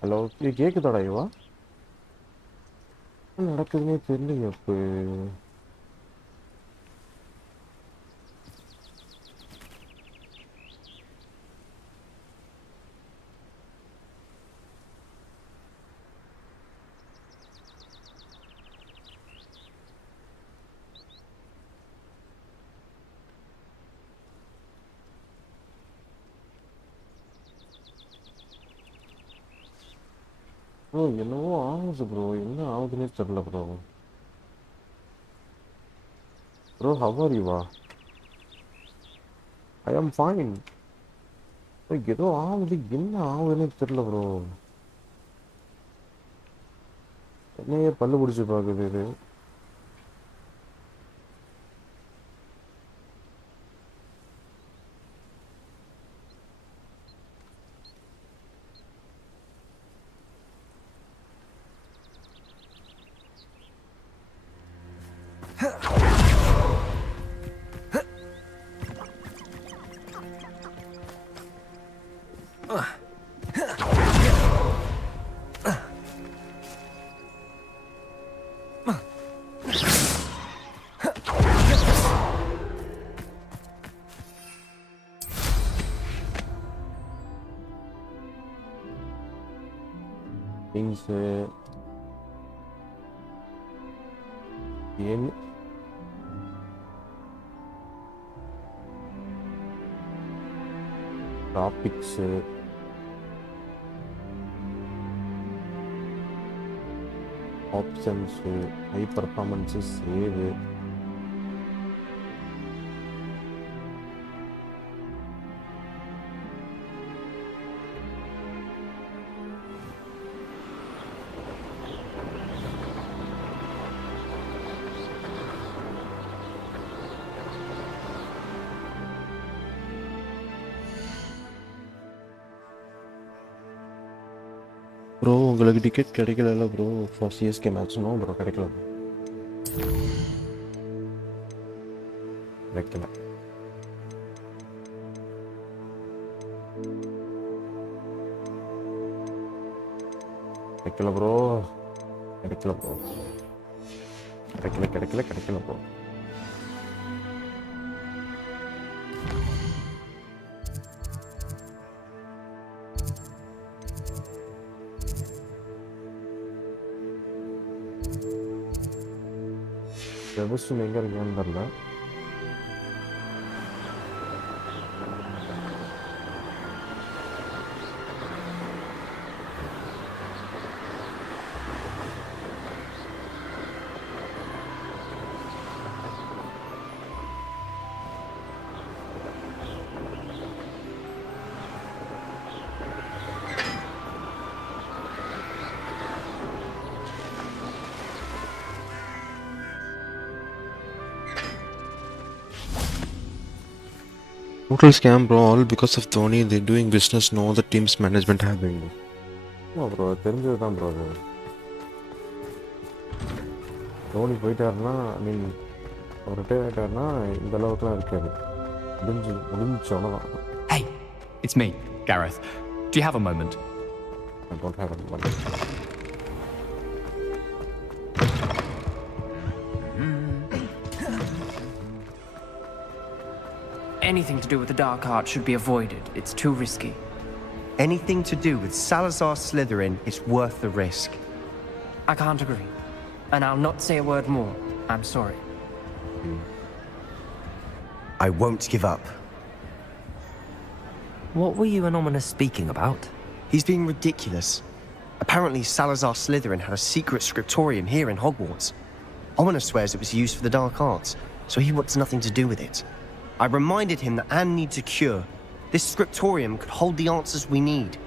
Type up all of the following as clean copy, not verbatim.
Hello, கேக்குதாடா இவா? என்ன நடக்குதுன்னே தெரியலையே அப்போ. ப்ரோ என்னவோ ஆகுது ப்ரோ, என்ன ஆகுதுன்னே தெரியல ப்ரோ. ப்ரோ ஹவ் ஆர் யூவா? I am fine. ஏதோ ஆகுது, என்ன ஆகுதுன்னே தெரியல ப்ரோ. என்னையே பல்லு பிடிச்சி பார்க்குது இது. திங்ஸு ஏன் topics options high performance save. Bro உங்களுக்கு டிக்கெட் கிடைக்கல bro for CSK match? No bro, கிடைக்கல ப்ரோ, கிடைக்கல. கிடைக்கல ப்ரோ, கிடைக்கல ப்ரோ, கிடைக்கல ப்ரோ. செபஸ்டின் எங்கே இருக்கான்னு தெரில. Total scam bro, all because of Dhoni. They're doing business, no other team's management having. ஆமாம் ப்ரோ, தெரிஞ்சது தான் ப்ரோ. அது தோனி போயிட்டாருன்னா, ஐ மீன் அவர் ரிட்டையர் ஆகிட்டாருன்னா இந்த அளவுக்குலாம் இருக்காது. முடிஞ்சு அவ்வளோதான். Hey, it's me, Gareth. Do you have a moment? I don't have a moment. Anything to do with the dark art should be avoided. It's too risky. Anything to do with Salazar Slytherin is worth the risk. I can't agree. And I'll not say a word more. I'm sorry. I won't give up. What were you and Ominous speaking about? He's being ridiculous. Apparently Salazar Slytherin had a secret scriptorium here in Hogwarts. Ominous swears it was used for the dark arts, so he wants nothing to do with it. I reminded him that Anne needs a cure. This scriptorium could hold the answers we need.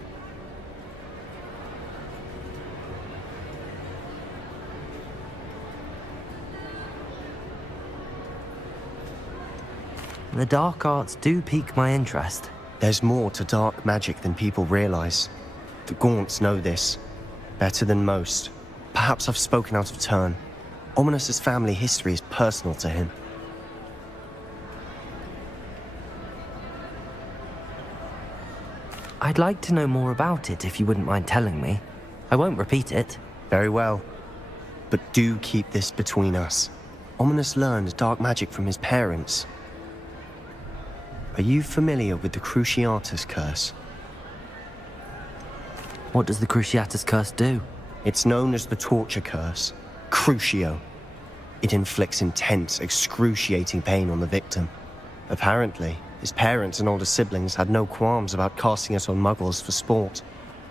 The dark arts do pique my interest. There's more to dark magic than people realize. The Gaunts know this better than most. Perhaps I've spoken out of turn. Ominous's family history is personal to him. I'd like to know more about it if you wouldn't mind telling me. I won't repeat it. Very well. But do keep this between us. Ominous learned dark magic from his parents. Are you familiar with the Cruciatus Curse? What does the Cruciatus Curse do? It's known as the Torture Curse. Crucio. It inflicts intense, excruciating pain on the victim. Apparently, his parents and older siblings had no qualms about casting it on muggles for sport.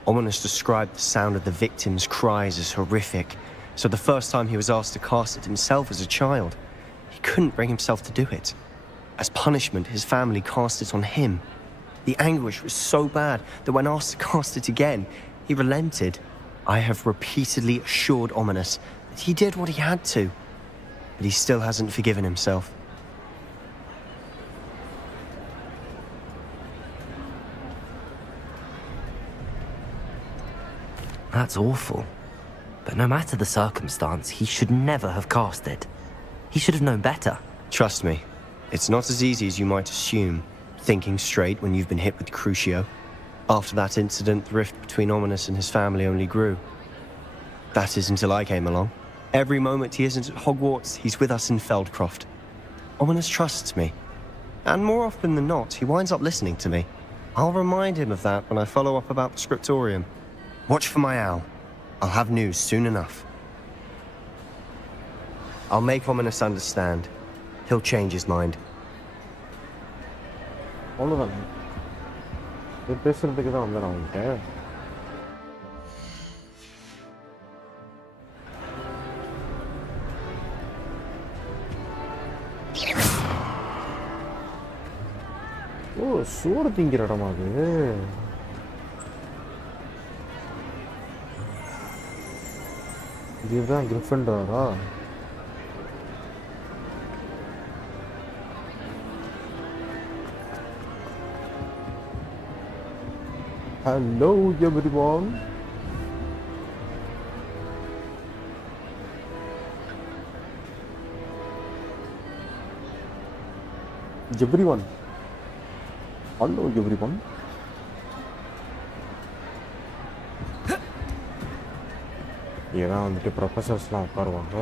Ominous described the sound of the victim's cries as horrific, so the first time he was asked to cast it himself as a child, he couldn't bring himself to do it. As punishment, his family cast it on him. The anguish was so bad that when asked to cast it again, he relented. I have repeatedly assured Ominous that he did what he had to, but he still hasn't forgiven himself. That's awful. But no matter the circumstance, he should never have cast it. He should have known better. Trust me, it's not as easy as you might assume, thinking straight when you've been hit with Crucio. After that incident, the rift between Ominous and his family only grew. That is until I came along. Every moment he isn't at Hogwarts, he's with us in Feldcroft. Ominous trusts me. And more often than not, he winds up listening to me. I'll remind him of that when I follow up about the scriptorium. Watch for my owl. I'll have news soon enough. I'll make Ominous understand. He'll change his mind. அவ்வளோதான் இது பேசுறதுக்கு தான் வந்தேன் அவன்கிட்ட. ஓ, சோறு திங்கிற இடமா அது? இதுதான் கிரிஃபிண்டரா? Hello everyone. Everyone. Hello everyone. இதான் வந்துட்டு ப்ரொஃபஸர்ஸ்லாம் உட்காருவாங்க.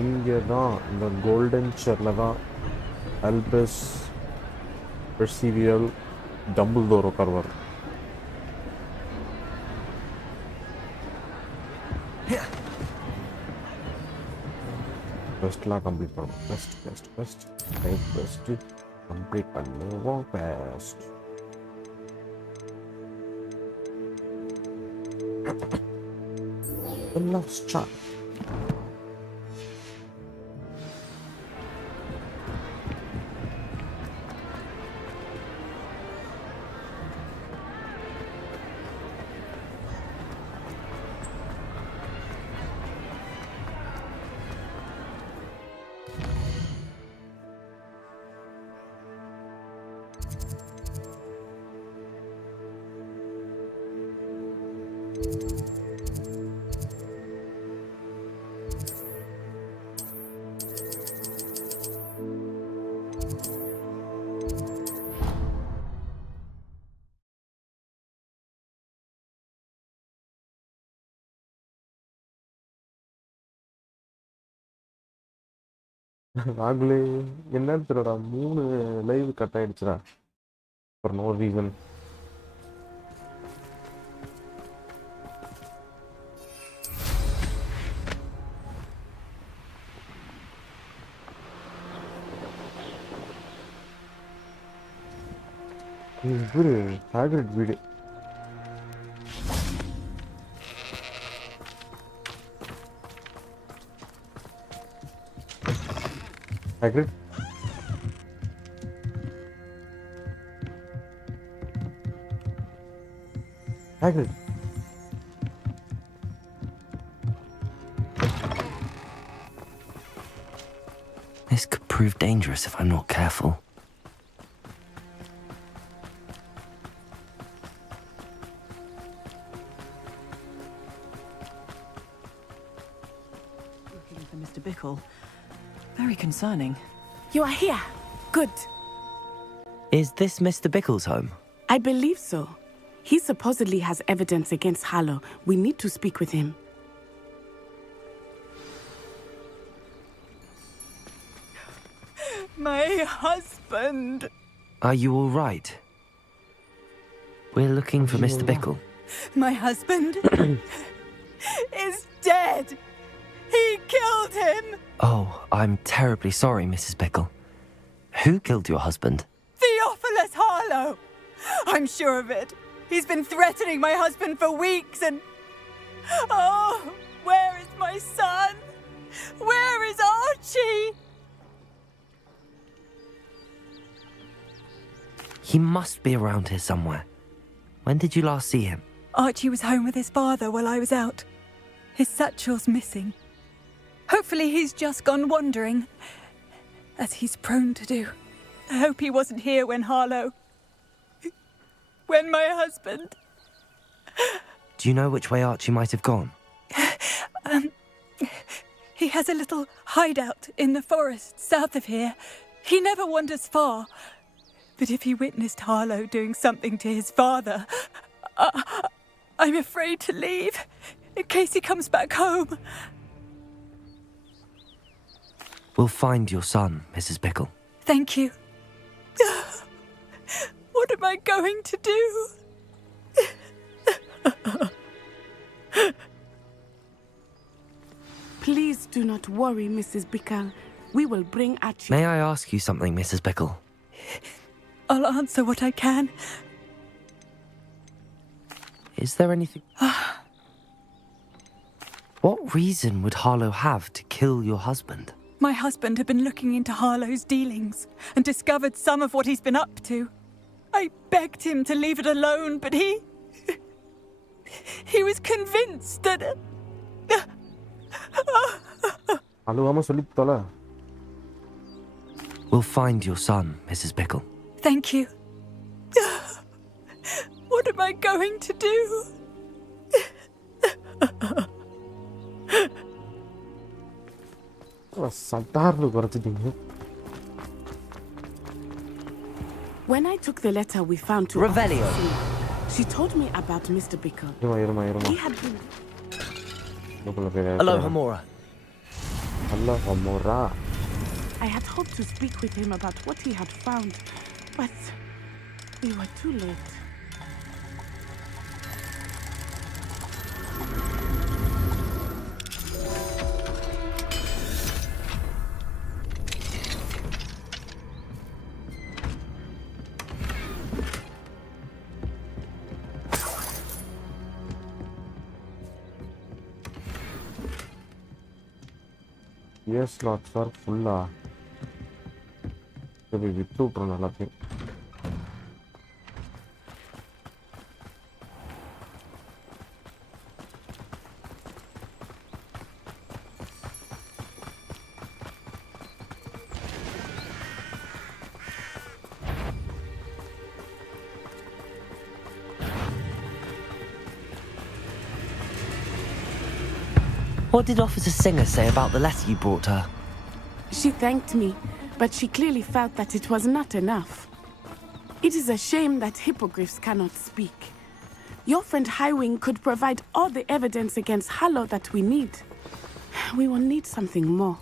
இங்கே தான் இந்த கோல்டன் சேரில் தான் அல்பஸ், பெர்சிவியல், டம்பிள்டோர் உட்காருவார். ஃபஸ்ட்லாம் கம்ப்ளீட் பண்ணுவோம். ஃபஸ்ட்டு கம்ப்ளீட் பண்ணுவோம். First let's try. ஆகுலே என்ன தெரியுடா, 3 லைவ் கட் ஆயிடுச்சுடா ஃபார் நோ ரீசன். இவரு ஹாக்ரிட் வீடு. Hagrid? Hagrid? This could prove dangerous if I'm not careful. Looking for Mr. Bickle. Very concerning. You are here. Good. Is this Mr. Bickle's home? I believe so. He supposedly has evidence against Harlow. We need to speak with him. My husband. Are you all right? We're looking for Mr. Bickle. My husband is dead. He killed him. Oh, I'm terribly sorry, Mrs. Bickle. Who killed your husband? Theophilus Harlow. I'm sure of it. He's been threatening my husband for weeks and... Oh, where is my son? Where is Archie? He must be around here somewhere. When did you last see him? Archie was home with his father while I was out. His satchel's missing. Hopefully he's just gone wandering, as he's prone to do. I hope he wasn't here when Harlow... when my husband... Do you know which way Archie might have gone? He has a little hideout in the forest south of here. He never wanders far. But if he witnessed Harlow doing something to his father, I'm afraid to leave, in case he comes back home. We'll find your son, Mrs. Bickle. Thank you. What am I going to do? Please do not worry, Mrs. Bickle. We will bring Archie. May I ask you something, Mrs. Bickle? I'll answer what I can. Is there anything... What reason would Harlow have to kill your husband? My husband had been looking into Harlow's dealings and discovered some of what he's been up to. I begged him to leave it alone, but he was convinced that... அழுவாம சொல்லித் தொலை. We'll find your son, Mrs. Bickle. Thank you. What am I going to do? சட்டார்னு குறைச்சிட்டீங்க. When I took the letter we found to Revelio. she told me about Mr. Bickle. இருமா. He had been... Aloha Mora. Aloha Mora. I had hoped to speak with him about what he had found, but we were too late. Yes, slots are full. Maybe we threw from nothing. What did Officer Singer say about the letter you brought her? She thanked me, but she clearly felt that it was not enough. It is a shame that hippogriffs cannot speak. Your friend Highwing could provide all the evidence against Harlow that we need. We will need something more.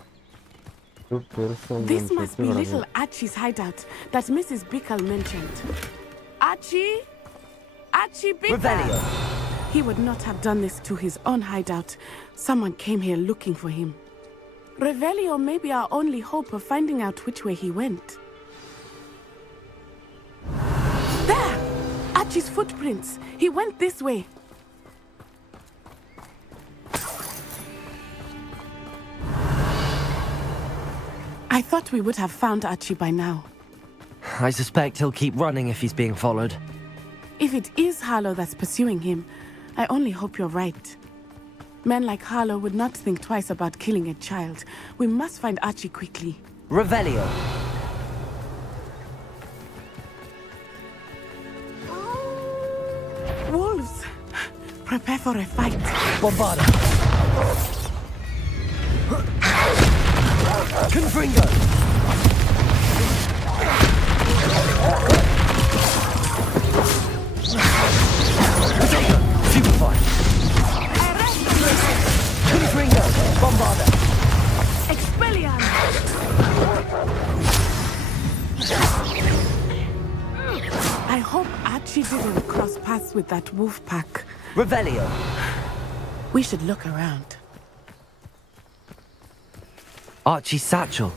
This must be little Archie's hideout that Mrs. Bickle mentioned. Archie? Archie Bickle! Revelio. He would not have done this to his own hideout. Someone came here looking for him. Revelio may be our only hope of finding out which way he went. There! Archie's footprints. He went this way. I thought we would have found Archie by now. I suspect he'll keep running if he's being followed. If it is Harlow that's pursuing him, I only hope you're right. Men like Harlow would not think twice about killing a child. We must find Archie quickly. Revelio. Wolves! Prepare for a fight. Bombarda. Confringo. Bombarda! Expelliarmus! I hope Archie didn't cross paths with that wolf pack. Revelio! We should look around. Archie's satchel.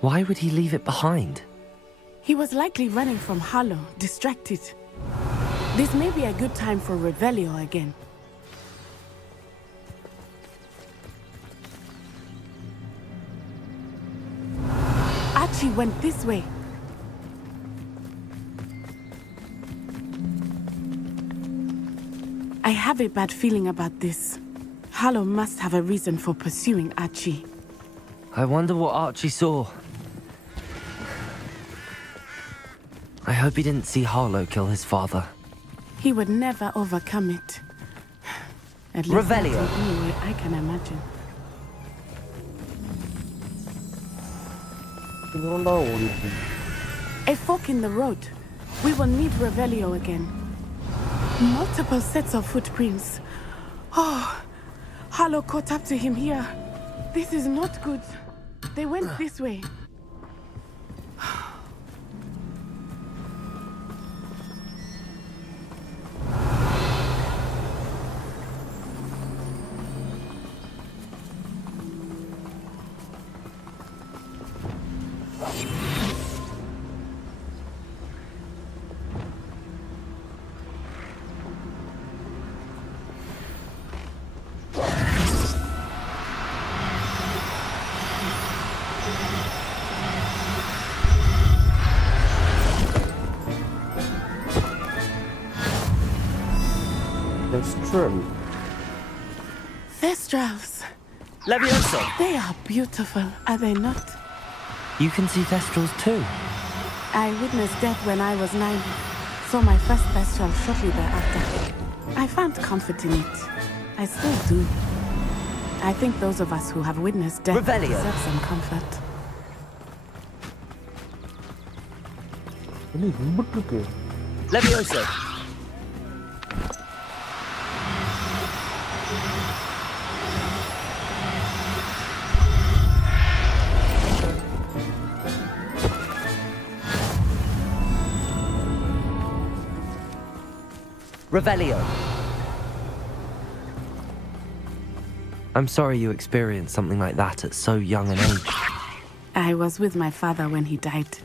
Why would he leave it behind? He was likely running from Harlow, distracted. This may be a good time for Revelio again. Archie went this way. I have a bad feeling about this. Harlow must have a reason for pursuing Archie. I wonder what Archie saw. I hope he didn't see Harlow kill his father. He would never overcome it. At least Revelio. not in any way I can imagine. A fork in the road. We will need Revelio again. Multiple sets of footprints. Oh, Harlow caught up to him here. This is not good. They went this way. Thestrals. Levioso! They are beautiful, are they not? You can see Thestrals too. I witnessed death when I was 9. Saw my first Thestral shortly thereafter. I found comfort in it. I still do. I think those of us who have witnessed death Revelio. deserve some comfort. Levioso! Revelio! I'm sorry you experienced something like that at so young an age. I was with my father when he died.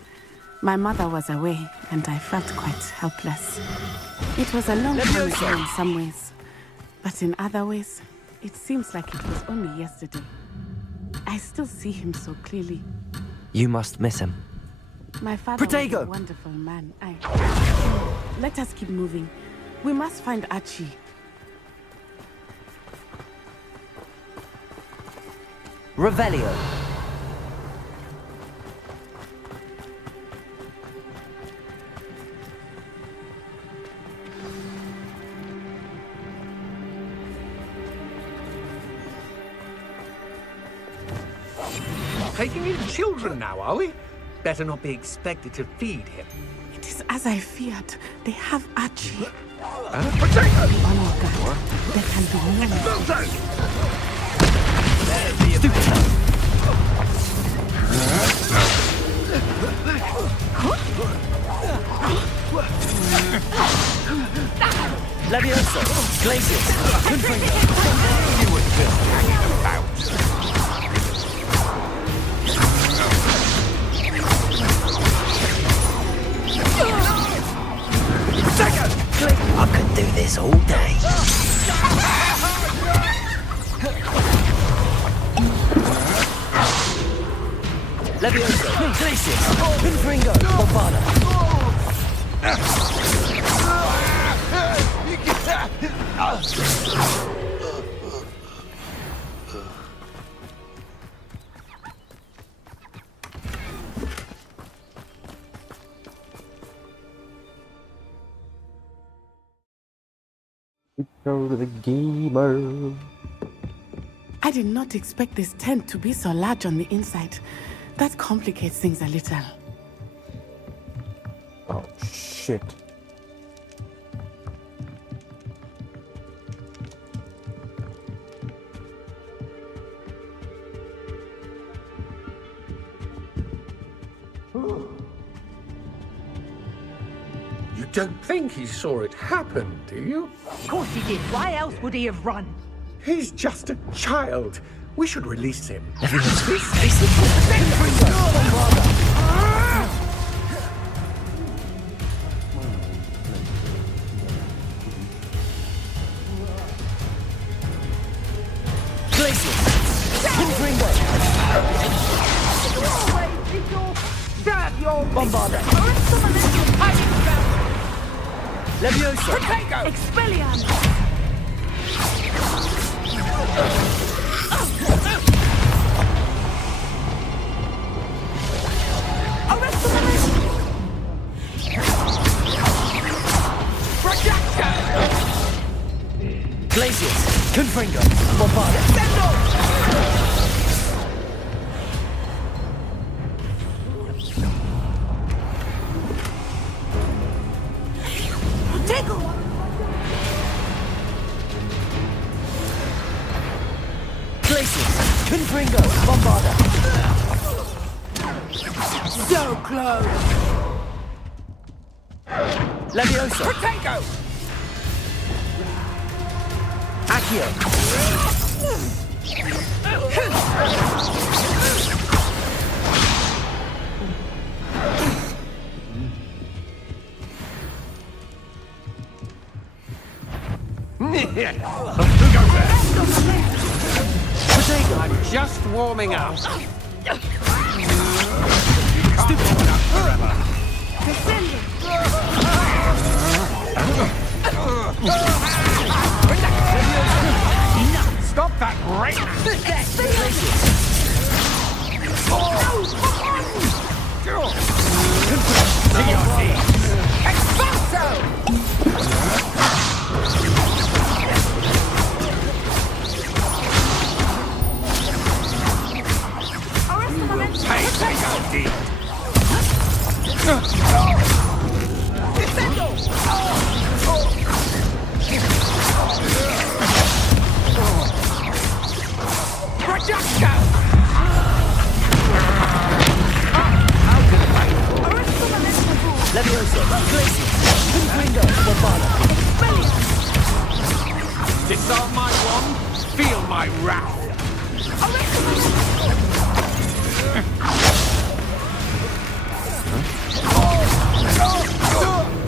My mother was away, and I felt quite helpless. It was a long time ago in some ways, but in other ways, it seems like it was only yesterday. I still see him so clearly. You must miss him. My father was Protego! a wonderful man. Let us keep moving. We must find Archie. Revelio! Taking in children now, are we? Better not be expected to feed him. It is as I feared. They have Archie. Potato! Be on your guard. There can be no mistake. Levioso! Glacius! You were just hanging about. I could do this all day. Levioso! Glacius! Pinfringo! Bombarda! Go to the gamer. I did not expect this tent to be so large on the inside. That complicates things a little. Oh shit. You don't think he saw it happen, do you? Of course he did. Why else would he have run? He's just a child. We should release him. Grab your bombarder! Leviosa! Protego! Expelliarmus! Glacius! Confringo! Bombarda! Glacius! Confringo! Bombarda! So close! Leviosa! Protego! Accio! Protego! I'm just warming up. Stop that right now! Leviosa! Glacius! Confringo! Bombarda! Disarm my wand, feel my wrath.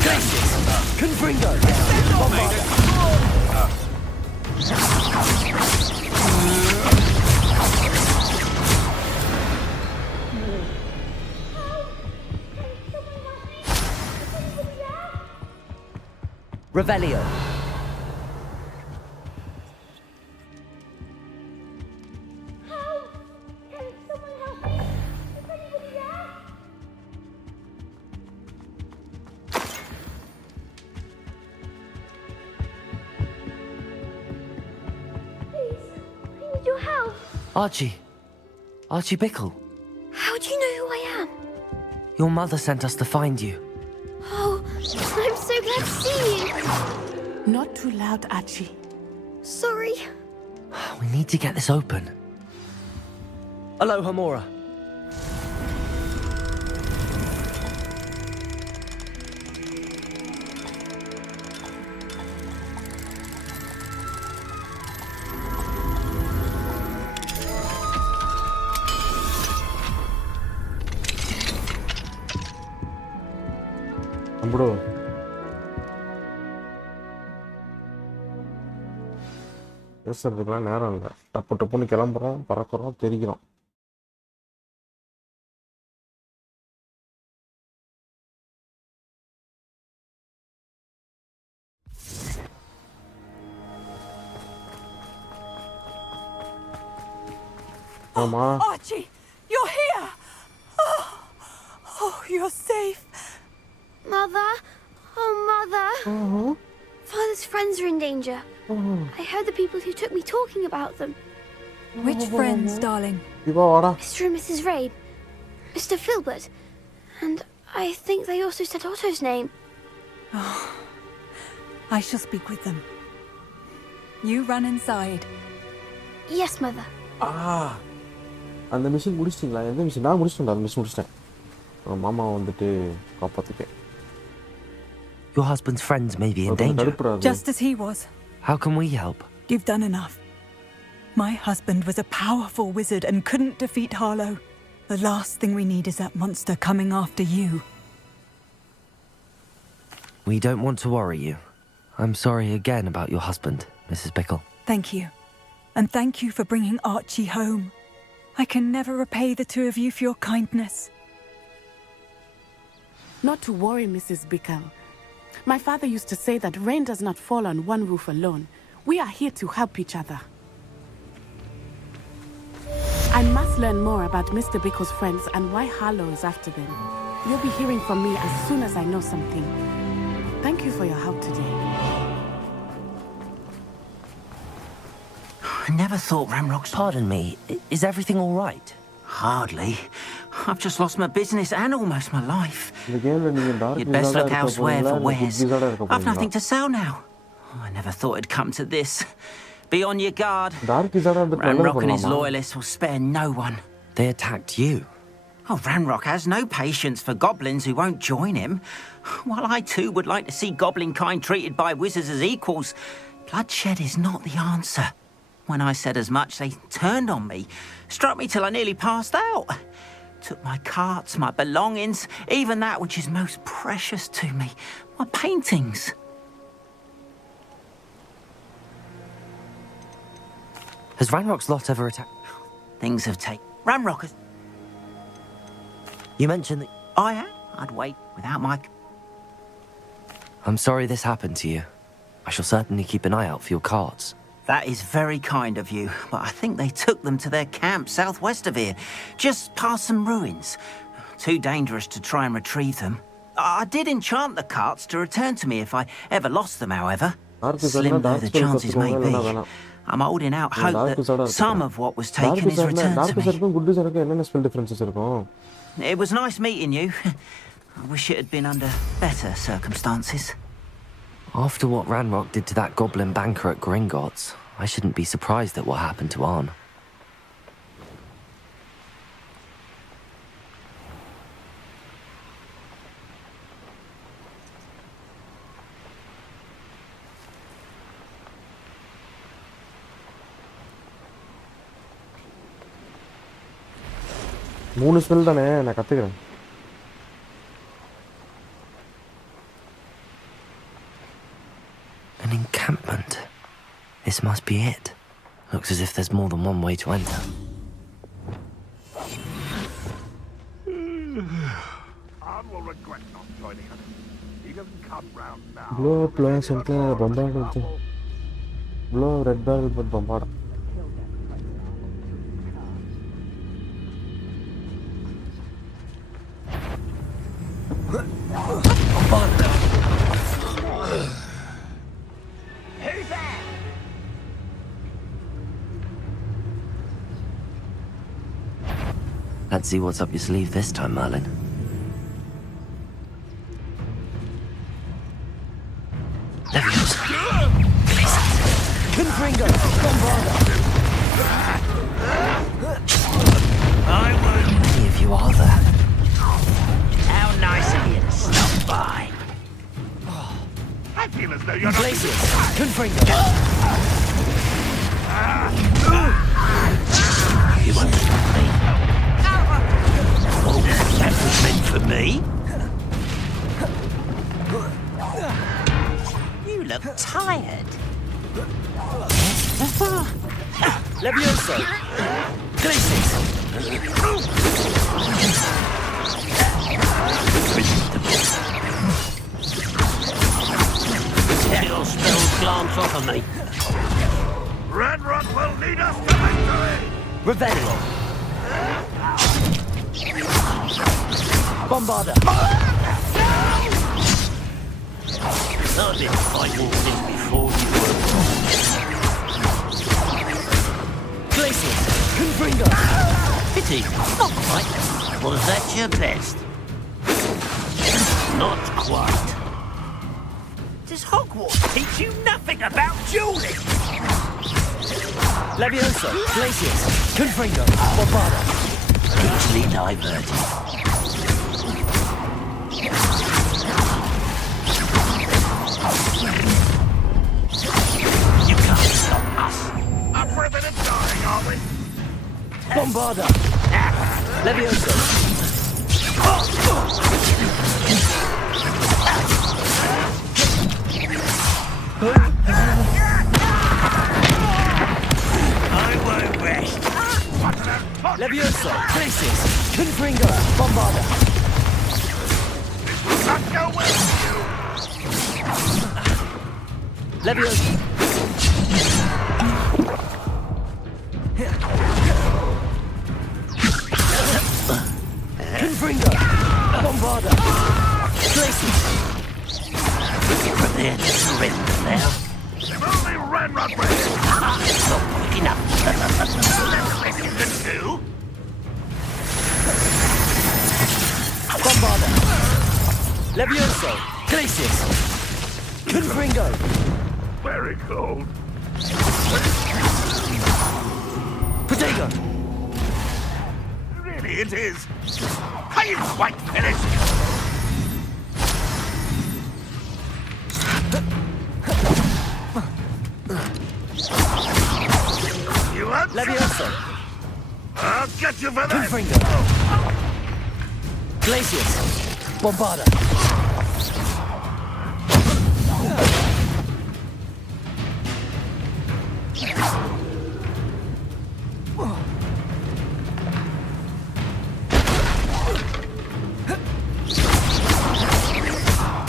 Glacius! Confringo! Bombarda! Revelio. Your help. Archie. Archie Bickle. How do you know who I am? Your mother sent us to find you. Oh, I'm so glad to see you. Not too loud, Archie. Sorry. We need to get this open. Aloha Mora. நம்மளோ பேசுறதுக்குலாம் நேரம் இல்லை. டப்பு டப்புன்னு கிளம்புறோம், பறக்கிறோம், தெரிக்கிறோம். ஆமா Archie, you're here! Oh, you're safe. Mother? Oh, Mother. Father's friends are in danger. I heard the people who took me talking about them. Which friends, darling? இப்போ வாடா. Mr. and Mrs. Rabe. Mr. Filbert. And I think they also said Otto's name. I shall speak with them. You run inside. Yes, Mother. அந்த machine முடிச்சிட்டீங்களா? எந்த machine? நான் முடிச்சிட்டேன். அந்த machine முடிச்சிட்டேன். மாமா வந்துட்டு காப்பாத்திட்டேன். Your husband's friends may be in danger. Just as he was. How can we help? You've done enough. My husband was a powerful wizard and couldn't defeat Harlow. The last thing we need is that monster coming after you. We don't want to worry you. I'm sorry again about your husband, Mrs. Bickle. Thank you. And thank you for bringing Archie home. I can never repay the two of you for your kindness. Not to worry, Mrs. Bickle. My father used to say that rain does not fall on one roof alone. We are here to help each other. I must learn more about Mr. Bickle's friends and why Harlow is after them. You'll be hearing from me as soon as I know something. Thank you for your help today. I never thought Ramrock's... Pardon me, is everything all right? Hardly. I've just lost my business and almost my life. You'd best look elsewhere for wares. I've nothing to sell now. Oh, I never thought it'd come to this. Be on your guard. Ramrock and his loyalists will spare no one. They attacked you? Oh, Ranrock has no patience for goblins who won't join him. While I too would like to see goblin kind treated by wizards as equals, bloodshed is not the answer. When I said as much, they turned on me, struck me till I nearly passed out. Took my carts, my belongings, even that which is most precious to me, my paintings. Has Ranrock's lot ever attacked? Things have taken... Ranrock has... You mentioned that... I am? I'd wait without my... I'm sorry this happened to you. I shall certainly keep an eye out for your carts. That is very kind of you, but I think they took them to their camp southwest of here, just past some ruins. Too dangerous to try and retrieve them. I did enchant the carts to return to me if I ever lost them, however. Slim though the chances may be, I'm holding out hope that some of what was taken is returned to me. It was nice meeting you. I wish it had been under better circumstances. After what Ranrock did to that goblin banker at Gringotts, I shouldn't be surprised at what happened to Arn. மூணு spell தானே நான் கத்துக்கிறேன். An encampment. This must be it. Looks as if there's more than one way to enter. Arn will regret not joining us. He doesn't come round now. Blow plus something bombard. Blow red barrel but bombard. Let's see what's up your sleeve this time, Merlin. Leviosa. Confringo. Bombarda. How many of you are there? How nice of you to stop by. I feel as though you're not... Glacius. Confringo. You won't stop me. Oh, that was meant for me. You look tired. Levioso. Glacius. Your spells glance off of me. Ranrock will lead us to victory! Revelio. Bombarda. I've been fighting this before you were. Glacius. Confringo. Pity. Not quite. Was that your best? Not quite. Does Hogwarts teach you nothing about dueling? Levioso. Glacius. Confringo. Bombarda. Easily diverted. You can't stop us. Up for a bit of dying, are we? Bombarda. Levioso. I won't rest. Levioso. Places. Confringo. Bombarda. Not go well. Levioso. Confringo. Bombarda. Places. Prepare to surrender now. They've only ran right by it. It's not quick enough. If you can do. Bombarda. Levioso. Glacius. Confringo. Very cold. Potato. Really, it is. Are you quite finished? You up? Levioso. I'll get you for that. Confringo. Glacius. Bombarda.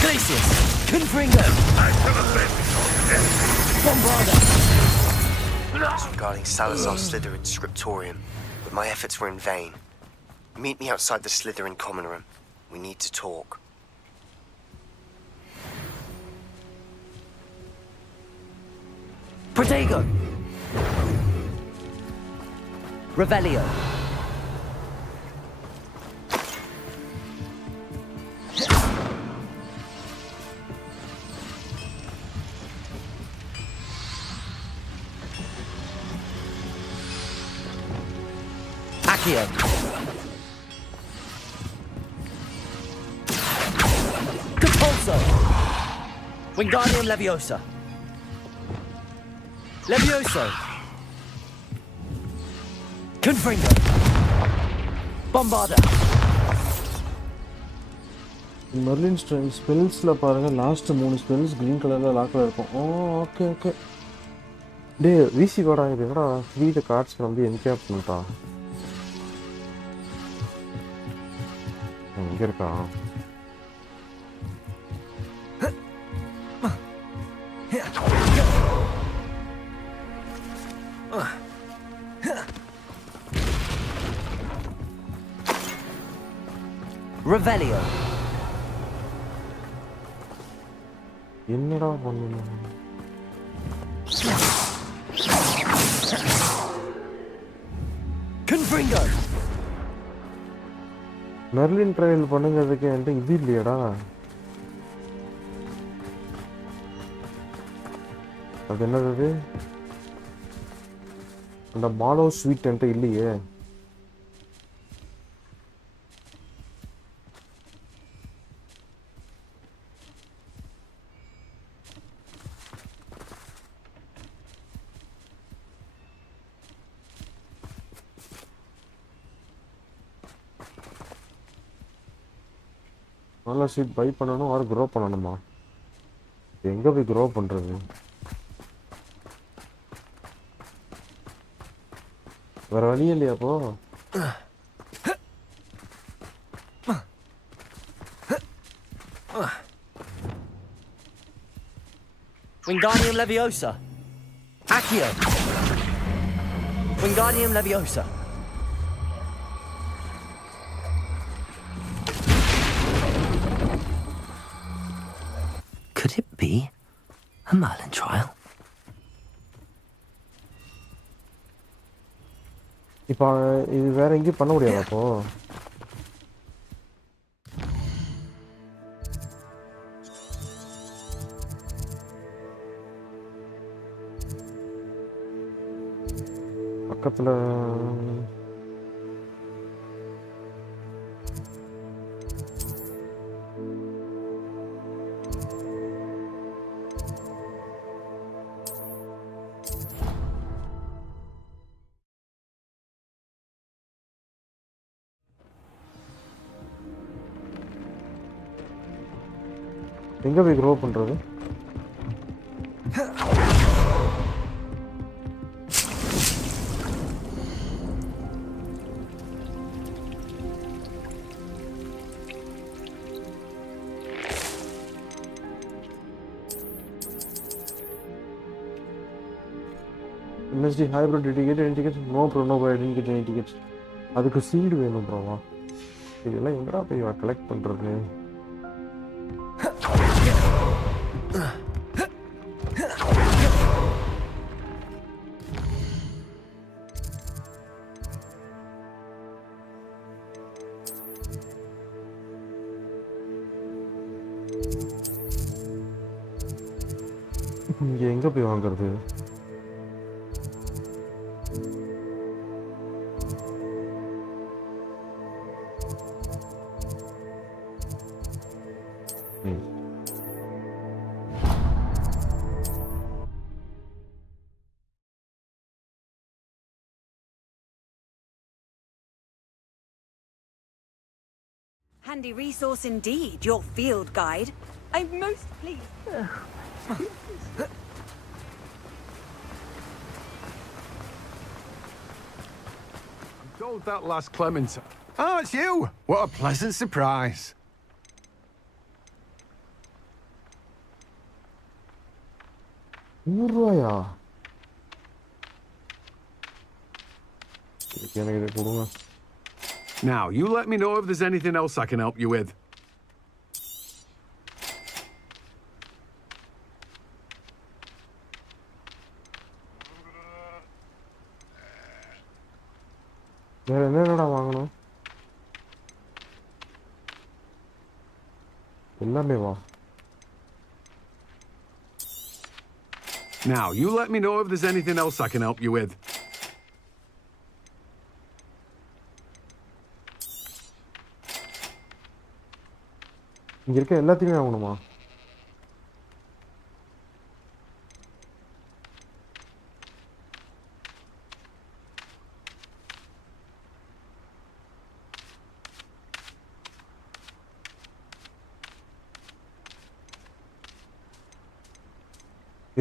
Glacius. Confringo. I should have been. Bombarda. I was regarding Salazar Slytherin's scriptorium, but my efforts were in vain. Meet me outside the Slytherin common room. We need to talk. Protego. Revelio. Accio. Capulso. Wingardium Leviosa. Levioso. Confringo. Bombarda. Merlin ஸ்பெல்ஸில் பாருங்கள், last 3 spells green கலரில் லாக்கில் இருக்கும். ஓ okay okay. டே விசி கோடா, இது என்னடா free த cards வந்து NCAP பண்ணிட்டா. இங்கே இருக்கா? Revelio. என்னடா பண்ணணும்? Confringo. மெர்லின் ட்ரையல் பண்ணுங்கிறதுக்கு என்கிட்ட இது இல்லையடா. அது என்னது? அந்த மாலோ ஸ்வீட் என்கிட்ட இல்லையே. மாலோ ஸ்வீட் பை பண்ணணும் ஆர் க்ரோ பண்ணணுமா? எங்கே போய் க்ரோ பண்ணுறது? வேற வழி இல்லையா அப்போ? Wingardium Leviosa. Accio. Wingardium Leviosa. Could it be a Merlin trial? இப்போ இது வேற எங்கேயும் பண்ண முடியாது அப்போ? பக்கத்துல எங்கே போய் க்ரோ பண்ணுறது? MSD hybrid ticket, any tickets? No bro, no bro, I didn't get any tickets. அதுக்கு சீடு வேணும் ப்ரோவா. இதெல்லாம் எங்கடா போய் கலெக்ட் பண்ணுறது? இங்கே எங்கே போய் வாங்குறது? Handy resource indeed, your field guide. I'm most pleased. I'm told that last Clement. Oh, it's you! What a pleasant surprise. $100? எனக்கு இதை கொடுங்க. Now, you let me know if there's anything else I can help you with. வேற என்னடா வாங்கணும்? எல்லாமே வா. Now, you let me know if there's anything else I can help you with. இங்கே இருக்க எல்லாத்தையுமே வாங்கணுமா?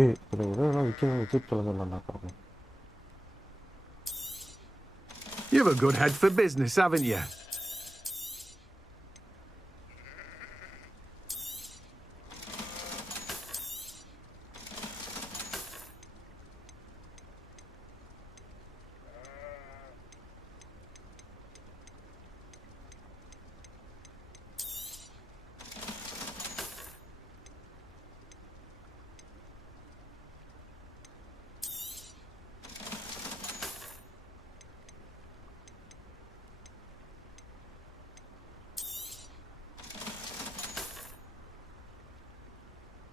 ஏய், இதெல்லாம் விற்கணும், விற்று தொலைஞ்சிடலாம்டா பாருங்க. You've a good head for business, haven't you?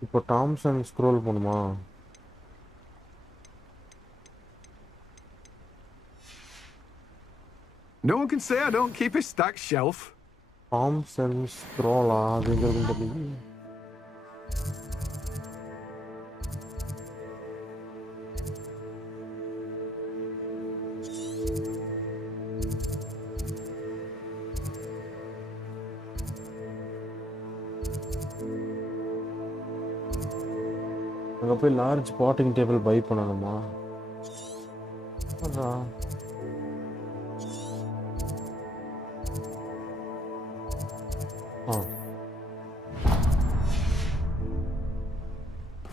இப்போ டாம்சன் ஸ்க்ரோல் பண்ணுமா? No one can say I don't keep a stacked shelf. டாம்சன் ஸ்க்ரோலா அப்படிங்கிறது தெரியல. அங்கே போய் லார்ஜ் பாட்டிங் டேபிள் பை பண்ணணுமா? அதான்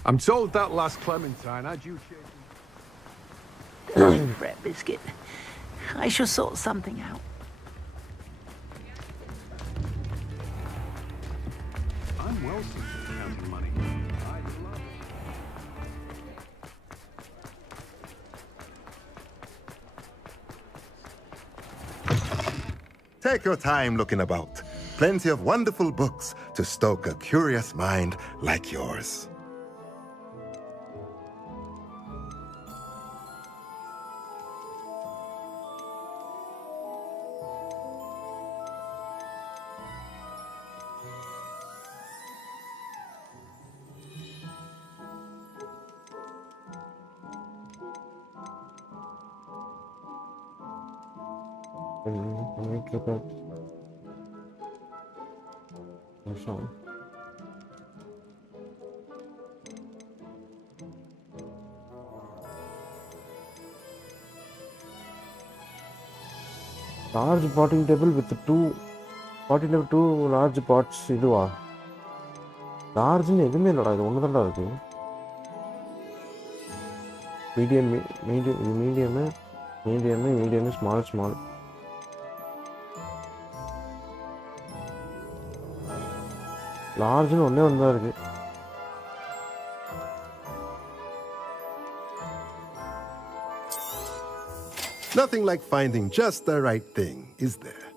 I'm told that last Clementine had you Darling bread biscuit. I shall sort something out. I'm well suited to counting money. I'd love it. Take your time looking about. Plenty of wonderful books to stoke a curious mind like yours. Large potting table with two large pots. இதுவா லார்ஜ்னு எதுவுமே இல்லைடா, இது ஒன்று தான்டா இருக்கு. Medium medium small. லார்ஜ்னு ஒன்றே ஒன்று தான் இருக்கு. Nothing like finding just the right thing, is there?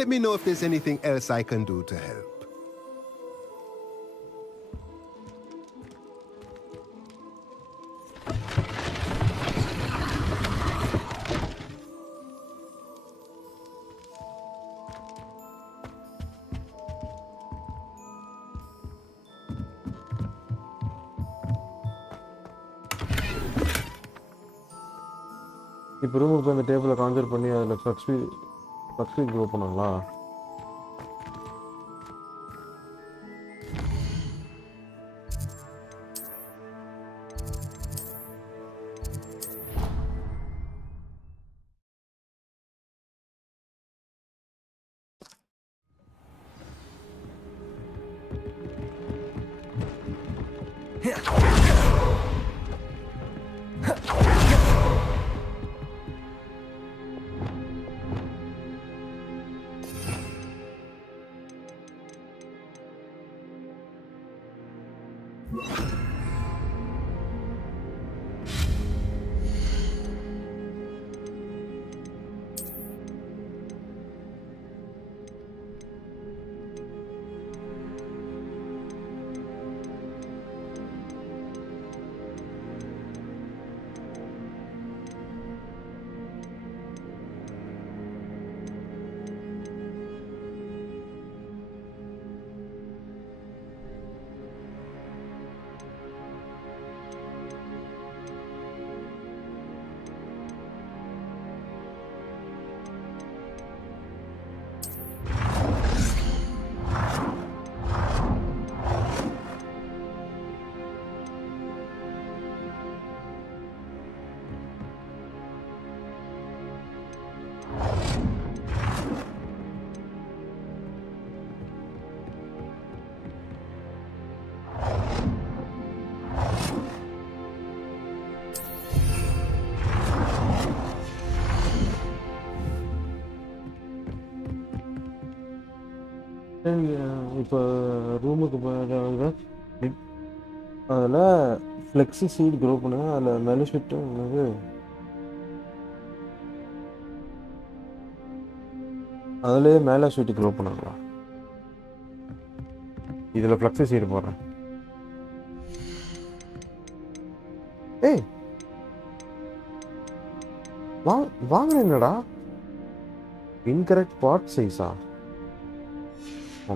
Let me know if there's anything else I can do to help. இப்போ ரூமுக்கு போய் அந்த டேபிளை கான்சர் பண்ணி அதில் ஃப்ளக்ஸ் க்ரோ பண்ணாங்களா? இப்போ ரூமுக்கு போய் அதில் ஃப்ளெக்ஸி சீட் க்ரோ பண்ணுங்க. அதில் மெலிஃபிட்டு என்னது, அதிலே மேலே ஸ்வீட்டு க்ரோ பண்ணாங்களா? இதில் ஃப்ளெக்ஸி சீடு போடுறேன். ஏய் வாங்கினேன்டா. இன்கரெக்ட் பாட் சைஸா?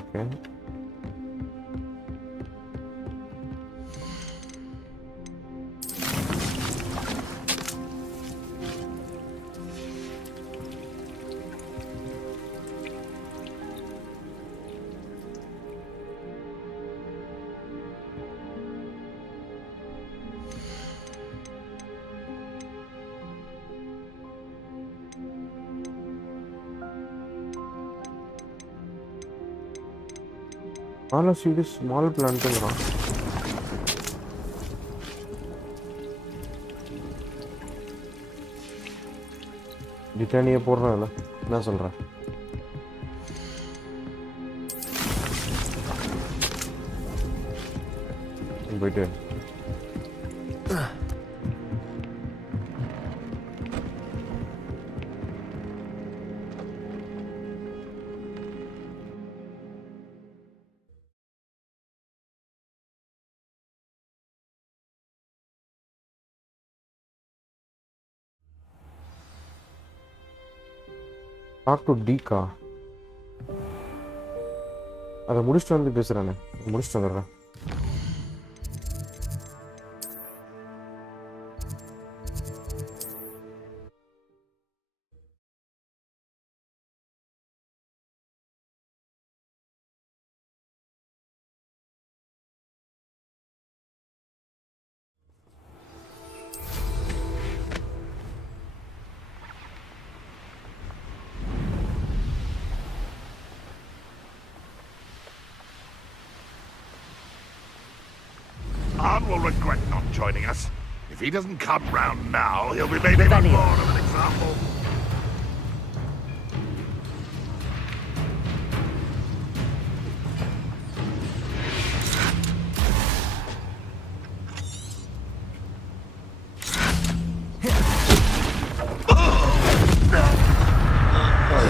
ஓகே. ஸ்மால் பிளான்ட்டுங்கிறான். டிட்டானியை போடுறேன். என்ன சொல்கிறேன்? போயிட்டு டாக் டு டீக்கா. அதை முடிச்சுட்டு வந்து பேசுகிறேண்ணே. முடிச்சுட்டு வந்துடுறேன். will regret not joining us. If he doesn't come round now, he'll be made even more of an example.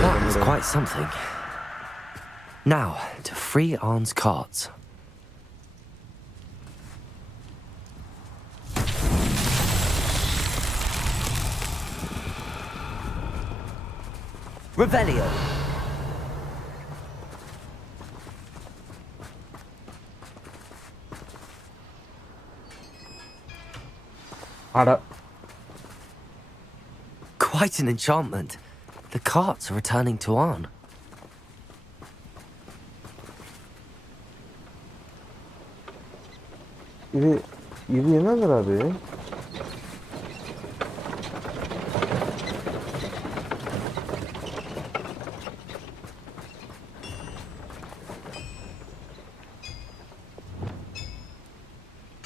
That was quite something. Now, to free Arn's cards. Revelio. Quite an enchantment. The carts are returning to Arn. இது என்னதுடா அது?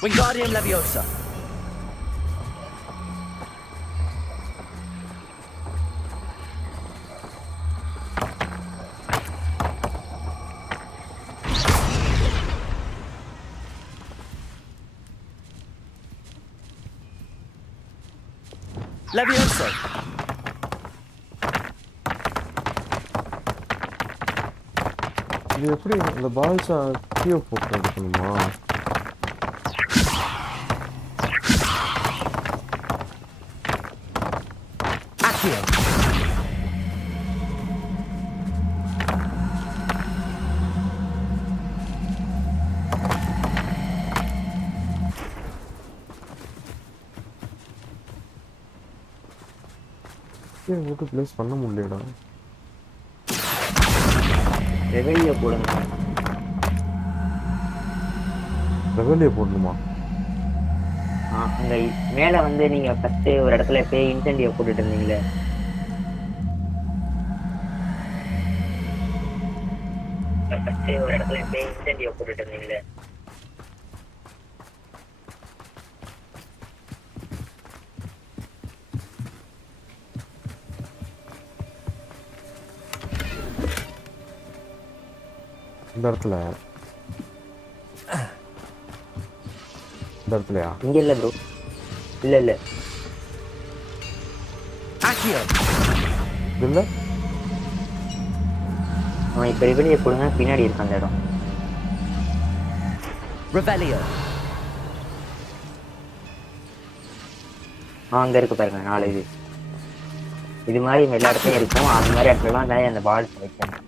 Wingardium Leviosa. Leviosa. இது எப்படி இந்த பால்ஸை கீழே போட்டு எடுக்கணுமா? போட்டு ப்ளேஸ் பண்ண முடியலடா. ரெவெலியோ போடுங்க. ரெவெலியோ போடணுமா? அங்க மேல வந்து நீங்க ஃபர்ஸ்ட் ஒரு இடத்துல போய் இன்சென்டிவ் போட்டுட்டு இருந்தீங்களே, இந்த இடத்துலயா? இங்க இல்ல ப்ரோ, இல்ல இல்ல இப்ப ரெவெலியோ போடுங்க, பின்னாடி இருக்கு அந்த இடம். Revelio. அங்க இருக்கு பாருங்க 4 இது மாதிரி எல்லா இடத்துலயும் இருக்கும். அந்த மாதிரி இடத்துலலாம் நிறைய அந்த பால்ஸ் வைக்கணும்.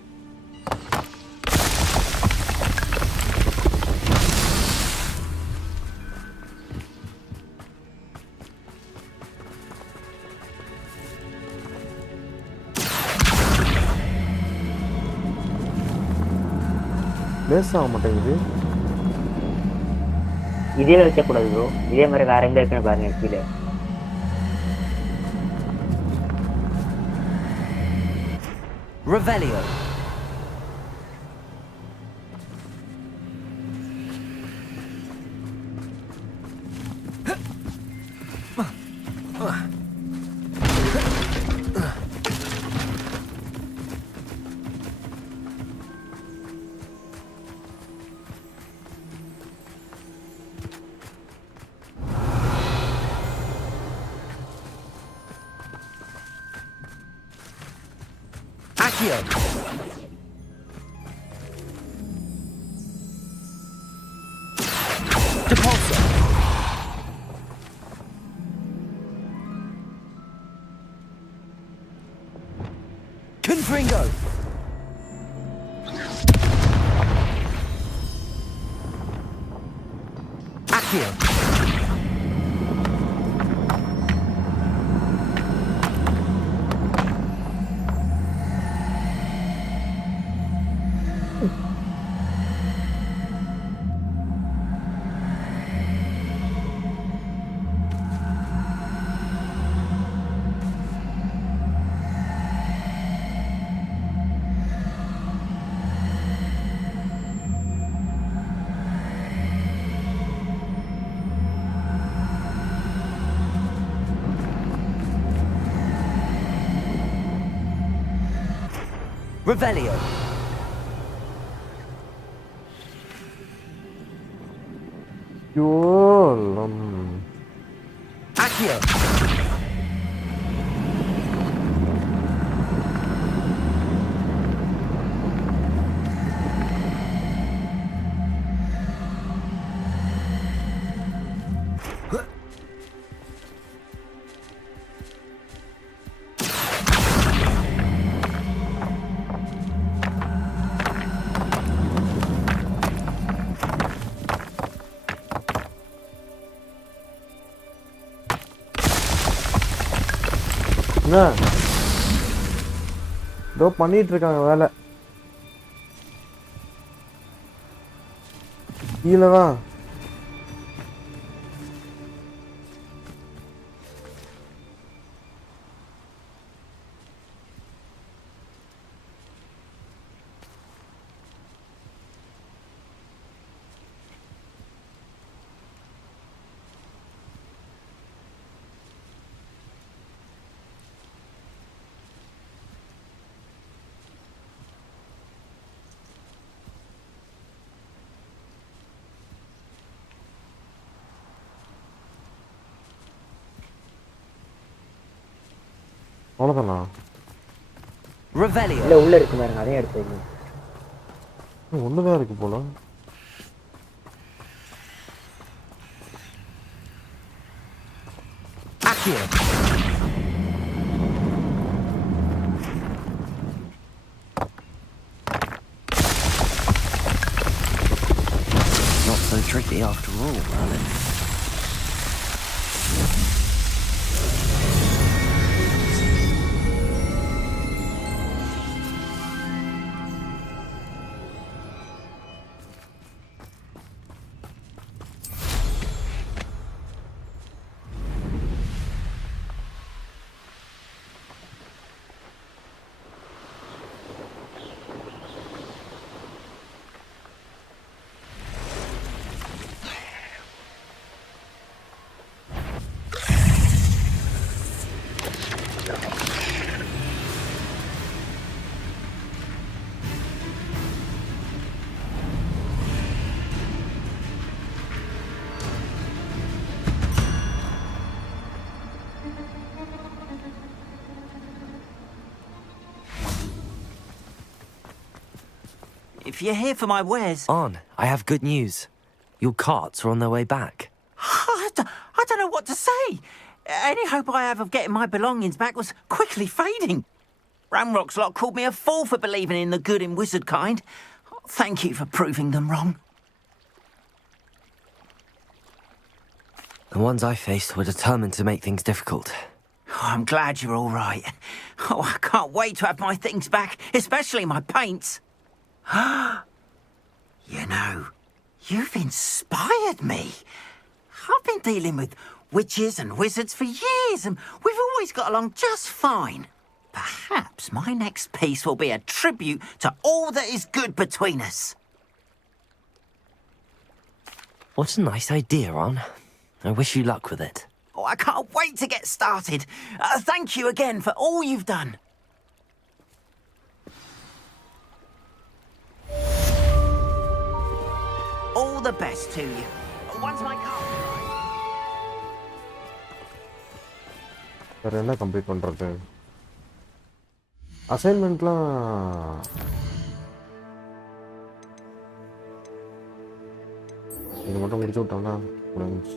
ப்ளேஸ் ஆக மாட்டேங்குது. இதே வைக்கக்கூடாது ப்ரோ, இதே மாதிரி வேற எங்க இருக்குன்னு பாருங்க கீழே. Revelio. Accio. Depulso. Confringo. Accio. Revelio. Accio. என்ன ஏதோ பண்ணிட்டு இருக்காங்க வேலை கீழே தான் அவ்வளோதானா Revelio. இல்ல உள்ள இருக்கு பாருங்க அதையும் எடுத்து வைங்க ஒண்ணுதான் இருக்கு போல Accio. Not so tricky after all, Merlin. If you're here for my wares... On, I have good news. Your carts are on their way back. I don't know what to say. Any hope I have of getting my belongings back was quickly fading. Ramrock's lot called me a fool for believing in the good in wizard kind. Thank you for proving them wrong. The ones I faced were determined to make things difficult. Oh, I'm glad you're all right. Oh, I can't wait to have my things back, especially my paints. You know, you've inspired me. I've been dealing with witches and wizards for years, and we've always got along just fine. Perhaps my next piece will be a tribute to all that is good between us. What a nice idea, Ron. I wish you luck with it. Oh, I can't wait to get started. Thank you again for all you've done. All the best to you. Once my car... வேறு என்ன complete பண்ணுறது அசைன்மெண்ட்லாம் இது மட்டும் முடிச்சு விட்டோம்னா முடிஞ்சு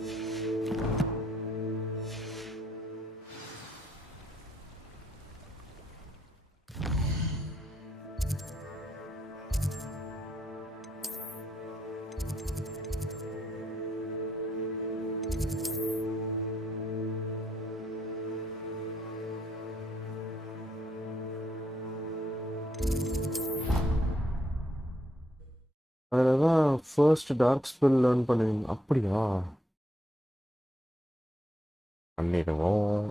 அதில் தான் ஃபர்ஸ்ட் டார்க் ஸ்பெல் லேர்ன் பண்ணுவீங்க அப்படியா பண்ணிடுவோம்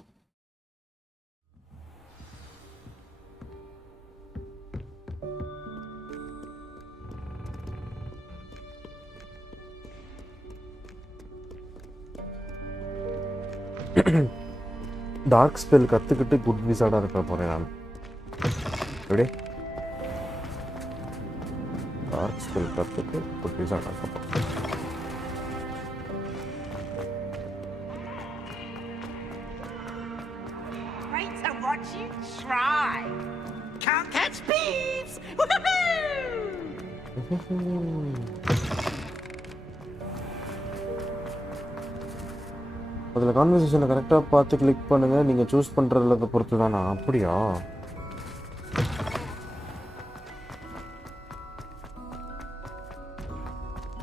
டார்க் ஸ்பெல் கற்றுக்கிட்டு குட் விசார்டாக இருக்க போகிறேன் நான் எப்படி டார்க் ஸ்பெல் கற்றுக்கு குட்டீஸாக கஷ்டப்பட்டேன். Wait to watch you try. Can't catch thieves. Woohoo! அதில் கான்வர்சேஷனை கரெக்டாக பார்த்து கிளிக் பண்ணுங்கள். நீங்கள் சூஸ் பண்ணுறதுல பொறுத்து தானா? அப்படியா?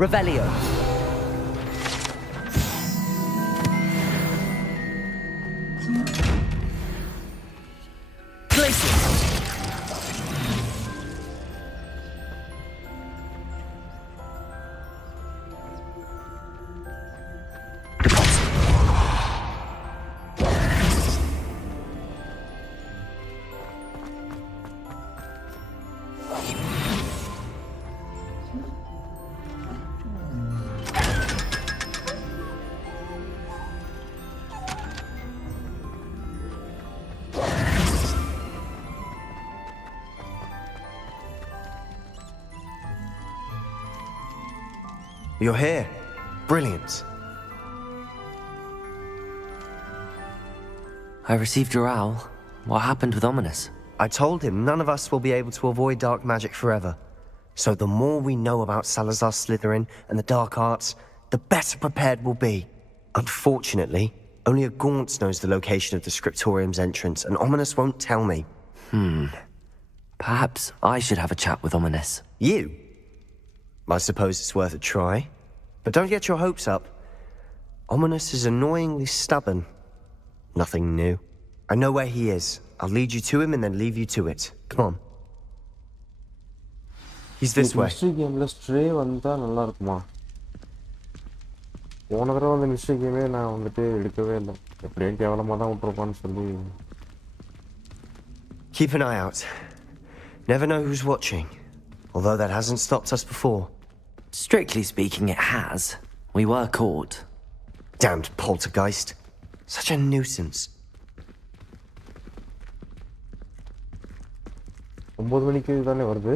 Revelio. Places. You're here. Brilliant. I received your owl. What happened with Ominous? I told him none of us will be able to avoid dark magic forever. So the more we know about Salazar Slytherin and the dark arts, the better prepared we'll be. Unfortunately, only a Gaunt knows the location of the Scriptorium's entrance, and Ominous won't tell me. Perhaps I should have a chat with Ominous. You? I suppose it's worth a try. But don't get your hopes up. Ominous is annoyingly stubborn. Nothing new. I know where he is. I'll lead you to him and then leave you to it. Come on. He's this way. Mystery கேமில் stray வந்தால் நல்லா இருக்குமா? போன தடவை வந்து mystery கேமே நான் வந்துட்டு எடுக்கவே இல்லை. எப்படியும் கேவலமாக தான் விட்டுருப்பான்னு சொல்லி. Keep an eye out. Never know who's watching. Although that hasn't stopped us before. Strictly speaking, it has. We were caught. Damned poltergeist. Such a nuisance. 9 மணிக்கு தானே வருது.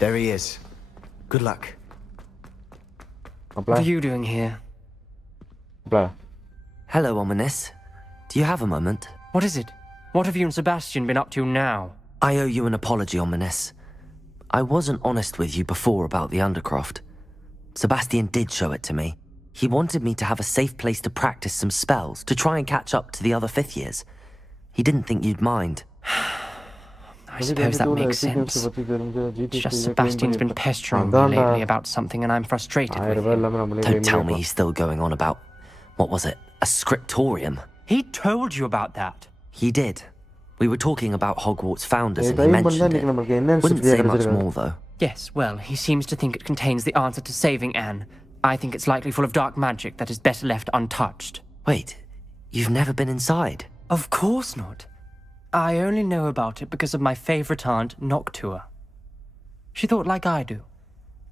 There he is. Good luck. What are you doing here? Hello, Ominous. Do you have a moment? What is it? What have you and Sebastian been up to now? I owe you an apology, Ominous. I wasn't honest with you before about the Undercroft. Sebastian did show it to me. He wanted me to have a safe place to practice some spells, to try and catch up to the other 5th years. He didn't think you'd mind. I suppose that makes sense. It's just Sebastian's been pestering me lately about something and I'm frustrated with him. Don't tell me he's still going on about, what was it, a scriptorium? He told you about that? He did. We were talking about Hogwarts founders and he mentioned it. Wouldn't say much more though. Yes, well, he seems to think it contains the answer to saving Anne. I think it's likely full of dark magic that is better left untouched. Wait, you've never been inside? Of course not. I only know about it because of my favourite aunt, Noctua. She thought like I do.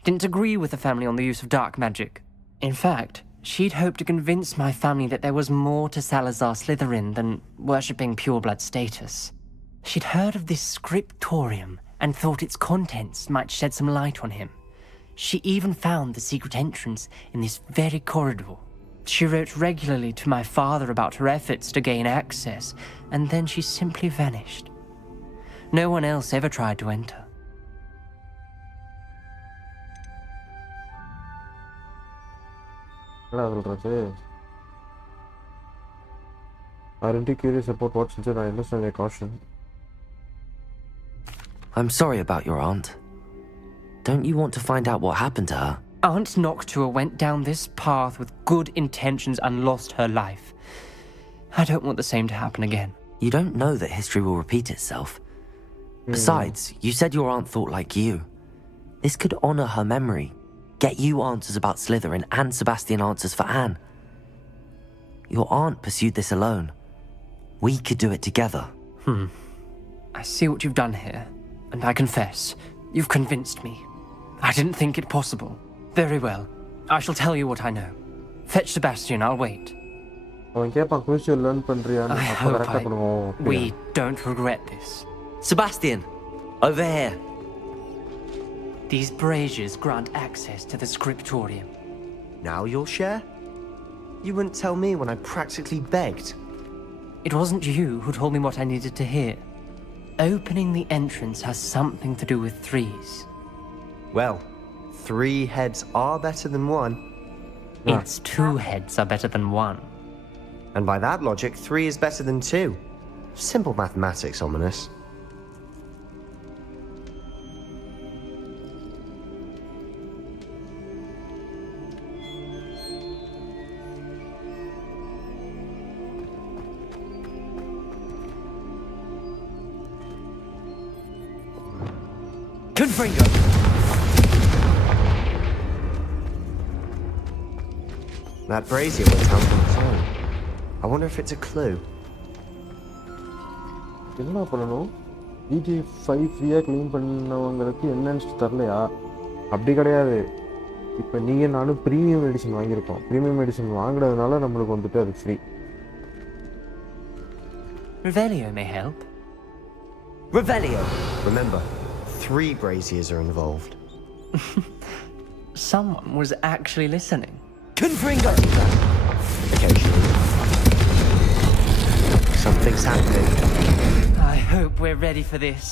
Didn't agree with the family on the use of dark magic. In fact, she'd hoped to convince my family that there was more to Salazar Slytherin than worshipping pureblood status. She'd heard of this scriptorium and thought its contents might shed some light on him. She even found the secret entrance in this very corridor. She wrote regularly to my father about her efforts to gain access, and then she simply vanished. No one else ever tried to enter. Aren't you curious about what's inside? I understand your caution. I'm sorry about your aunt. Don't you want to find out what happened to her? Aunt Noctua went down this path with good intentions and lost her life. I don't want the same to happen again. You don't know that history will repeat itself. Besides, you said your aunt thought like you. This could honor her memory, get you answers about Slytherin and Sebastian answers for Anne. Your aunt pursued this alone. We could do it together. I see what you've done here, and I confess, you've convinced me. I didn't think it possible. Very well. I shall tell you what I know. Fetch Sebastian, I'll wait. அவன் கேட்பான் crucial learn பண்றியான்னு I அப்ப hope கரெக்டா பண்ணுவோம். we don't regret this. Sebastian, over here. These braziers grant access to the scriptorium. Now you'll share? You wouldn't tell me when I practically begged. It wasn't you who told me what I needed to hear. Opening the entrance has something to do with threes. Well, 3 heads are better than 1. It's 2 heads are better than 1. And by that logic, 3 is better than 2. Simple mathematics, Ominous. Confringo! That brazier went out on its own. I wonder if it's a clue. என்ன பண்ணணும் GTA 5 ஃப்ரீயாக clean பண்ணவங்களுக்கு என்னன்னு தரலையா? அப்படி கிடையாது. இப்போ நீங்கள் நானும் ப்ரீமியம் எடிஷன் வாங்கியிருக்கோம். ப்ரீமியம் எடிஷன் வாங்குறதுனால நம்மளுக்கு வந்துட்டு அது free. Revelio may help. Revelio! Remember, 3 braziers are involved. Someone was actually listening. Confringo! Occasionally. Something's happening. I hope we're ready for this.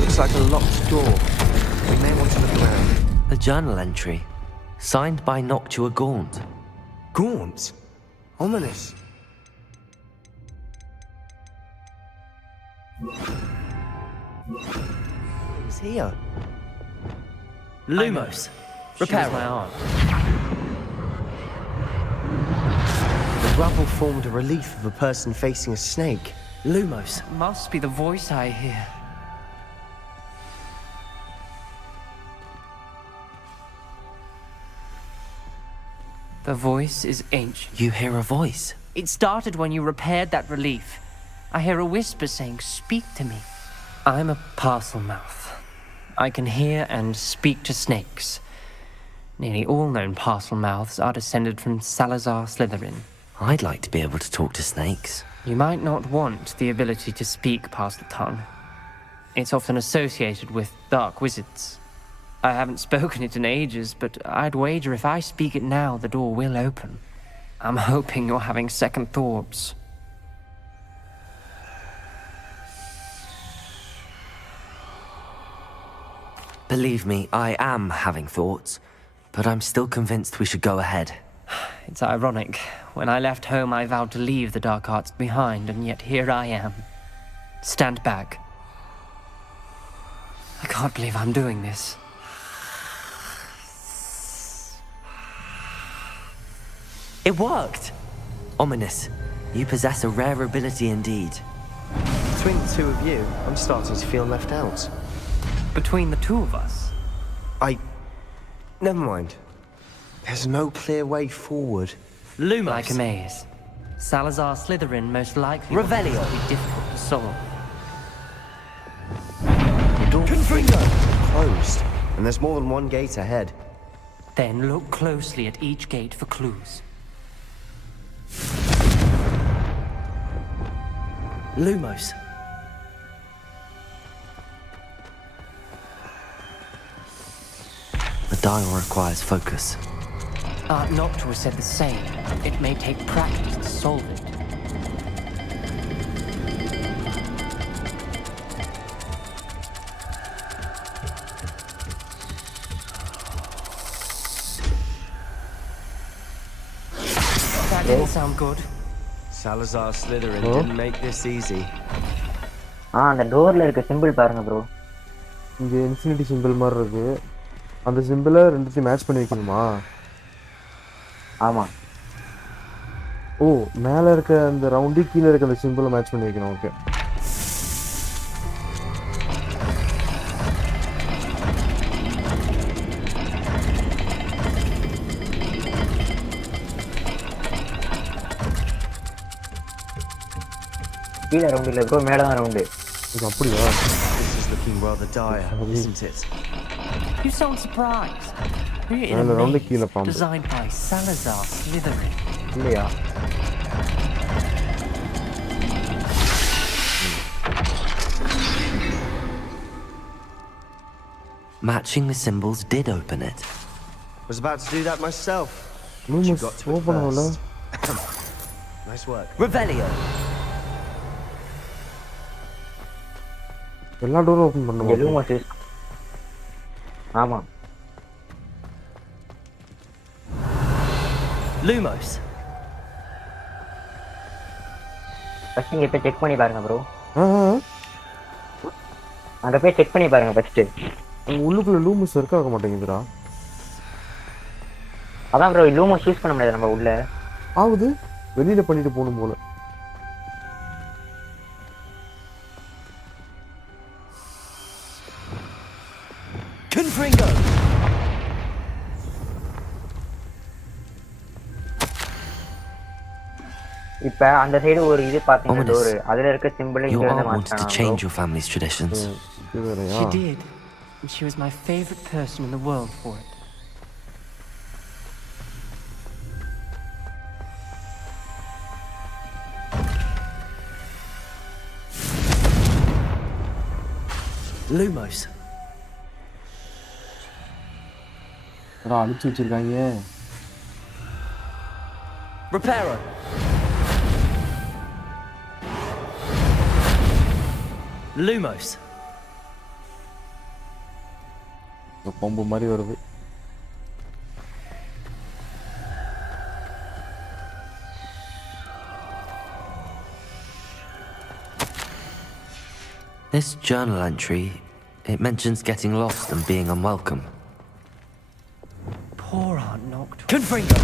Looks like a locked door. We may want to look around. A journal entry, signed by Noctua Gaunt. Gaunt? Ominous. He's here. Lumos. Repair my arm. The rubble formed a relief of a person facing a snake. Lumos. Must be the voice I hear. The voice is ancient. You hear a voice? It started when you repaired that relief. I hear a whisper saying, "Speak to me." I'm a parcel mouth. I can hear and speak to snakes. Nearly all known parcel mouths are descended from Salazar Slytherin. I'd like to be able to talk to snakes. You might not want the ability to speak past the tongue. It's often associated with dark wizards. I haven't spoken it in ages, but I'd wager if I speak it now, the door will open. I'm hoping you're having second thoughts. Believe me, I am having thoughts, but I'm still convinced we should go ahead. It's ironic. When I left home, I vowed to leave the dark arts behind, and yet here I am. Stand back. I can't believe I'm doing this. It worked! Ominous, you possess a rare ability indeed. Between the 2 of you, I'm starting to feel left out. Between the 2 of us? Never mind. There's no clear way forward. Lumos. Like a maze. Salazar Slytherin most likely Revelio. will be difficult to solve. The door Confringo! closed, and there's more than one gate ahead. Then look closely at each gate for clues. Lumos. The dial requires focus. Noctua said the same. It may take practice to solve it. That didn't sound good. Salazar Slytherin Oh. didn't make this easy. அந்த டோர்ல இருக்க simple பாருங்க bro. இங்கே infinity simple மாதிரி இருக்கு. அந்த சிம்பிளை ரெண்டுத்தையும் match பண்ணி வைக்கணுமா? ஆமா. ஓ, மேலே இருக்க அந்த ரவுண்டு கீழே இருக்க அந்த சிம்பிளை மேட்ச் பண்ணி வைக்கணும். ஓகே. கீழே ரவுண்ட் இல்லை ப்ரோ, மேலே தான் ரவுண்டு. இது அப்படியா? This is looking rather dire, isn't it? You sound surprised. You're in மேலே a ரவுண்டு maze கீழே பாம்பு. designed by Salazar Slytherin. இல்லையா? Matching the symbols did open it. Was about to do that myself. Loomis, You got to it open all first. Nice work. Revelio. எல்லா டோரும் open இங்கே பண்ணுவோம். லூமஸ் use. ஆமாம். Lumos. First இங்கே போய் check பண்ணி பாருங்க bro. ஆ, அங்கே போய் செக் பண்ணி பாருங்க ஃபர்ஸ்ட்டு. உள்ளுக்குள்ள லூமிஸ் ஒர்க் ஆக மாட்டேங்குதுடா. அதான் ப்ரோ லூமஸ் யூஸ் பண்ண முடியாது நம்ம உள்ள. ஆகுது, வெளியில பண்ணிட்டு போகணும் போல. Confringo. இப்போ அந்த சைடு ஒரு இது பார்த்தீங்கன்னா Ominous. டோர், அதில் இருக்க சிம்பிள் Your இங்கே இருந்து aunt wanted to மாற்றணும் change your family's traditions. இது வேறயா? She did. And she was my favorite person in the world for it. Lumos. அடா, அழிச்சு வச்சிருக்காங்க. Reparo. Lumos. இந்த பாம்பு மாதிரி வருது. This journal entry, it mentions getting lost and being unwelcome. Poor Aunt Noctua. Confringo.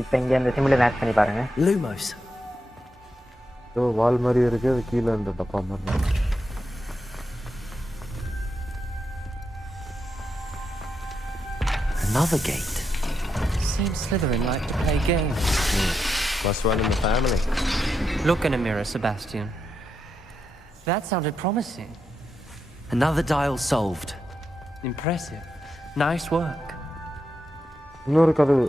இப்போ இங்கே அந்த சிம்பிளை மேட்ச் பண்ணி பாருங்க. Lumos. ஏதோ வால் மாதிரி இருக்கு, அது கீழே இந்த டப்பா மாதிரி. Another gate. Seems Slytherin like to play games. Must run in the family. Look in a mirror, Sebastian. That sounded promising. Another dial solved. Impressive. Nice work. இன்னொரு கதவு.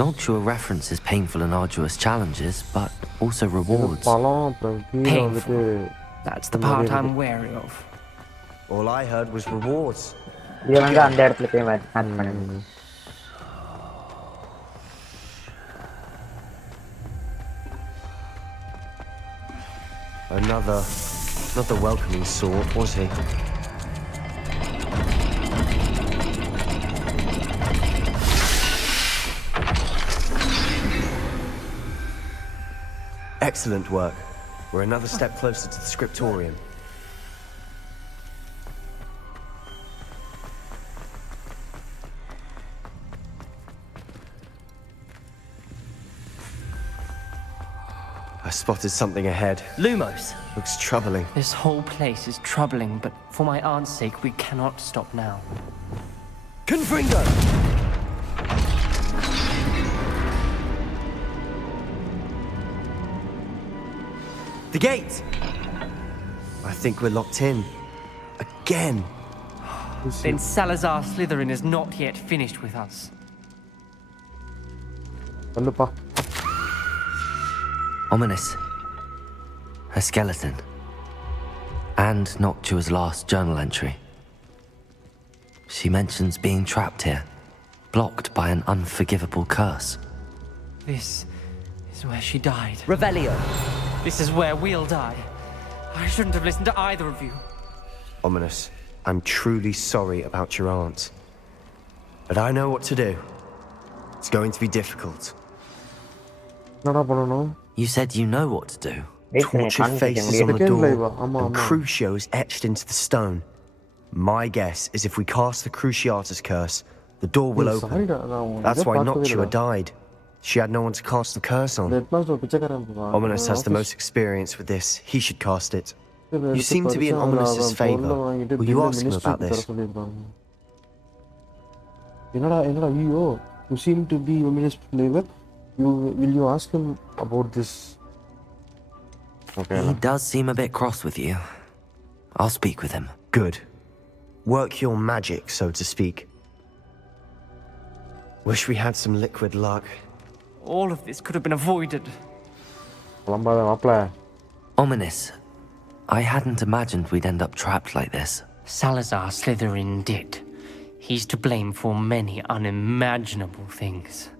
Noctua references painful and arduous challenges, but also rewards. பழம் அப்புறம் கீழே வந்துட்டு That's the part I'm wary of. All I heard was rewards. இதை வந்து அந்த இடத்துல போய் மேட்ச் பண்ணுங்க. Another, not the welcoming sort, was he? Excellent work. We're another step closer to the scriptorium. I spotted something ahead. Lumos. Looks troubling. This whole place is troubling, but for my aunt's sake, we cannot stop now. Confringo. The gate! I think we're locked in. Again. Then Salazar Slytherin is not yet finished with us. வந்துப்பா. Ominous. A skeleton. And Noctua's last journal entry. She mentions being trapped here, blocked by an unforgivable curse. This is where she died. Revelio. This is where we'll die. I shouldn't have listened to either of you. Ominous, I'm truly sorry about your aunt. But I know what to do. It's going to be difficult. You said you know what to do. Tortured faces on the door, and Crucio is etched into the stone. My guess is if we cast the Cruciatus curse, the door will open. That's why Noctua died. She had no one to cast the curse on. Ominous has the most experience with this. He should cast it. You seem to be in Ominous's favor. Will you ask him about this? You seem to be Ominous favor. Will you ask him about this? Okay. He does seem a bit cross with you. I'll speak with him. Good. Work your magic, so to speak. Wish we had some liquid luck. All of this could have been avoided. Ominous. I hadn't imagined we'd end up trapped like this. Salazar Slytherin did. He's to blame for many unimaginable things.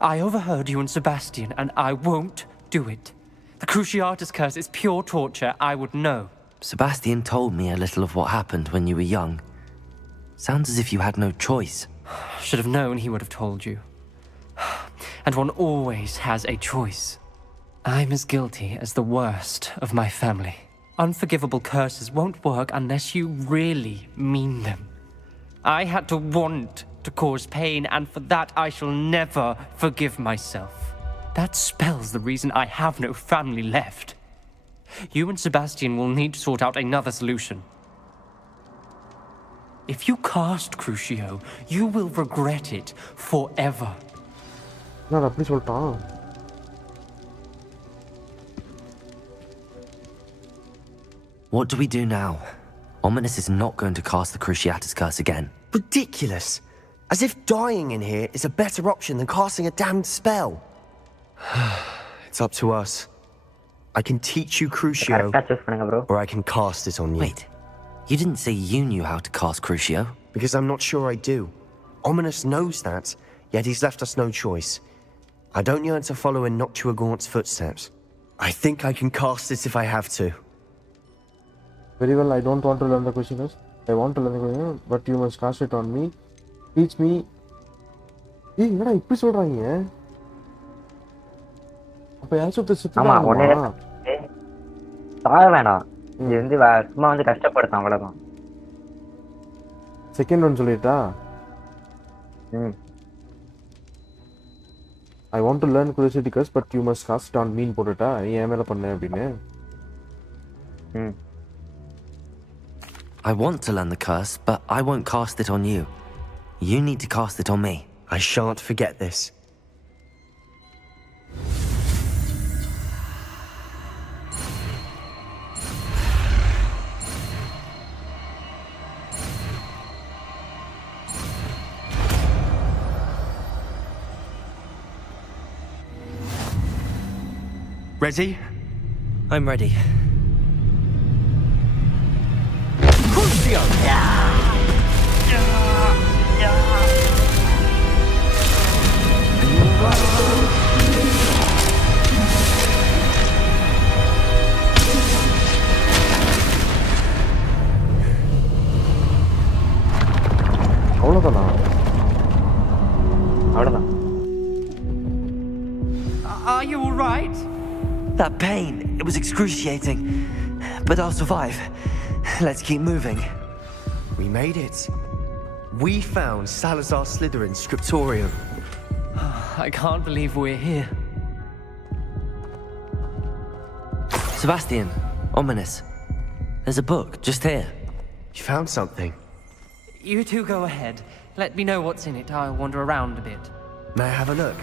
I overheard you and Sebastian, and I won't do it. The Cruciatus curse is pure torture. I would know. Sebastian told me a little of what happened when you were young. Sounds as if you had no choice. Should have known he would have told you. And one always has a choice. I'm as guilty as the worst of my family. Unforgivable curses won't work unless you really mean them. I had to want to cause pain, and for that I shall never forgive myself. That spells the reason I have no family left. You and Sebastian will need to sort out another solution. If you cast Crucio, you will regret it forever. What do we do now? Ominous is not going to cast the Cruciatus curse again. Ridiculous! As if dying in here is a better option than casting a damned spell. It's up to us. I can teach you Crucio, or I can cast it on you. Wait, you didn't say you knew how to cast Crucio? Because I'm not sure I do. Ominous knows that, yet he's left us no choice. I don't yearn to follow in Noctua Gaunt's footsteps. I think I can cast it if I have to. Very well, I don't want to learn the Cruciatus. I want to learn the Cruciatus, but you must cast it on me. Teach me. ஏய் என்னடா இப்படி சொல்றாங்க? அப்ப யாச்சும் ஆமா ஒண்ணே சாக வேணாம். இது வந்து சும்மா வந்து கஷ்டப்படுத்தான் அவ்வளவுதான். செகண்ட் ஒன் சொல்லிட்டா? I want to learn Cruciatus, but you must cast it on me போட்டுட்டா? நீ ஏன் மேல பண்ண அப்படினு? I want to learn the curse, but I won't cast it on you. You need to cast it on me. I shan't forget this. Ready? I'm ready. Crucio! அவ்வளவுதானா? அவ்வளவுதான். Are you all right? That pain, it was excruciating. But I'll survive. Let's keep moving. We made it. We found Salazar Slytherin's scriptorium. I can't believe we're here. Sebastian, Ominous. There's a book just here. You found something? You two go ahead. Let me know what's in it. I'll wander around a bit. May I have a look?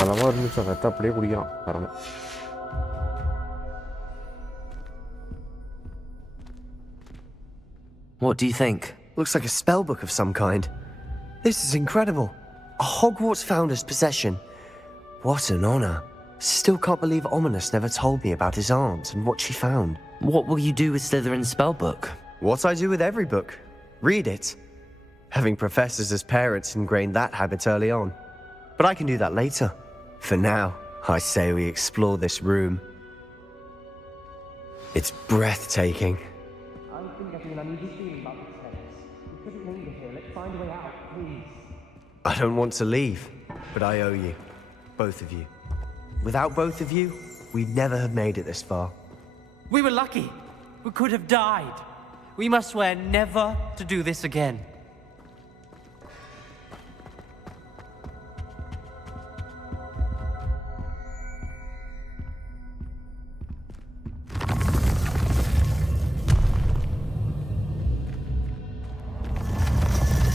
காலமா இருந்துச்சு வெத்த அப்படியே குடிக்கிறான் காரணம். What do you think? Looks like a spell book of some kind. This is incredible. A Hogwarts founder's possession. What an honor. Still can't believe Ominous never told me about his aunt and what she found. What will you do with Slytherin's spellbook? What I do with every book. Read it. Having professors as parents ingrained that habit early on. But I can do that later. For now, I say we explore this room. It's breathtaking. I'm getting an uneasy feeling about this place. We couldn't linger here. Let's find a way out, please. I don't want to leave, but I owe you. Both of you. Without both of you, we'd never have made it this far. We were lucky. We could have died. We must swear never to do this again.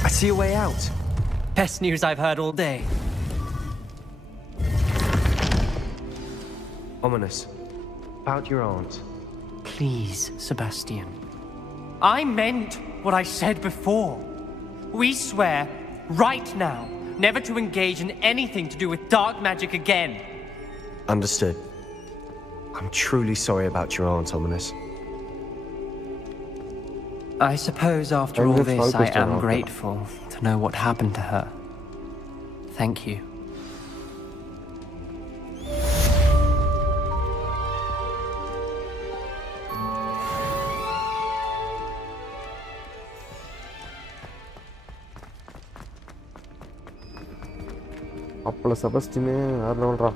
I see a way out. Best news I've heard all day. Ominous. About your aunt. Please, Sebastian. I meant what I said before. We swear, right now, never to engage in anything to do with dark magic again. Understood. I'm truly sorry about your aunt, Ominous. I suppose after all this, I am grateful to know what happened to her. Thank you. அப்பல செபஸ்டினே வேற லெவல்ரா.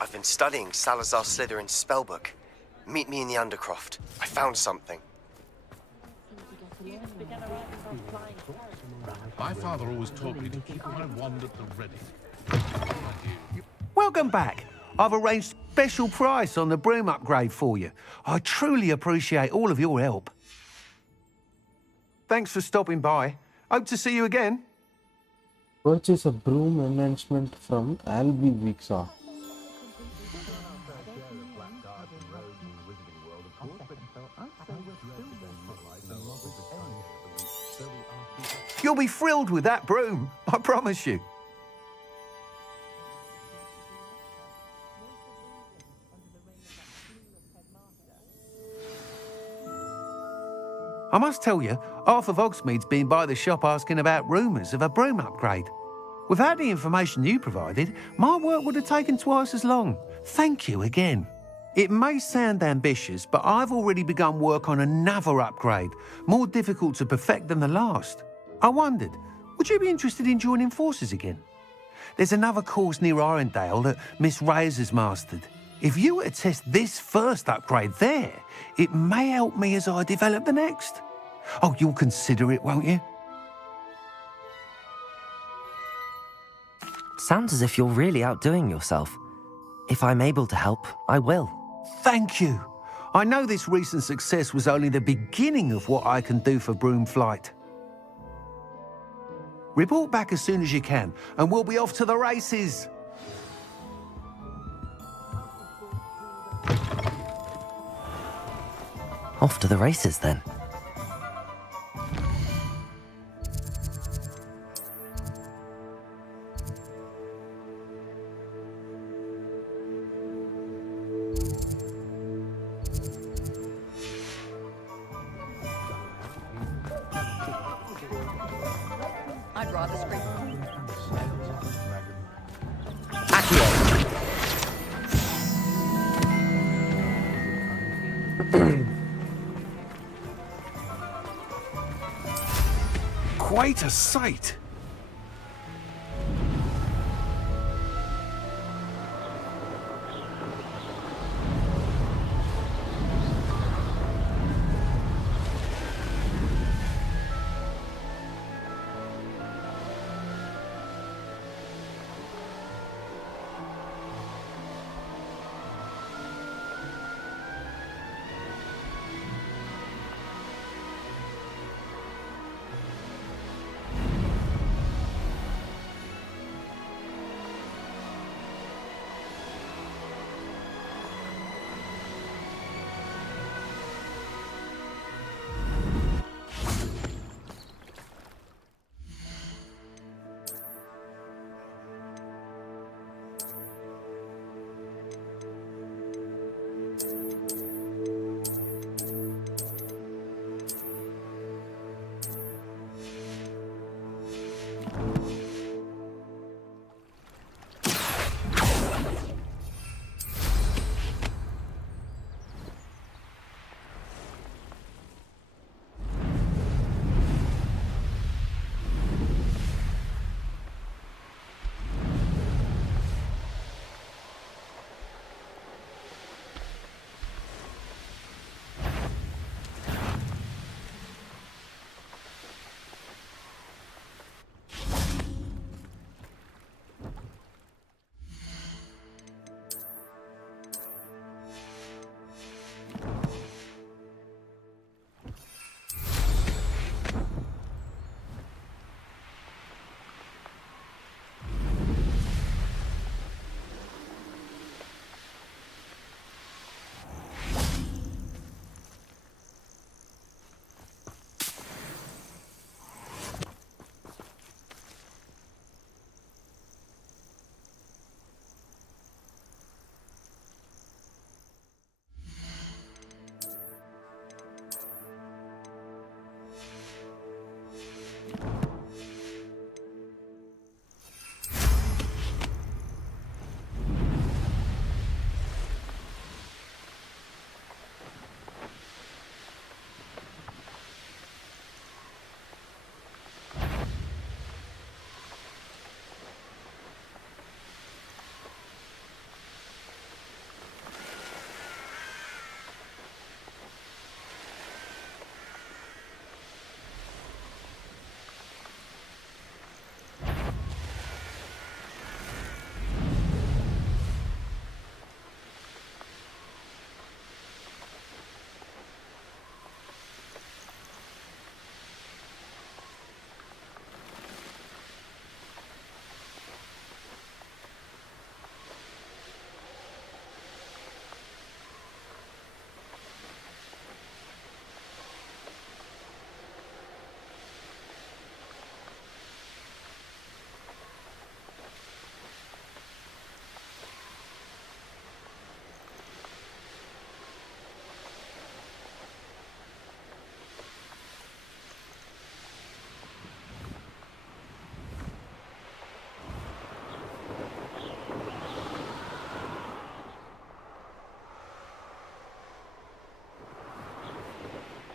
I've been studying Salazar Slytherin's spellbook. Meet me in the Undercroft. I found something. My father always taught me to keep my wand at the ready. Welcome back. I've arranged special price on the broom upgrade for you. I truly appreciate all of your help. Thanks for stopping by. Hope to see you again. Purchase a broom enhancement from Albi Vixa. You'll be thrilled with that broom, I promise you. I must tell you, half of Hogsmeade's been by the shop asking about rumours of a broom upgrade. Without the information you provided, my work would have taken twice as long. Thank you again. It may sound ambitious, but I've already begun work on another upgrade, more difficult to perfect than the last. I wondered, would you be interested in joining forces again? There's another course near Arendale that Miss Reyes has mastered. If you were to test this first upgrade there, it may help me as I develop the next. Oh, you'll consider it, won't you? Sounds as if you're really outdoing yourself. If I'm able to help, I will. Thank you. I know this recent success was only the beginning of what I can do for broom flight. Report back as soon as you can, and we'll be off to the races. Off to the races, then. quite a sight.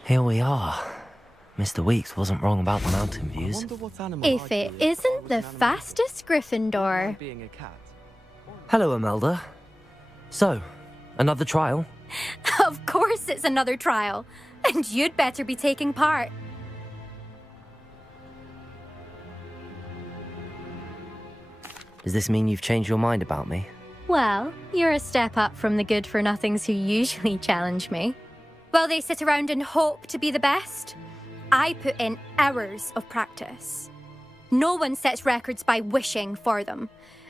Here we are. Mr. Weeks wasn't wrong about the mountain views. If it isn't the fastest Gryffindor. Hello, Imelda. So, another trial? Of course it's another trial. And you'd better be taking part. Does this mean you've changed your mind about me? Well, you're a step up from the good-for-nothings who usually challenge me. While they sit around and hope to be the best, I put in hours of practice. No one sets records by wishing for them,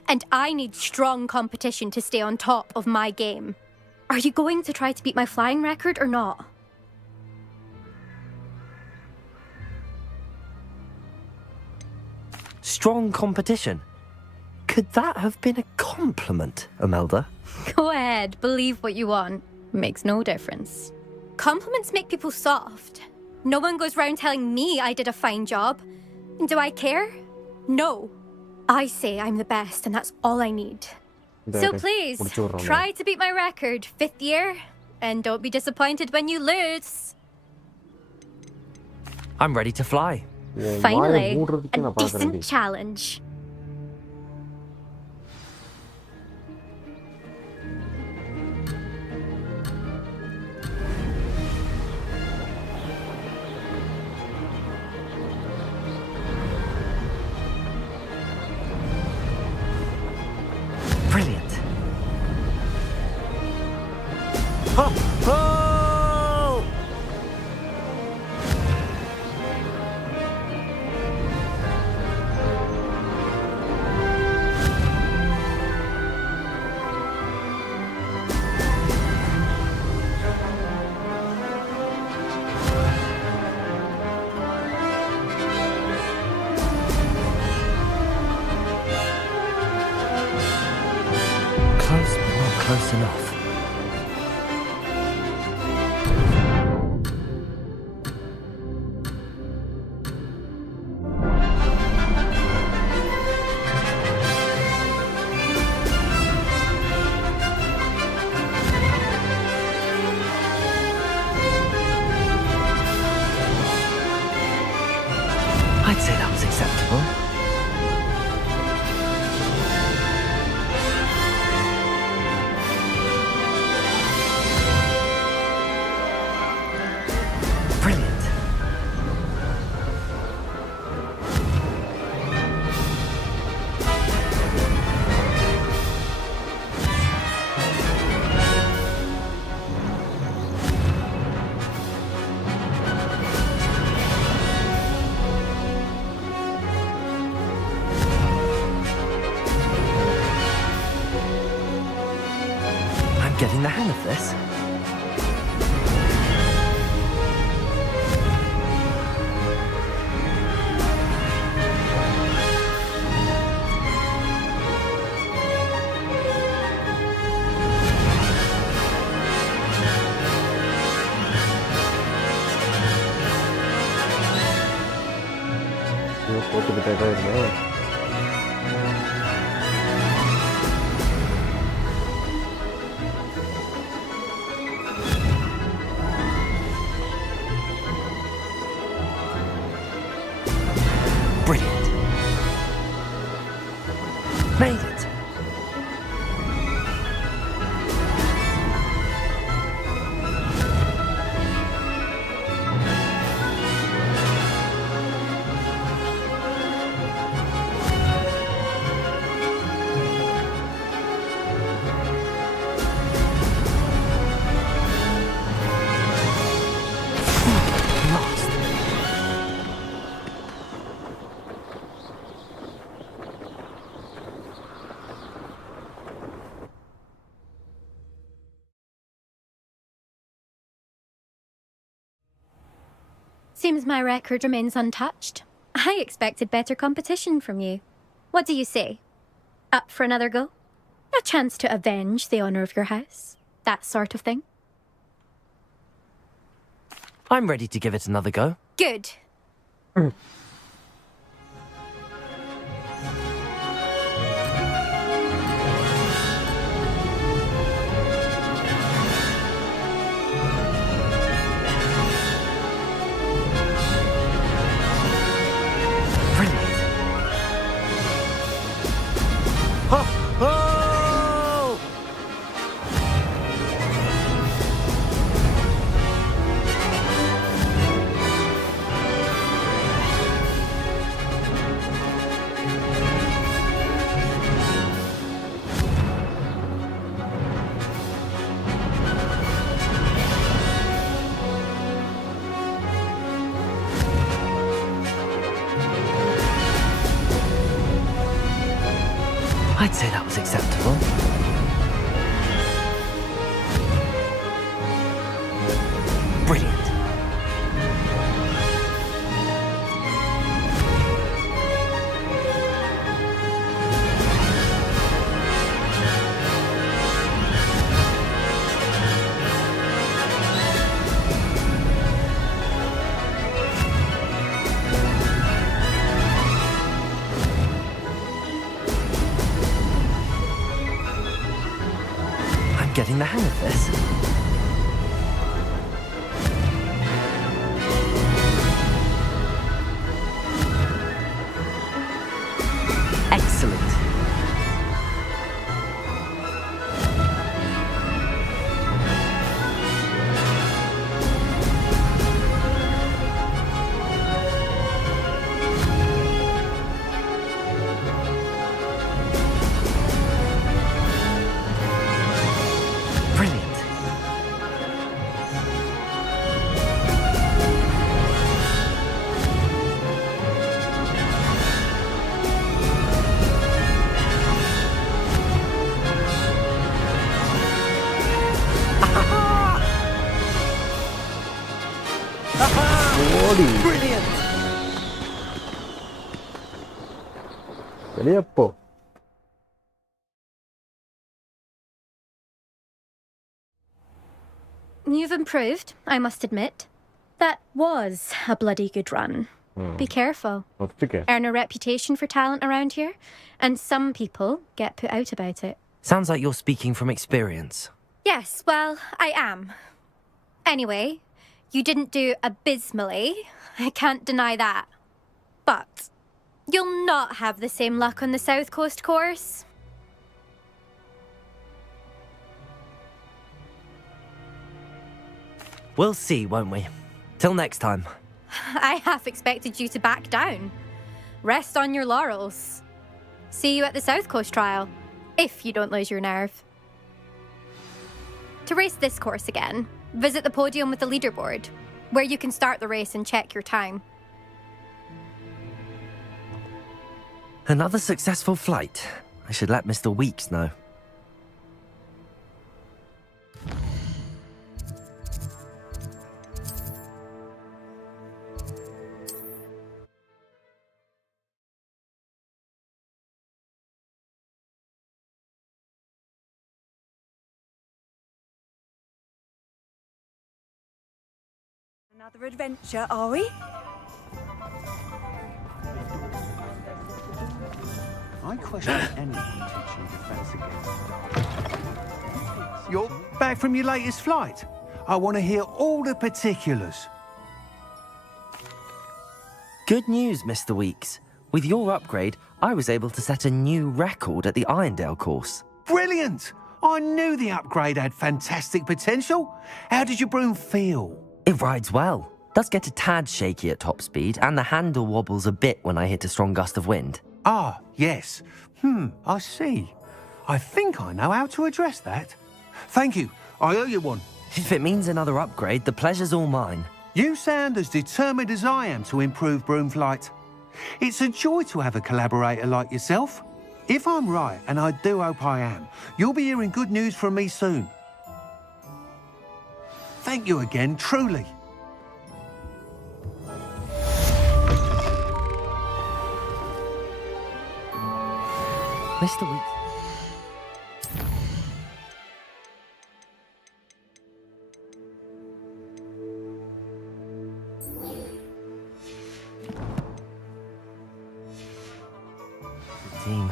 and I need strong competition to stay on top of my game. Are you going to try to beat my flying record or not? Strong competition? Could that have been a compliment, Imelda? Go ahead, believe what you want. Makes no difference. Compliments make people soft. No one goes round telling me I did a fine job. Do I care? No. I say I'm the best, and that's all I need. So please, try to beat my record, 5th year, and don't be disappointed when you lose. I'm ready to fly. Finally, மூடுறதுக்கு a நான் பார்க்குறேன். decent challenge. Brilliant. Oh! Oh! Close, but not close enough. I'd say that was acceptable. Brilliant. I'm getting the hang of this. ஐயோ, போட்டுக்கிட்டே தான் இருந்தேன். Brilliant. Made it. Lost. Seems my record remains untouched. I expected better competition from you. What do you say? Up for another go? A chance to avenge the honour of your house? That sort of thing? I'm ready to give it another go. Good. Oh! I'd say that was acceptable. Brilliant. I'm getting the hang of this. போடி வெளியே போ. You've improved, I must admit. That was a bloody good run. Be careful. ஒத்துக்க. Earn a reputation for talent around here, and some people get put out about it. Sounds like you're speaking from experience. Yes, well, I am. Anyway, you didn't do abysmally. I can't deny that. But you'll not have the same luck on the South Coast course. We'll see, won't we? Till next time. I half expected you to back down. Rest on your laurels. See you at the South Coast trial, if you don't lose your nerve. To race this course again, visit the podium with the leaderboard, where you can start the race and check your time. Another successful flight. I should let Mr. Weeks know. Another adventure, are we? I question anyone teaching defense against dark. You're back from your latest flight? I want to hear all the particulars. Good news, Mr. Weeks. With your upgrade, I was able to set a new record at the Irondale course. Brilliant! I knew the upgrade had fantastic potential. How did your broom feel? It rides well. Does get a tad shaky at top speed, and the handle wobbles a bit when I hit a strong gust of wind. Ah, yes. I see. I think I know how to address that. Thank you. I owe you one. If it means another upgrade, the pleasure's all mine. You sound as determined as I am to improve broom flight. It's a joy to have a collaborator like yourself. If I'm right, and I do hope I am, you'll be hearing good news from me soon. Thank you again, truly. Mr. Weeks. Team.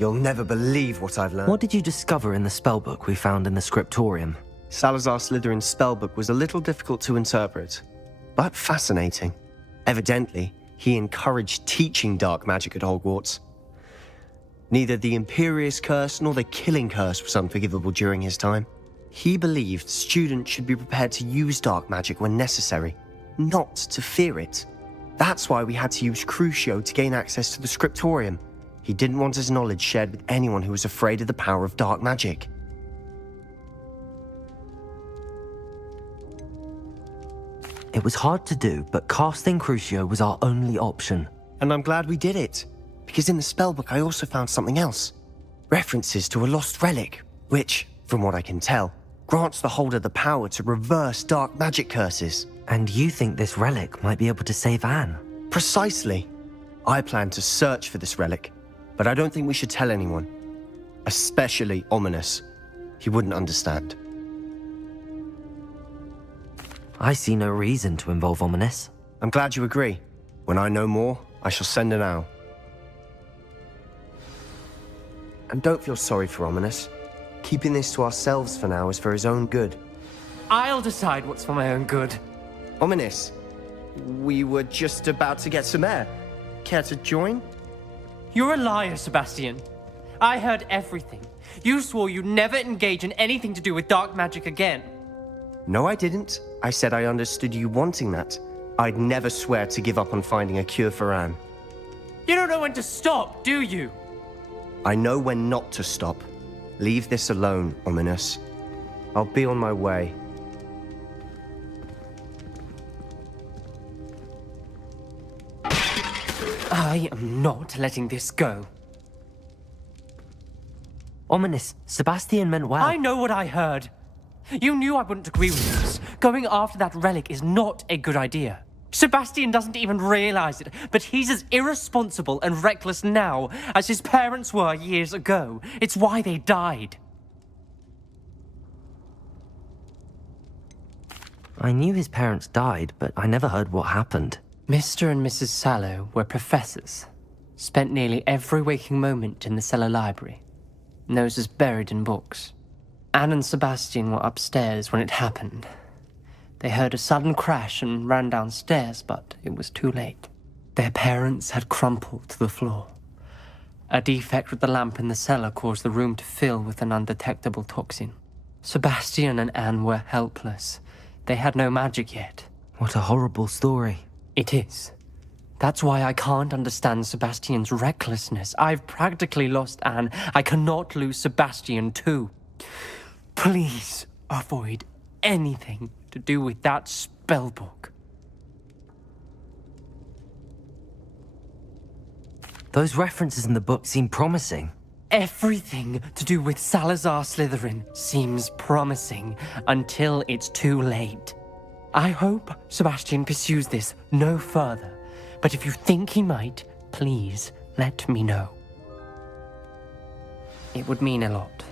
You'll never believe what I've learned. What did you discover in the spellbook we found in the scriptorium? Salazar Slytherin's spellbook was a little difficult to interpret, but fascinating. Evidently, he encouraged teaching dark magic at Hogwarts. Neither the Imperious Curse nor the Killing Curse was unforgivable during his time. He believed students should be prepared to use dark magic when necessary, not to fear it. That's why we had to use Crucio to gain access to the scriptorium. He didn't want his knowledge shared with anyone who was afraid of the power of dark magic. It was hard to do, but casting Crucio was our only option. And I'm glad we did it, because in the spellbook I also found something else. References to a lost relic, which, from what I can tell, grants the holder the power to reverse dark magic curses. And you think this relic might be able to save Anne? Precisely. I plan to search for this relic, but I don't think we should tell anyone. Especially Ominous. He wouldn't understand. I see no reason to involve Ominous. I'm glad you agree. When I know more, I shall send an owl. And don't feel sorry for Ominous. Keeping this to ourselves for now is for his own good. I'll decide what's for my own good. Ominous, we were just about to get some air. Care to join? You're a liar, Sebastian. I heard everything. You swore you'd never engage in anything to do with dark magic again. No, I didn't. I said I understood you wanting that. I'd never swear to give up on finding a cure for Anne. You don't know when to stop, do you? I know when not to stop. Leave this alone, Ominous. I'll be on my way. I am not letting this go. Ominous, Sebastian meant well. I know what I heard. You knew I wouldn't agree with this. Going after that relic is not a good idea. Sebastian doesn't even realize it, but he's as irresponsible and reckless now as his parents were years ago. It's why they died. I knew his parents died, but I never heard what happened. Mr. and Mrs. Sallow were professors. Spent nearly every waking moment in the cellar library. Noses buried in books. Anne and Sebastian were upstairs when it happened. They heard a sudden crash and ran downstairs, but it was too late. Their parents had crumpled to the floor. A defect with the lamp in the cellar caused the room to fill with an undetectable toxin. Sebastian and Anne were helpless. They had no magic yet. What a horrible story. It is. That's why I can't understand Sebastian's recklessness. I've practically lost Anne. I cannot lose Sebastian too. Please avoid anything to do with that spellbook. Those references in the book seem promising. Everything to do with Salazar Slytherin seems promising until it's too late. I hope Sebastian pursues this no further, but if you think he might, please let me know. It would mean a lot.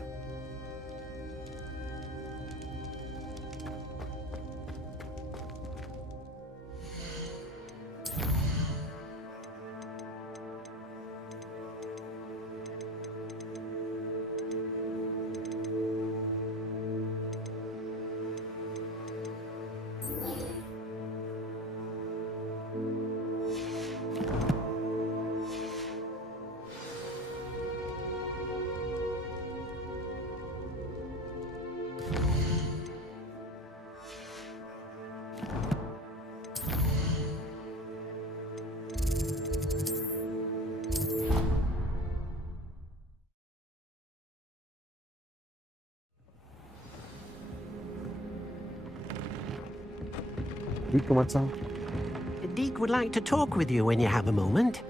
Deke would like to talk with you when you have a moment.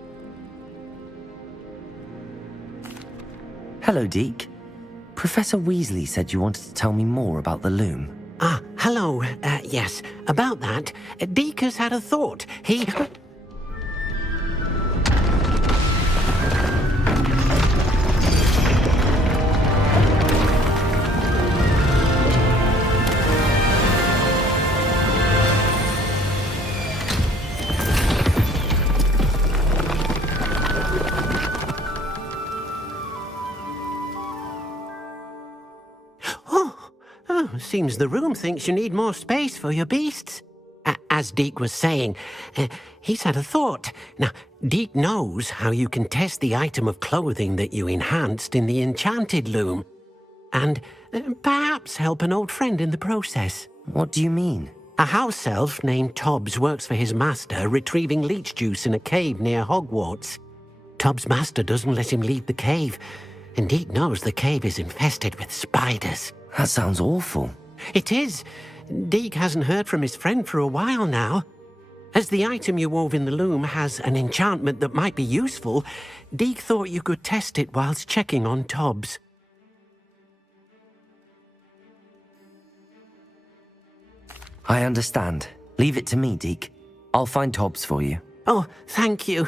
Hello, Deke. Professor Weasley said you wanted to tell me more about the loom. Ah, hello. Yes, about that. Deke has had a thought. He... Seems the room thinks you need more space for your beasts. As Deke was saying, he's had a thought. Now, Deke knows how you can test the item of clothing that you enhanced in the enchanted loom. And perhaps help an old friend in the process. What do you mean? A house elf named Tobbs works for his master, retrieving leech juice in a cave near Hogwarts. Tobbs' master doesn't let him leave the cave, and Deke knows the cave is infested with spiders. That sounds awful. It is. Deke hasn't heard from his friend for a while now. As the item you wove in the loom has an enchantment that might be useful, Deke thought you could test it whilst checking on Tobbs. I understand. Leave it to me, Deke. I'll find Tobbs for you. Oh, thank you.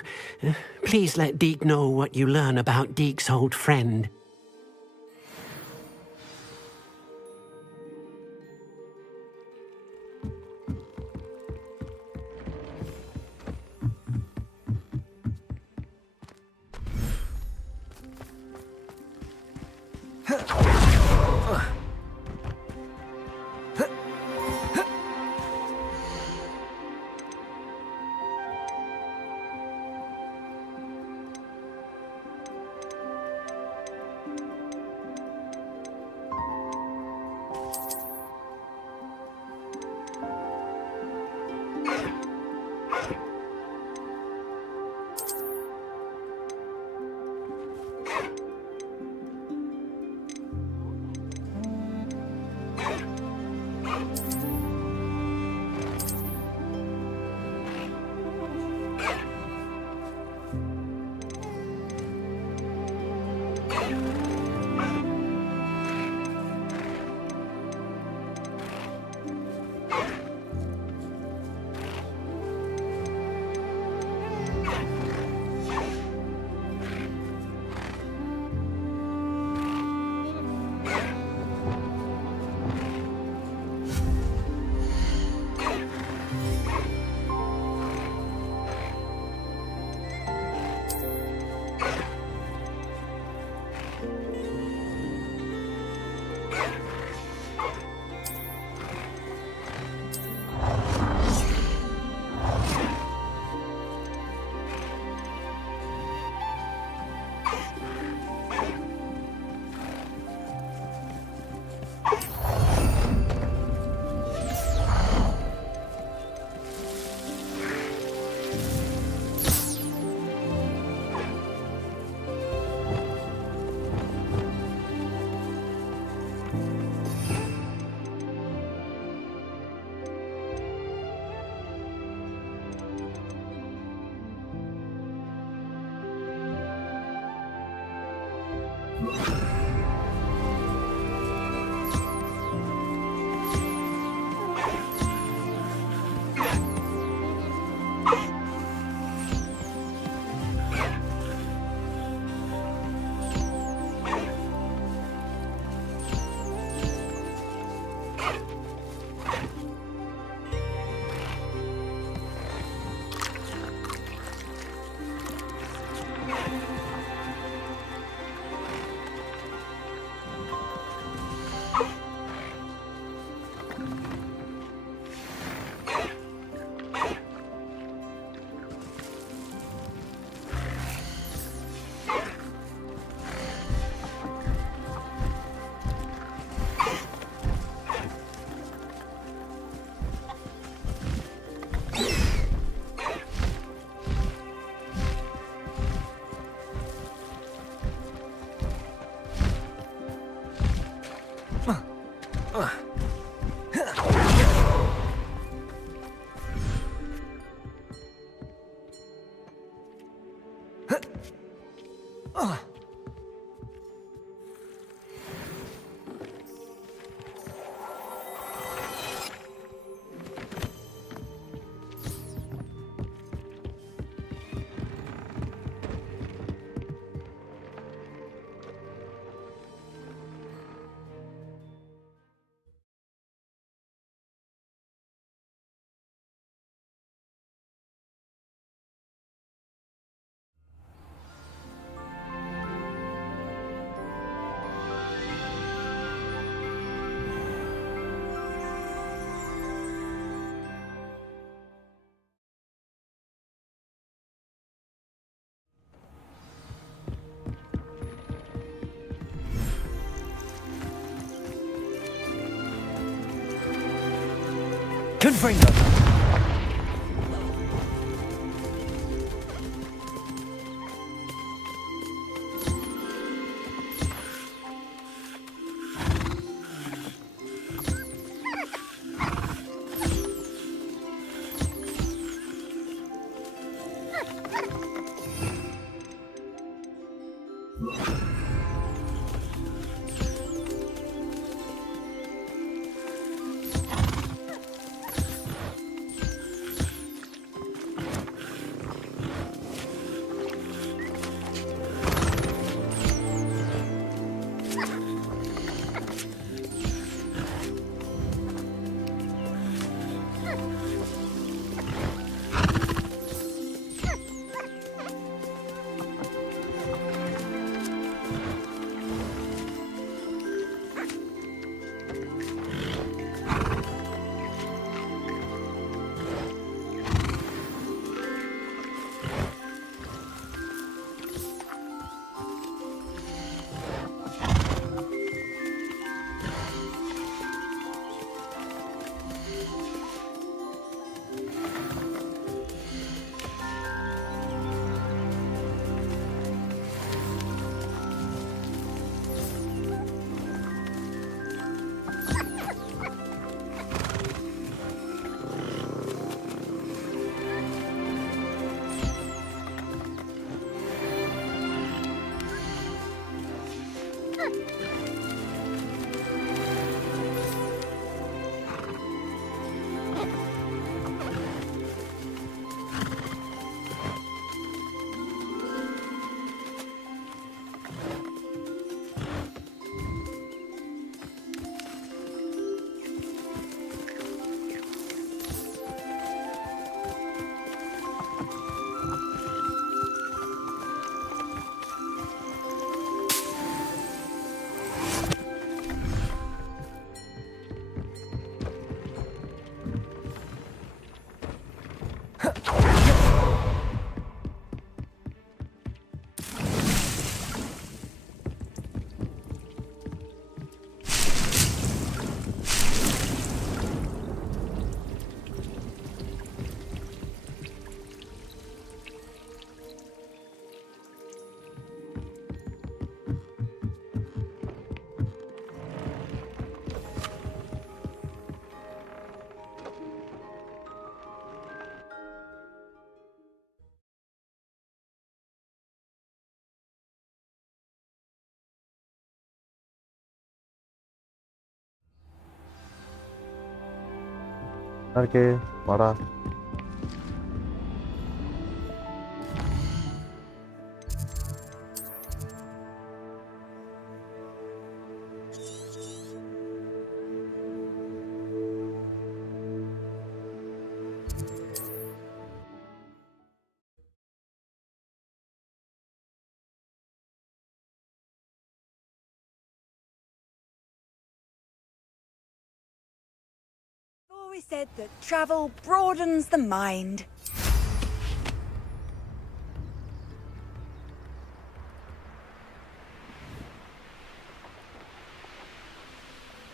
Please let Deke know what you learn about Deke's old friend. Confringo! இருக்கே வாடா. Always said that travel broadens the mind.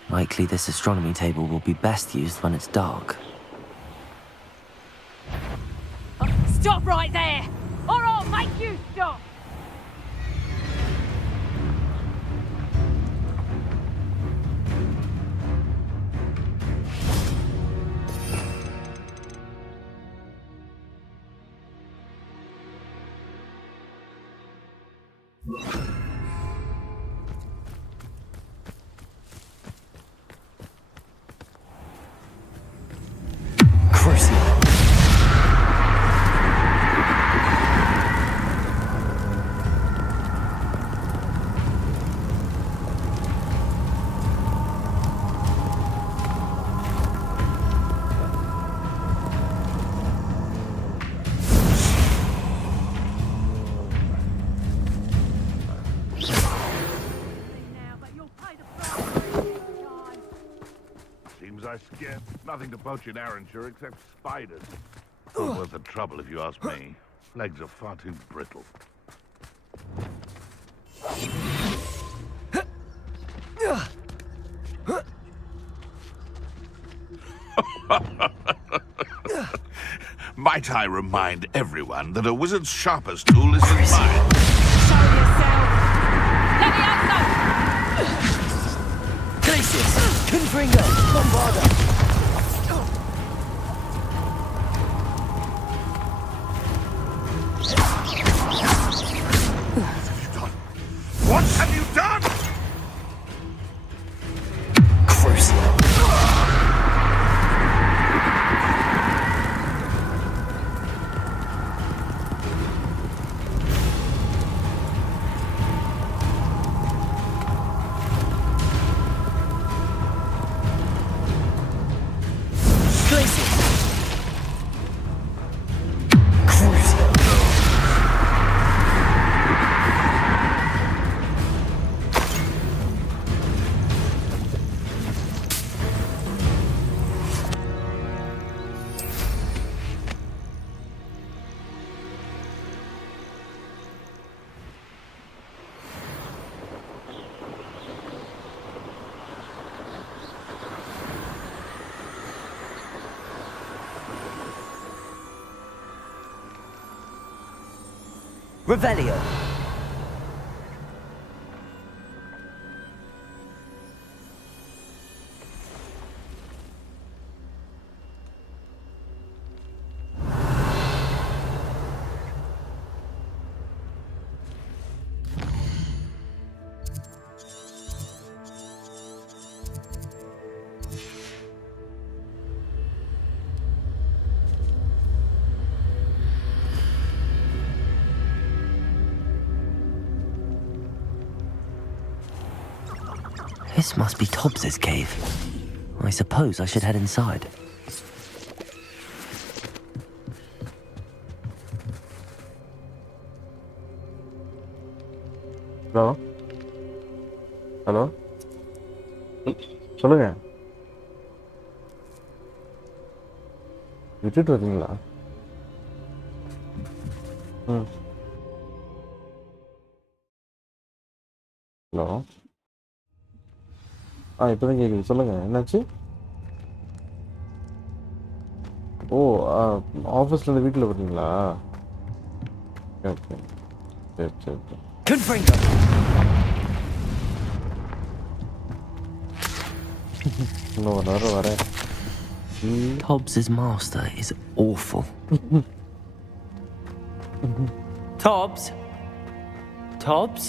Likely this astronomy table will be best used when it's dark. Stop right there, or I'll make you stop! again. Nothing to poach in Arranshire except spiders. Not worth the trouble if you ask me. Legs are far too brittle. Might I remind everyone that a wizard's sharpest tool is his mind? Glacius! Confringo! Bombarda! What have you done? Crucio! Revelio. This must be Tobbs's cave. I suppose I should head inside. Hello hello சொல்லுங்க விட்டுட்டு வரீங்களா? ம் hello இப்போ தான் கேட்குது. சொல்லுங்கள், என்னாச்சு? ஓ, ஆஃபீஸ்லேருந்து வீட்டில் வரீங்களா? ஓகே, சரி சரி சரி. இன்னும் ஒரு நேரம் வரேன். Tobbs's master is awful. Tobbs? Tobbs?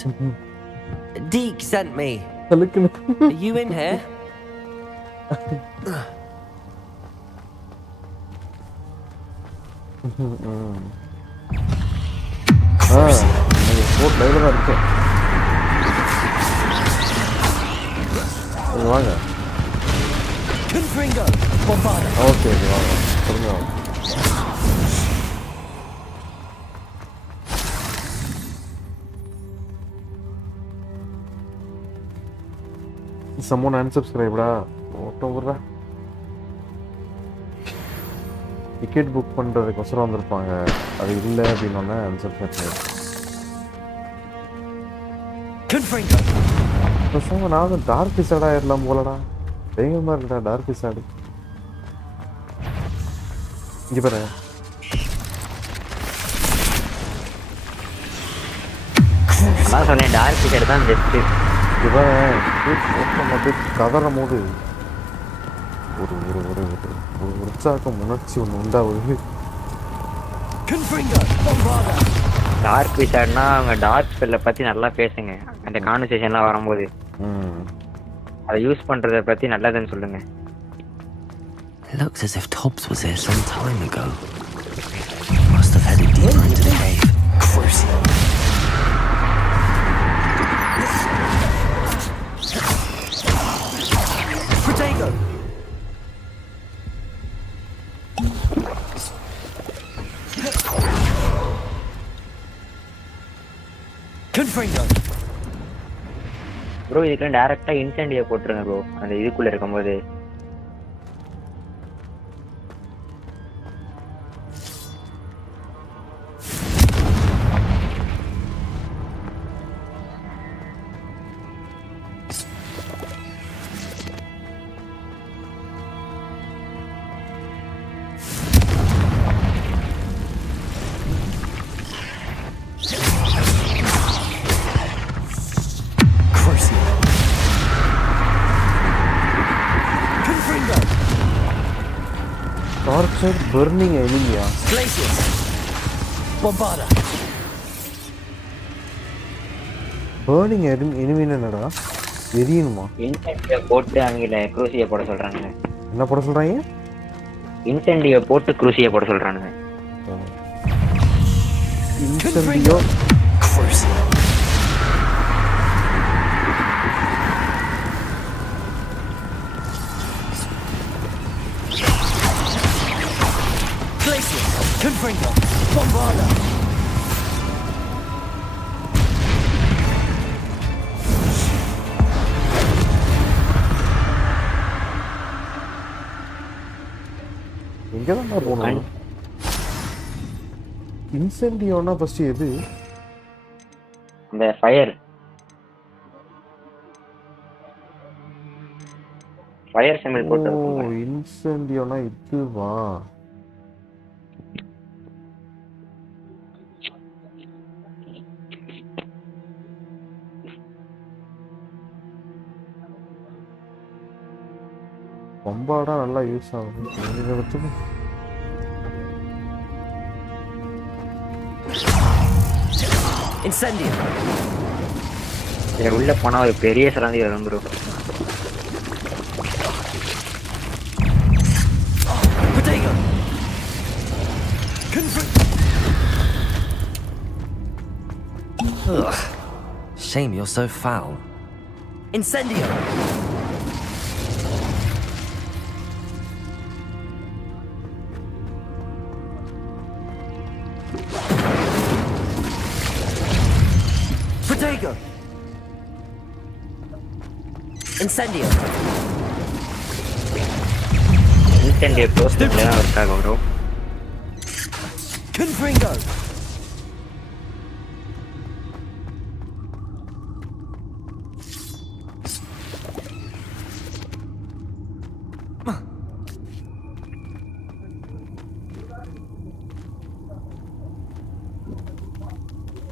Deke sent me. Are you in here? Boat லைவ்ல தான் இருக்கேன். வாங்க. ஓகே வாங்க, சொல்லுங்க. Someone unsubscribed. Whatever. Ticket book பண்றதுக்கு வந்திருப்பாங்க. அது இல்ல அப்படினோனே unsubscribe. பசங்க நான் டார்க் பிசாடா ஏறலாம் போலடா. பயங்கரமா இருக்குடா டார்க் பிசாடு. இங்க பாரு. நான் சொன்னேன் டார்க் பிசாடு தான் பெஸ்ட். இவன் கதறும் போது ஒரு ஒரு ஒரு ஒரு உற்சாகம் உணர்ச்சி ஒன்று உண்டாகுது. டார்க் விசார்ட்னா அவங்க டார்க் ஸ்பெல்லை பற்றி நல்லா பேசுங்க. அந்த கான்வர்சேஷன்லாம் வரும்போது அதை யூஸ் பண்ணுறதை பற்றி நல்லதுன்னு சொல்லுங்க. Looks as if Tobbs was here some time ago. Must have headed deeper into the cave. Protego! Confringo! Bro இதுக்கெல்லாம் டேரெக்டாக இன்சென்டியை போட்டுருங்க ப்ரோ அந்த இதுக்குள்ளே இருக்கும்போது. said burning enemy. Glaciers! Bombarda! Burning enemy என்னடா? எரியணுமா? இன்சென்டியோ போட்டு அவங்கள க்ரூசியை போட சொல்றானுங்க. என்ன போட சொல்றாங்க? இன்சென்டியோ போட்டு க்ரூசியை போட சொல்றானுங்க. இன்சென்டியோ Crucio. Glacier! Confringo! Bombarda! எங்கதான் போகணும்? இன்சென்டியோனா ஃபர்ஸ்ட் எது? இந்த ஃபயர் சிம்பிள் போட்டு ஓ இன்சென்டியோனா இதுவா? bombarda நல்லா யூஸ் ஆகும். இத வச்சு Incendio. உள்ள போனா ஒரு பெரிய சராந்தி வரும் ப்ரோ. Potato. Ugh. Shame you're so foul. Incendio. Protego! Incendio! Incendio close பண்ணலாம் இருக்காங்க ப்ரோ. Confringo!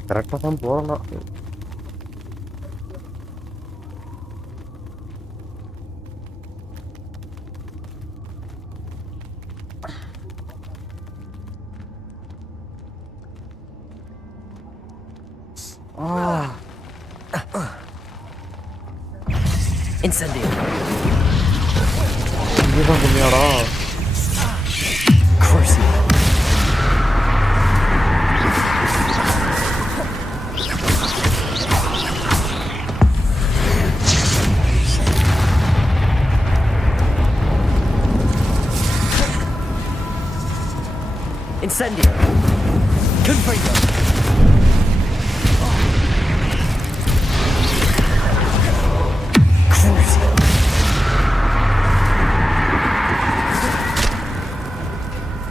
கரெக்டா தான் போறேன்னா. Incendio! இங்கதான் பண்ணியாடா? Crucio! Incendio! Confringo! Crucio!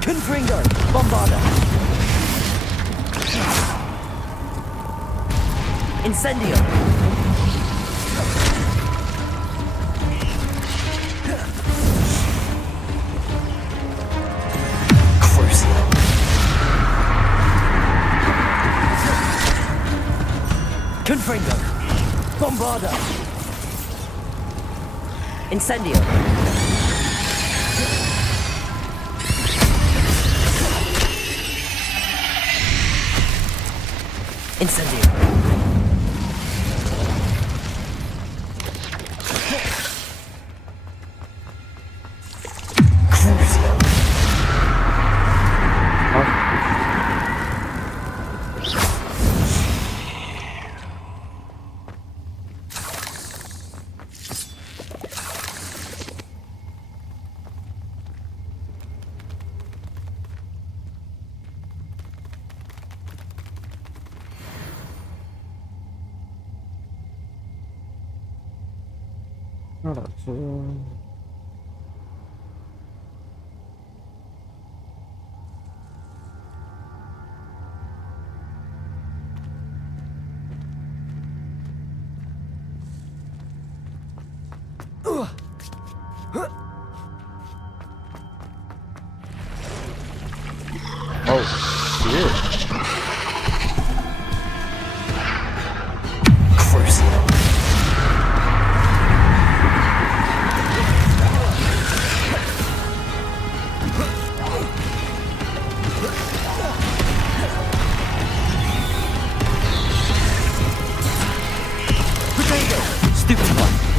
Confringo! Bombarda! Incendio! Crucio! Confringo! Bombarda! Incendio! Incendio! Crucio! என்னடாச்சு? Oh, shit. Crucio!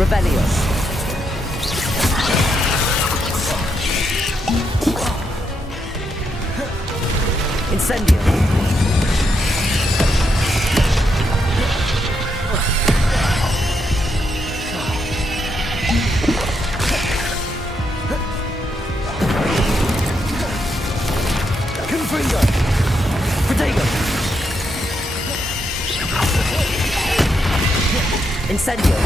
Rebellion. Incendio. Confringo. Protego. Incendio.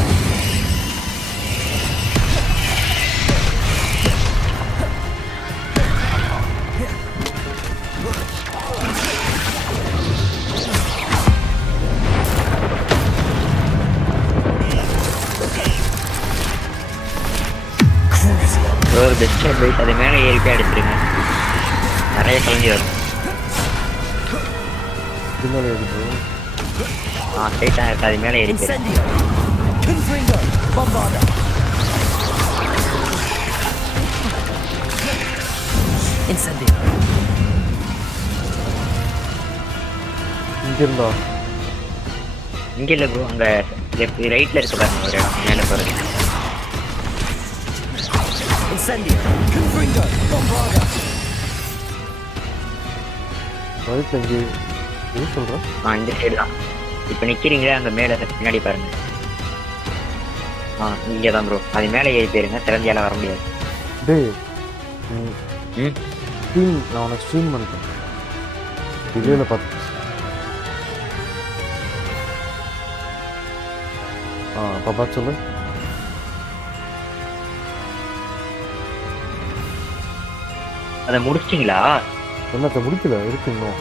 ஒரு பெஸ்ட் அட்வைஸ், அது மேலே ஏறி போய் அடிச்சிருங்க, நிறைய கலஞ்சி வரும். ஸ்ட்ரைட்டாக இருக்கு, அது மேலே ஏறி போயிடும். இங்கே இல்லை ப்ரோ, அங்கே லெஃப்ட் ரைட்டில் இருக்கு பாருங்க ஒரு இடம் மேலே போகிறது. Incendio. Confringo. Bombarda. இந்த சைடு தான் இப்போ நிற்கிறீங்களே, அங்கே மேலே பின்னாடி பாருங்க. இங்கே தான் ப்ரோ, அது மேலே ஏறி போயிருங்க, திறந்தியால வர முடியாது. நான் உனக்கு ஸ்ட்ரீம் பண்ணிட்டேன் டிலேல பார்த்து. அப்போ பார்த்து சொல்லு. அதை முடிச்சிட்டிங்களா? என்னத்தை முடிக்கல, இருக்கு இன்னும்.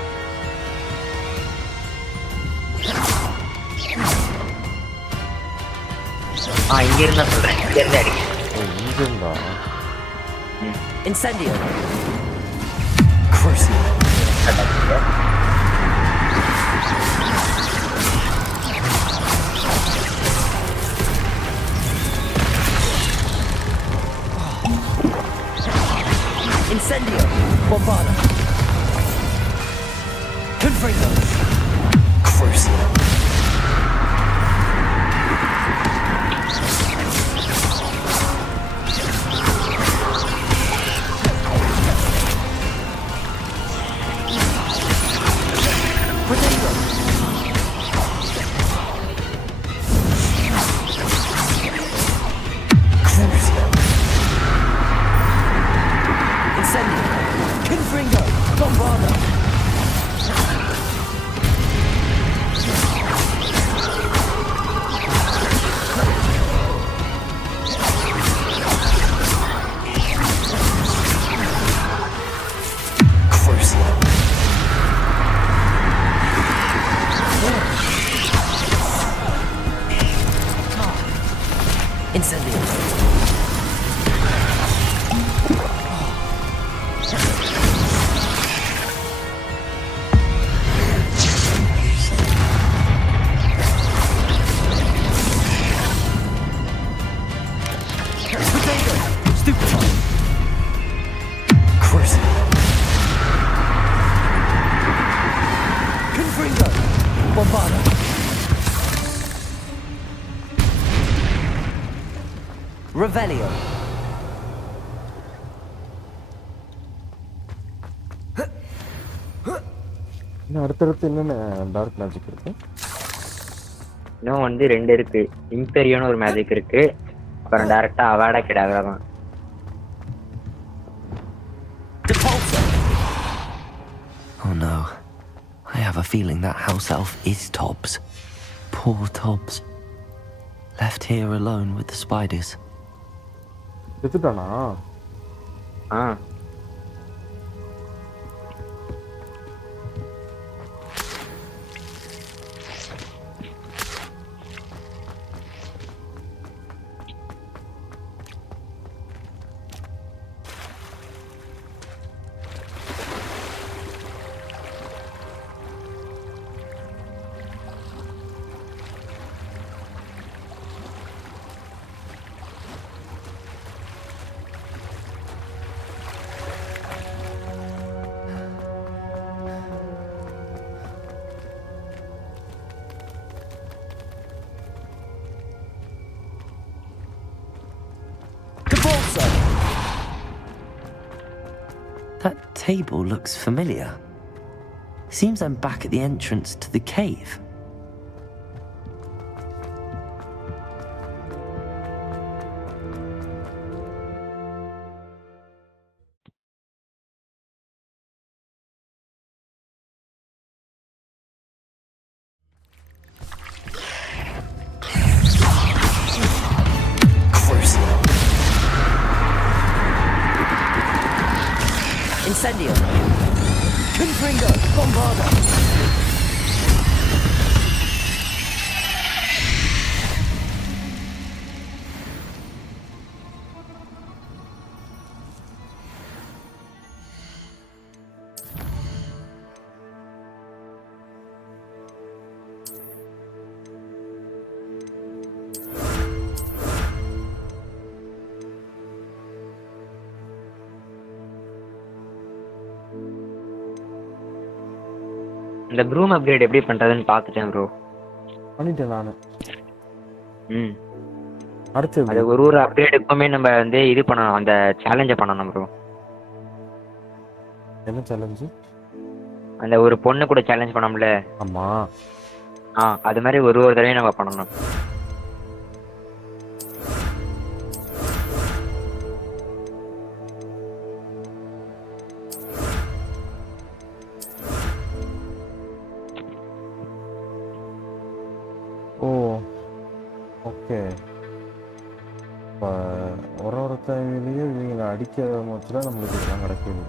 இங்க இருந்தா சொல்றேன், இங்க இருந்தா அடிக்க. இங்க இருந்தா Incendio. Crucio. Incendio. Bombarda. Confringo. Crucio. Protego. Crucio. Incendio. Confringo. Bombarda. Crucio. Incendio. Protego. Stupefy. Crucio. Confringo. Bombarda. Revelio. இன்னும் அடுத்தடுத்து என்னென்ன டார்க் மேஜிக் இருக்கு? இன்னும் வந்து 2 இருக்கு. இம்பெரியோன்னு ஒரு மேஜிக் இருக்கு, அப்புறம் டேரக்டா அவார்டா கிடையாது தான். Oh no. I have a feeling that house elf is Tobbs. Poor Tobbs. Left here alone with the spiders. செத்துட்டானா? table looks familiar. Seems I'm back at the entrance to the cave. Incendio! Confringo! Bombarda! இந்த broom upgrade எப்படி பண்றதுன்னு பார்த்துட்டேன் bro. பண்ணிட்டேன் நானு. ம். அடுத்து அது ஒரு அப்கிரேடுக்குமே நம்ம வந்து இது பண்ணணும், அந்த சேலஞ்சை பண்ணணும் ப்ரோ. என்ன சேலஞ்சு? அந்த ஒரு பொண்ணு கூட சேலஞ்ச் பண்ணோம்ல. ஆமா. அது மாதிரி ஒரு தடவையும் நம்ம பண்ணணும். ஓகே. இப்போ ஒரு டைம்லேயும் இவங்களை அடிக்க வச்சுதான் நம்மளுக்கு இதெல்லாம் கிடைக்குது.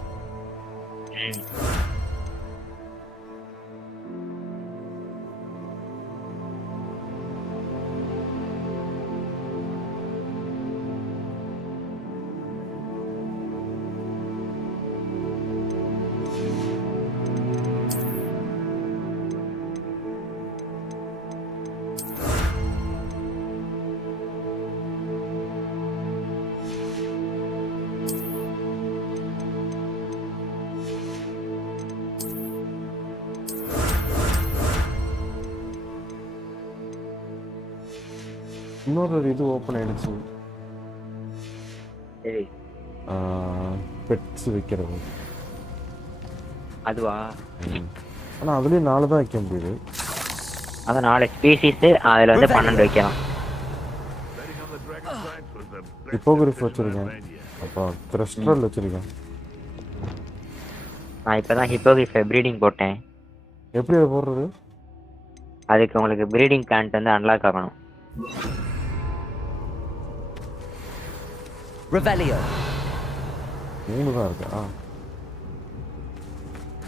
இன்னொரு இது ஓப்பன் ஆயிடுச்சு. சரி. பெட்ஸ் வைக்கிறது. அதுவா? ஆனால் அதுலேயும் 4 தான் வைக்க முடியுது. அதான் 4 ஸ்பீசிஸ், அதில் வந்து 12 வைக்கலாம். ஹிப்போகிரிஃப் வச்சுருக்கேன், அப்போ த்ரெஸ்ட்ரல் வச்சுருக்கேன். நான் இப்போ தான் ஹிப்போகிரிஃப் ப்ரீடிங் போட்டேன். எப்படி அதை போடுறது? அதுக்கு உங்களுக்கு ப்ரீடிங் பிளான்ட் வந்து அன்லாக் ஆகணும். Revelio. 3 தான் இருக்கா?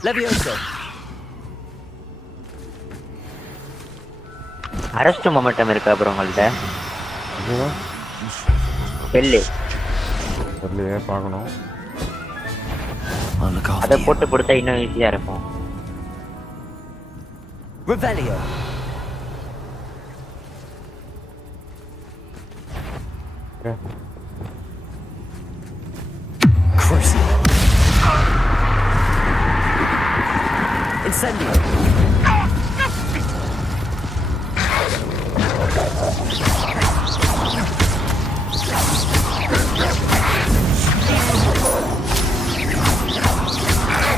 Levioso. அரெஸ்ட் மொமெண்டம் இருக்கா ப்ரோ உங்கள்கிட்ட? அதுதான் பெல்லு பெல்லையே பார்க்கணும். அதை போட்டு கொடுத்தா இன்னும் ஈஸியாக இருக்கும். Revelio. Okay. Incendio.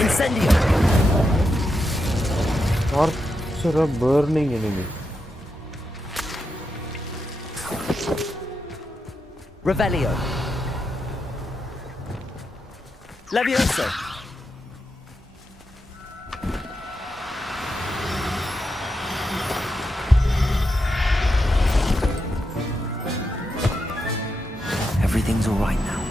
Incendio. Torture a burning enemy. Revelio. Levioso. Everything's all right now.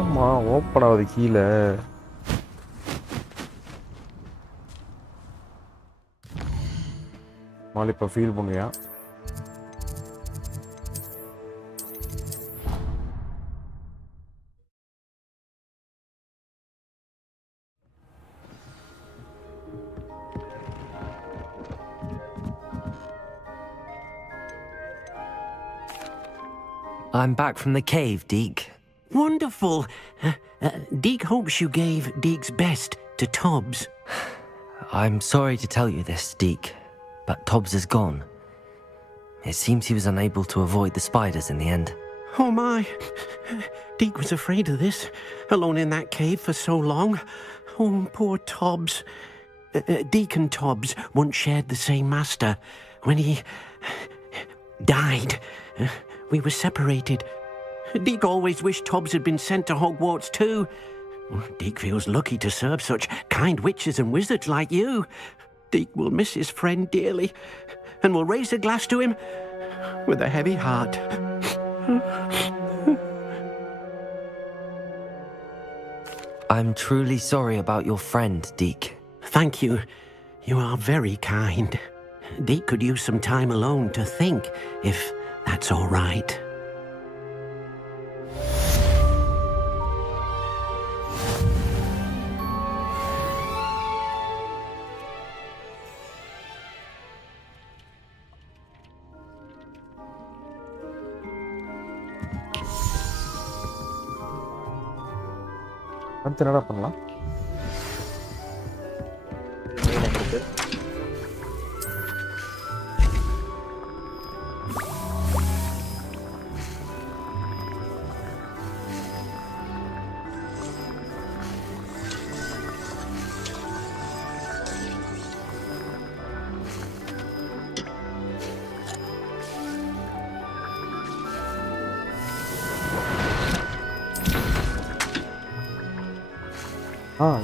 ஆமா, ஓப்பன் ஆகுது கீழே. மாலி இப்போ ஃபீல் பண்ணுவியா? I'm back from the cave, Deke. Wonderful. Deke hopes you gave Deke's best to Tobbs. I'm sorry to tell you this, Deke, but Tobbs is gone. It seems he was unable to avoid the spiders in the end. Oh my. Deke was afraid of this, alone in that cave for so long. Oh, poor Tobbs. Deke and Tobbs once shared the same master. When he died, we were separated. Deke always wished Tobbs had been sent to Hogwarts too. Deke feels lucky to serve such kind witches and wizards like you. Deke will miss his friend dearly, and will raise a glass to him with a heavy heart. I'm truly sorry about your friend, Deke. Thank you. You are very kind. Deke could use some time alone to think, if that's all right. அடுத்து என்னடா பண்ணலாம்?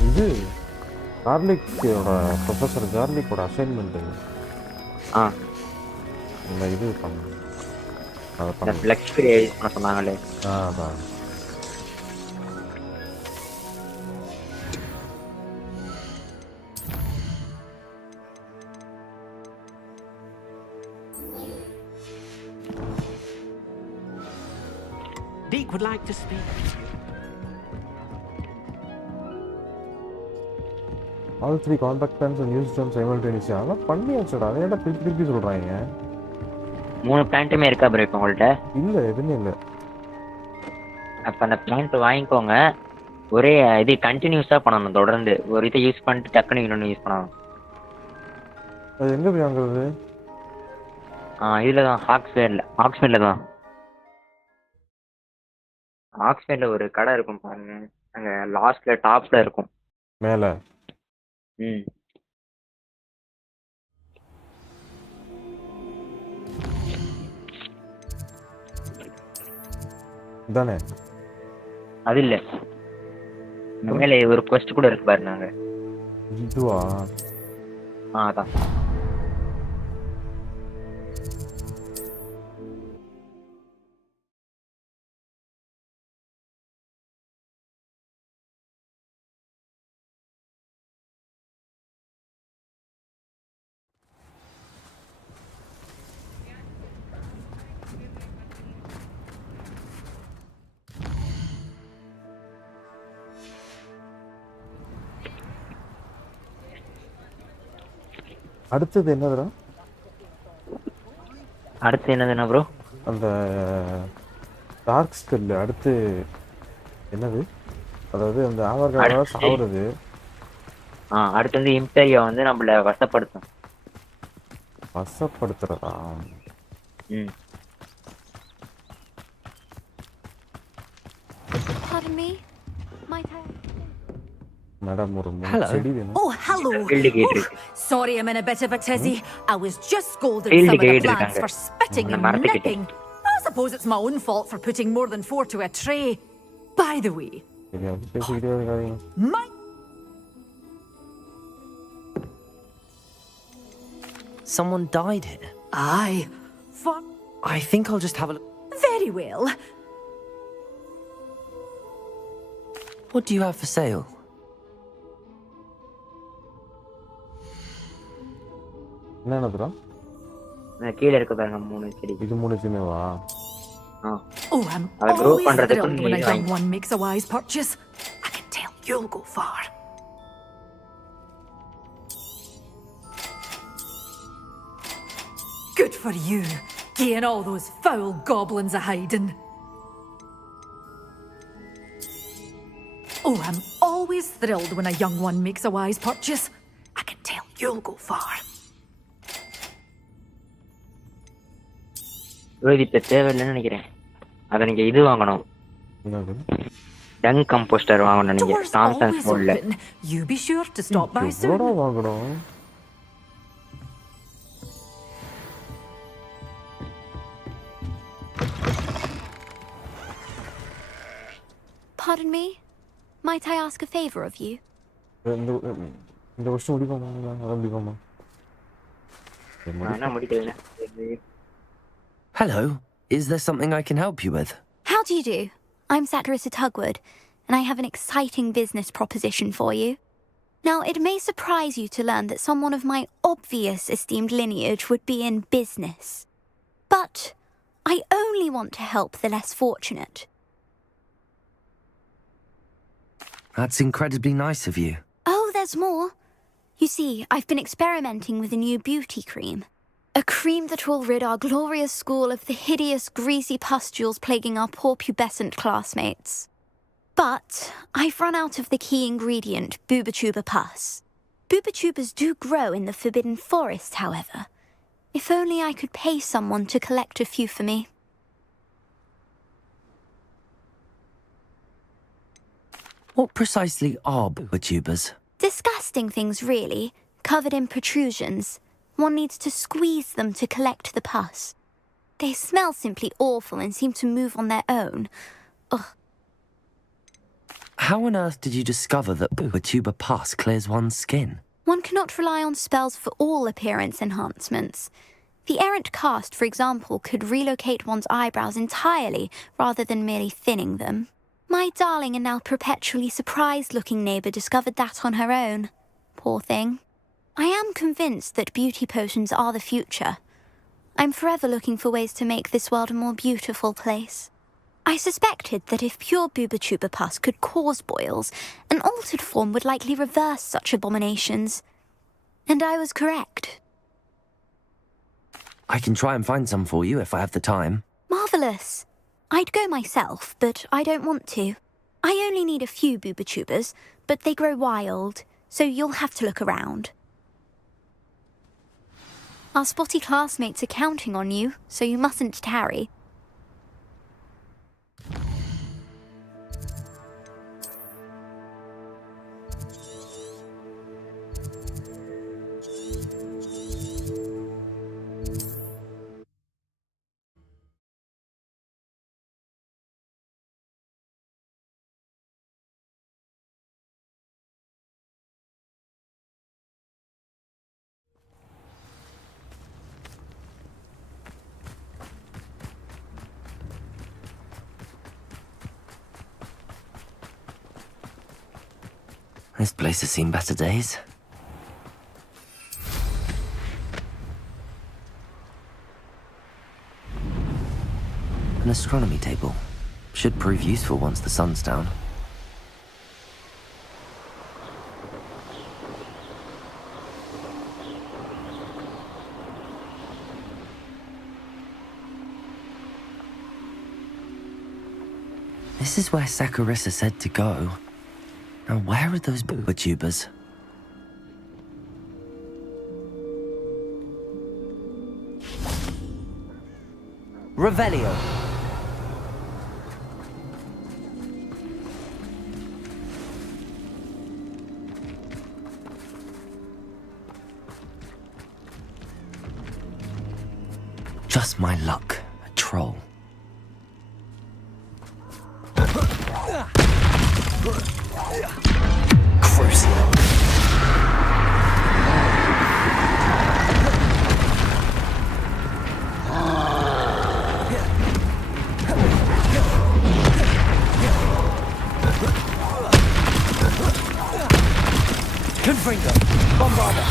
இது கார்லிக்கோட professor கார்லிக்கோட assignment. இந்த இது பண்ண அதை பண்ண சொன்னாங்களே. அதான் Deke would like to speak. all three contact plans and use them simultaneously. அதெல்லாம் பண்ணியாச்சுடா. அதை ஏன்டா திருப்பி சொல்றாங்க? 3 பிளான்ட்டுமே இருக்கா ப்ரோ இப்போ உங்கள்கிட்ட? இல்லை, எதுவுமே இல்லை. அப்போ அந்த பிளான்ட் வாங்கிக்கோங்க. ஒரே இது கண்டினியூஸாக பண்ணணும், தொடர்ந்து ஒரு இதை யூஸ் பண்ணிட்டு டக்குனு இன்னொன்று யூஸ் பண்ணணும். அது எங்கே போய் வாங்குறது? இதில் தான், ஆக்ஸ்ஃபேர்டில் தான். ஆக்ஸ்ஃபேர்டில் ஒரு கடை இருக்கும் பாருங்க, அங்கே லாஸ்ட்டில் டாப்பில் இருக்கும் மேலே. ம் தானே? அது இல்லை, மேலே ஒரு கொஸ்ட் கூட இருக்கு பாரு. நாங்கள் இதுவா? அதான். அடுத்தது என்னதுடா? அடுத்து என்னதுன்னா ப்ரோ? அந்த டார்க் ஸ்கல் அடுத்து என்னது? அதாவது அந்த ஆதார் கார்டால சாவுறது. அடுத்து வந்து இம்பீரியா வந்து நம்மள வசப்படுத்தும். வசப்படுத்துறதா? ம். Pardon me. My turn. Madam, Hello. Oh, hello. Oof, sorry, I'm in a bit of a tizzy. I was just scolding some of the plants for spitting and nipping. I suppose it's my own fault for putting more than 4 to a tray. By the way, my... Someone died here. Aye. I think I'll just have a look. Very well. What do you have for sale? என்னதுடா? கீழே இருக்கு பாருங்க 3 செடி. இது 3 செடிவா? Oh, I'm always thrilled when a young one makes a wise purchase. I can tell you'll go far. Good for you, getting all those foul goblins a hiding. Oh, I'm always thrilled when a young one makes a wise purchase. I can tell you'll go far. இப்ப தேவையில்லைன்னு நினைக்கிறேன். அதை நீங்க இது வாங்கணும். என்னது? Tongue composter வாங்கணும் நீங்க. Doors தாம்சன் always ஸ்டோர்ல. open. You be sure to stop by soon. எவ்வளோ வாங்கணும்? Pardon me? Might I ask a favor of you? இந்த வருஷம் முடிப்பாமா? ஆரம்பிப்பாமா? நான் முடிக்கல. Hello. Is there something I can help you with? How do you do? I'm Saccharissa Tugwood, and I have an exciting business proposition for you. Now, it may surprise you to learn that someone of my obvious esteemed lineage would be in business. But I only want to help the less fortunate. That's incredibly nice of you. Oh, there's more. You see, I've been experimenting with a new beauty cream. A cream that will rid our glorious school of the hideous, greasy pustules plaguing our poor pubescent classmates. But I've run out of the key ingredient, Booba-Tuba pus. Booba-Tubas do grow in the Forbidden Forest, however. If only I could pay someone to collect a few for me. What precisely are Booba-Tubas? Disgusting things, really, covered in protrusions. One needs to squeeze them to collect the pus. They smell simply awful and seem to move on their own. Ugh. How on earth did you discover that Booba-Tuba pus clears one's skin? One cannot rely on spells for all appearance enhancements. The errant cast, for example, could relocate one's eyebrows entirely rather than merely thinning them. My darling and now perpetually surprised-looking neighbour discovered that on her own. Poor thing. I am convinced that beauty potions are the future. I'm forever looking for ways to make this world a more beautiful place. I suspected that if pure Booba-Tuba pus could cause boils, an altered form would likely reverse such abominations. And I was correct. I can try and find some for you if I have the time. Marvellous. I'd go myself, but I don't want to. I only need a few Booba-Tubas, but they grow wild, so you'll have to look around. Our spotty classmates are counting on you, so you mustn't tarry. This place has seen better days. An astronomy table. Should prove useful once the sun's down. This is where Saccharissa said to go. Now, where are those Booba-Tubas? Revelio. Just my luck, a troll. Crucial. Confringo. Bombarda.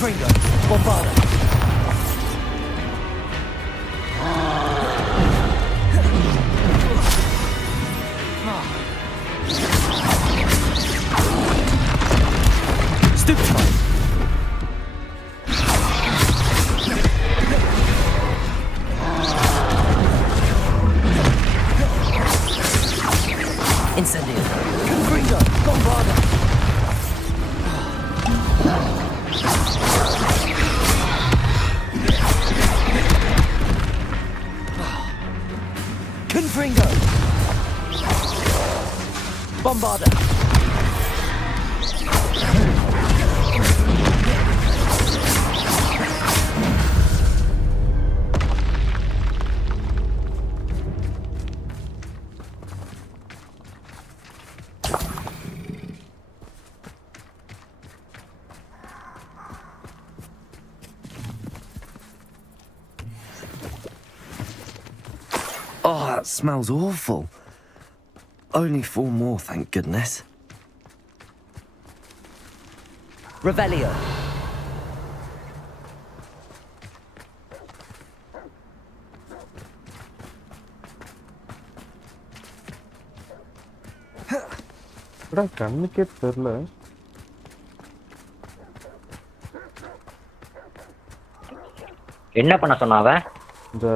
Confringo. Bombarda. Stupefy. Incendio. Confringo. Bombarda. Confringo. Bombarda. Oh, that smells awful. Only 4 more, thank goodness. Revelio. கண்ணுக்கே தெரியல. என்ன பண்ண சொன்னாவ? இந்த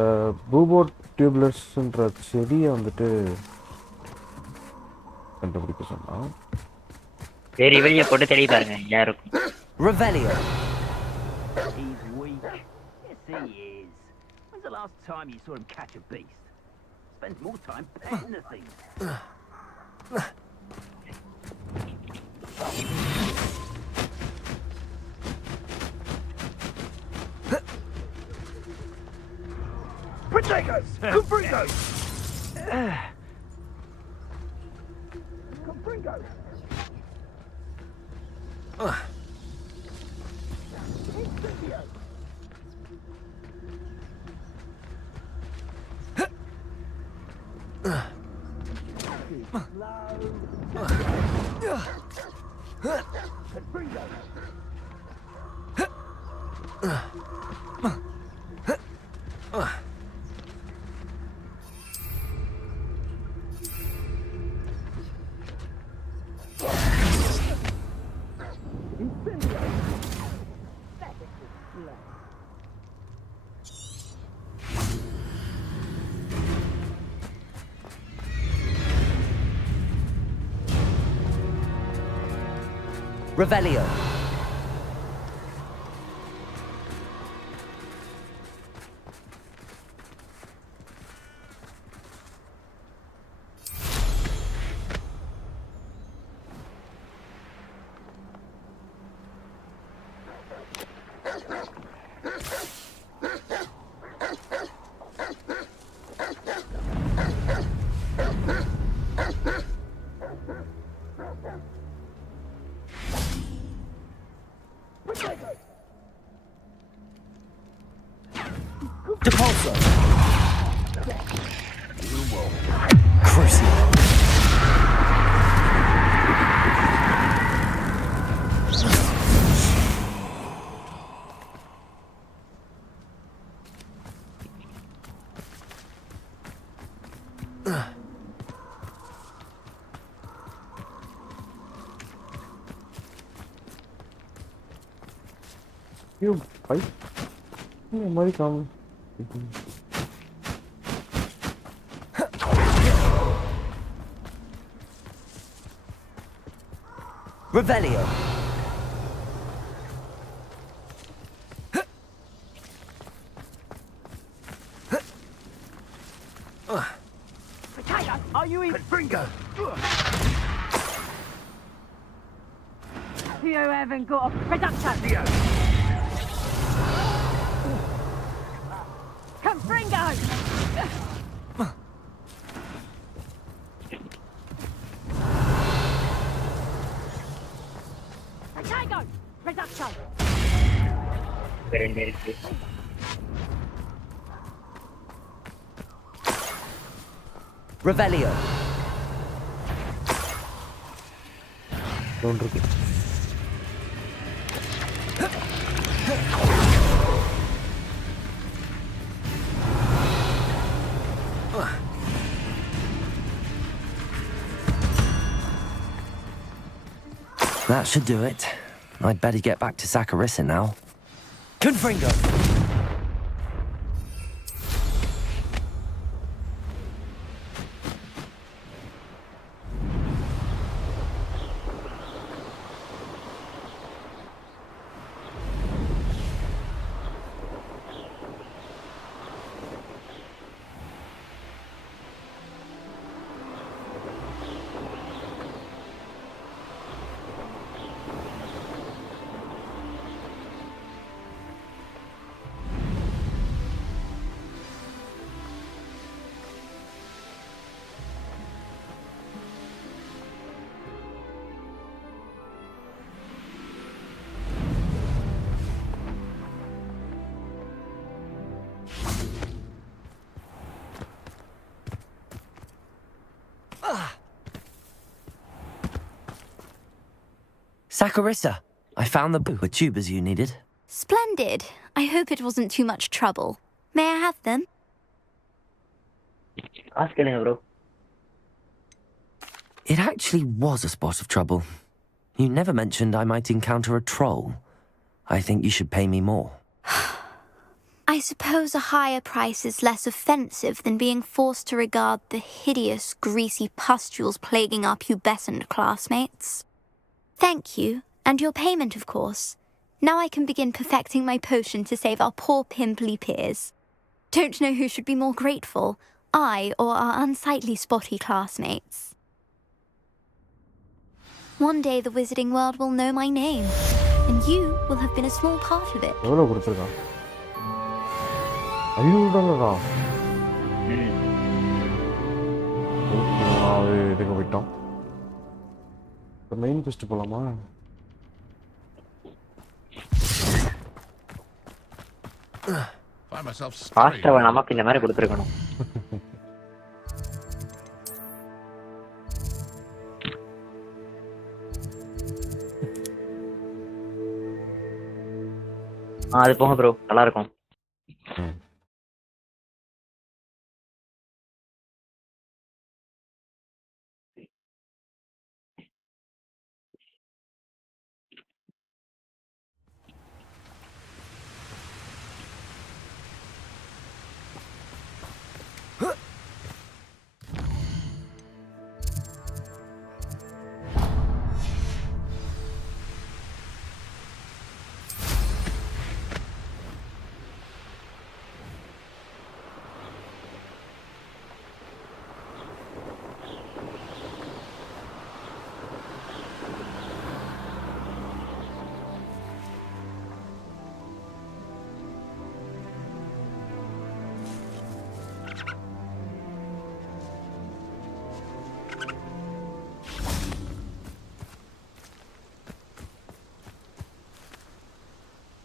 பூபோ டியூப்லெட்ஸ்ன்ற செடியை வந்துட்டு கண்டுபிடிக்க சொன்னான். சரி வெளியே போட்டு தெளிய பாருங்க யாருக்கும். Revelio. He's weak. Yes, he is. When's the last time you saw him catch a beast? Spends more time petting the thing. Potatoes! Confringos! Confringos! Incendio! Revelio. Depulso. Crucible. You fight? Mari come. Revelio. Potato, are you in? Confringo! You haven't got a production. Confringo! Potato! Production! Revelio. Don't That should do it. I'd better get back to Saccharissa now. Confringo! Saccharissa, I found the tubers you needed. Splendid. I hope it wasn't too much trouble. May I have them? Ask it, bro. It actually was a spot of trouble. You never mentioned I might encounter a troll. I think you should pay me more. I suppose a higher price is less offensive than being forced to regard the hideous, greasy pustules plaguing our pubescent classmates. Thank you, and your payment, of course. Now I can begin perfecting my potion to save our poor pimply peers. Don't know who should be more grateful, I or our unsightly spotty classmates. One day the wizarding world will know my name, and you will have been a small part of it. எவ்வளோ கொடுத்துருக்கான்? $500. இதுக்கு போயிட்டோம். இப்போ main quest போலாமா? Fast அவன் நமக்கு இந்த மாதிரி கொடுத்துருக்கணும். அது போங்க ப்ரோ, நல்லா இருக்கும்.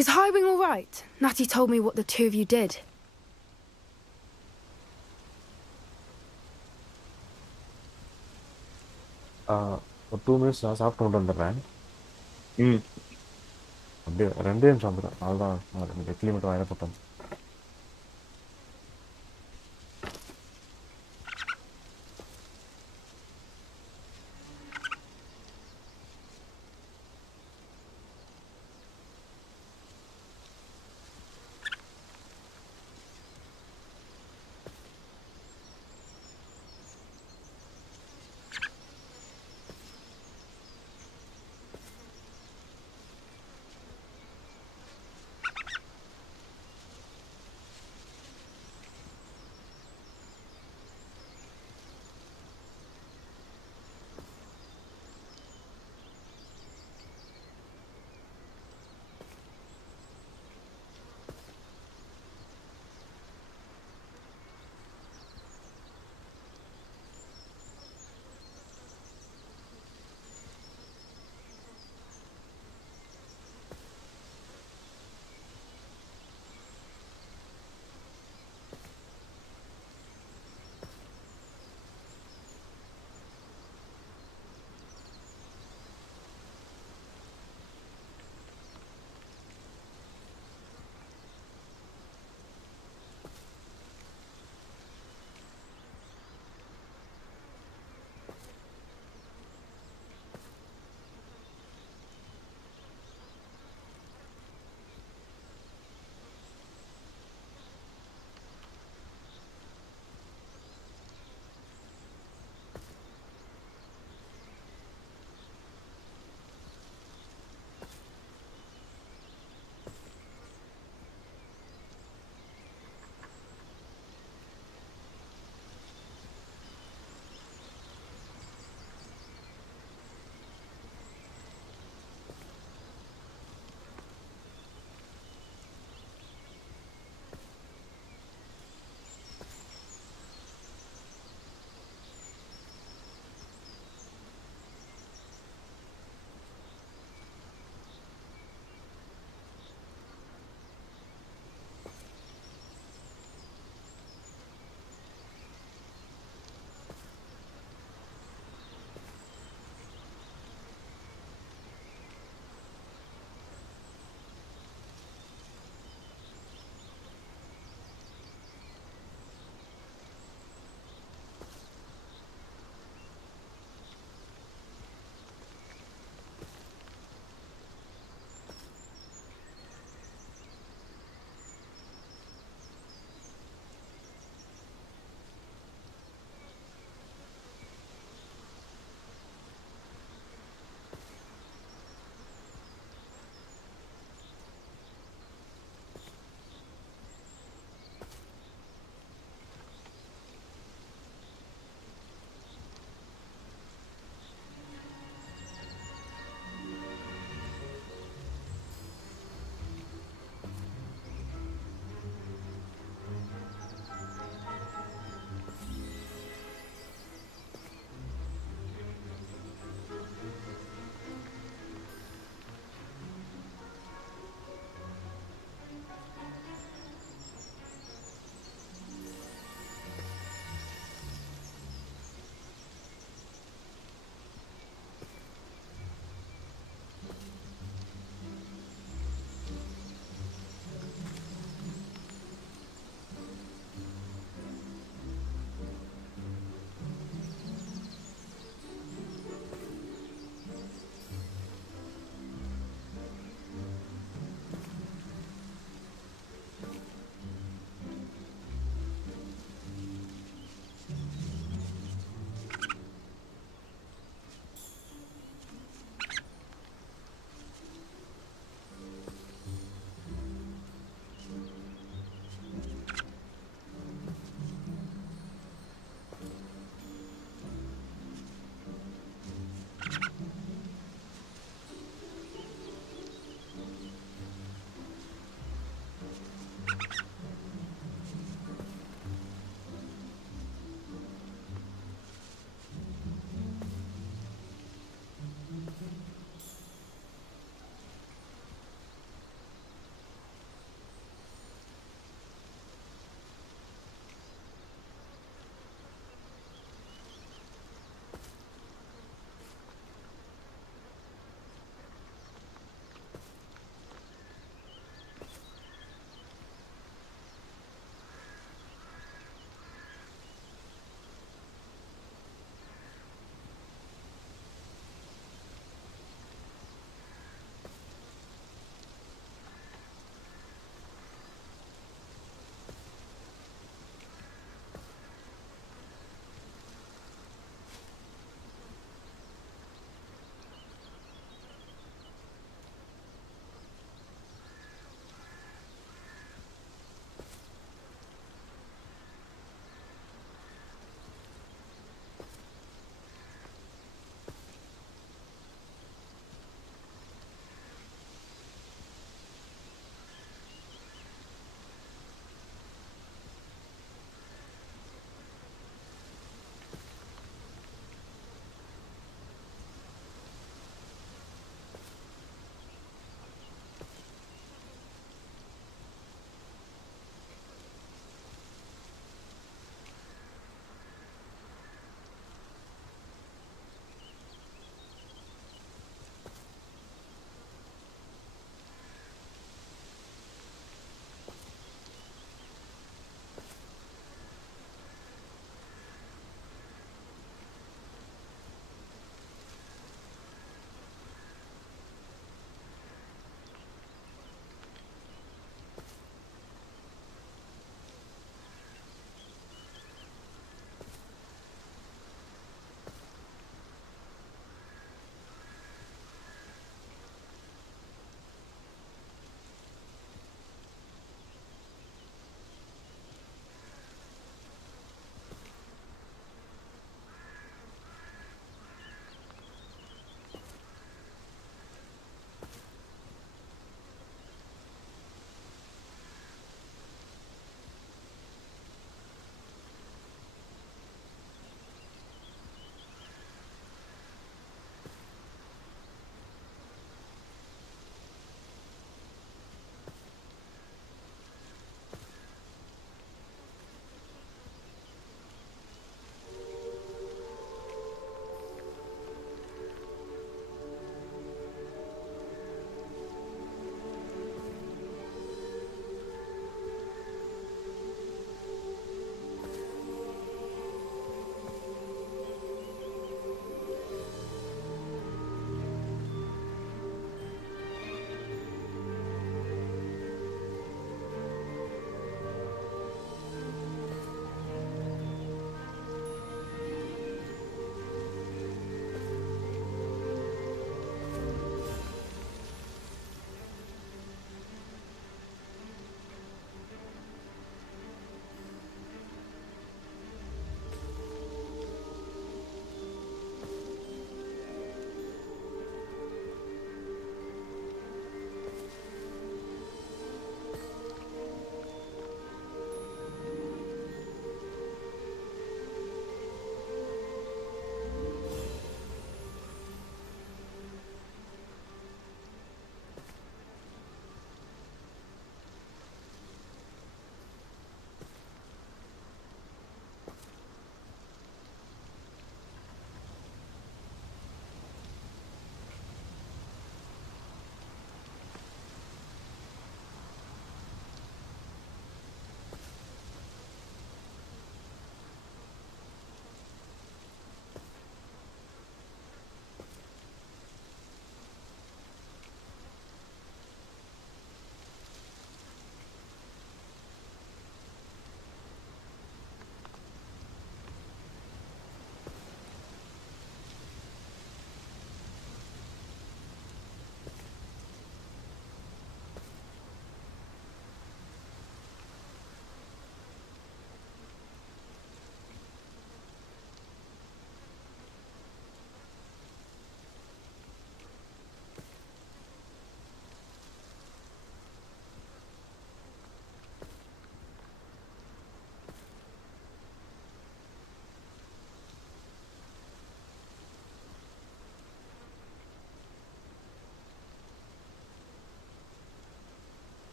Is Highwing all right? Natty told me what the two of you did. ஒரு 2 minutes நான் சாப்பிட்டு கொண்டு வந்துடுறேன். அப்படியே 2 நிமிஷம் வந்துடும். அதுதான் நான் இட்லி மட்டும் வாயில போட்டேன்.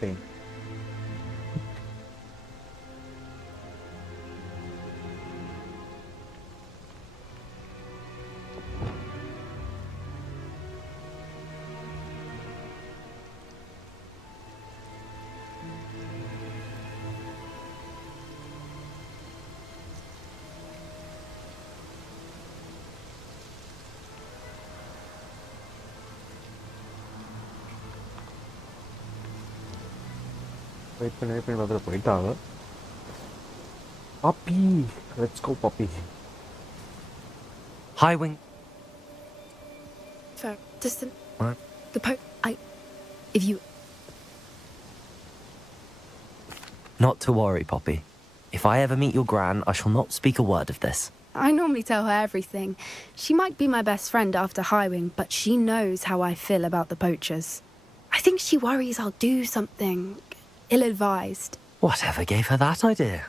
மாட்டேன். வெயிட் பண்ணி அதில் போயிட்டாங்க. Poppy, let's go Poppy. High Wing. Fair. Distant. What? If you... Not to worry, Poppy. If I ever meet your gran, I shall not speak a word of this. I normally tell her everything. She might be my best friend after Highwing, but she knows how I feel about the poachers. I think she worries I'll do something ill-advised. Whatever gave her that idea?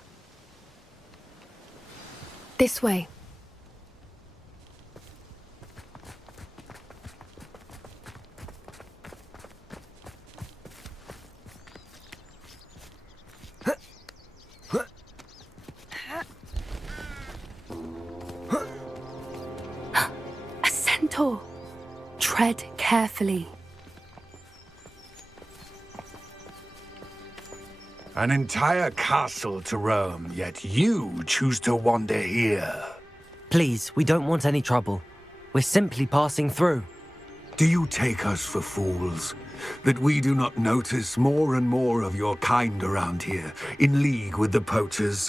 This way. A centaur. Tread carefully. An entire castle to roam, yet you choose to wander here. Please, we don't want any trouble. We're simply passing through. Do you take us for fools? That we do not notice more and more of your kind around here, in league with the poachers?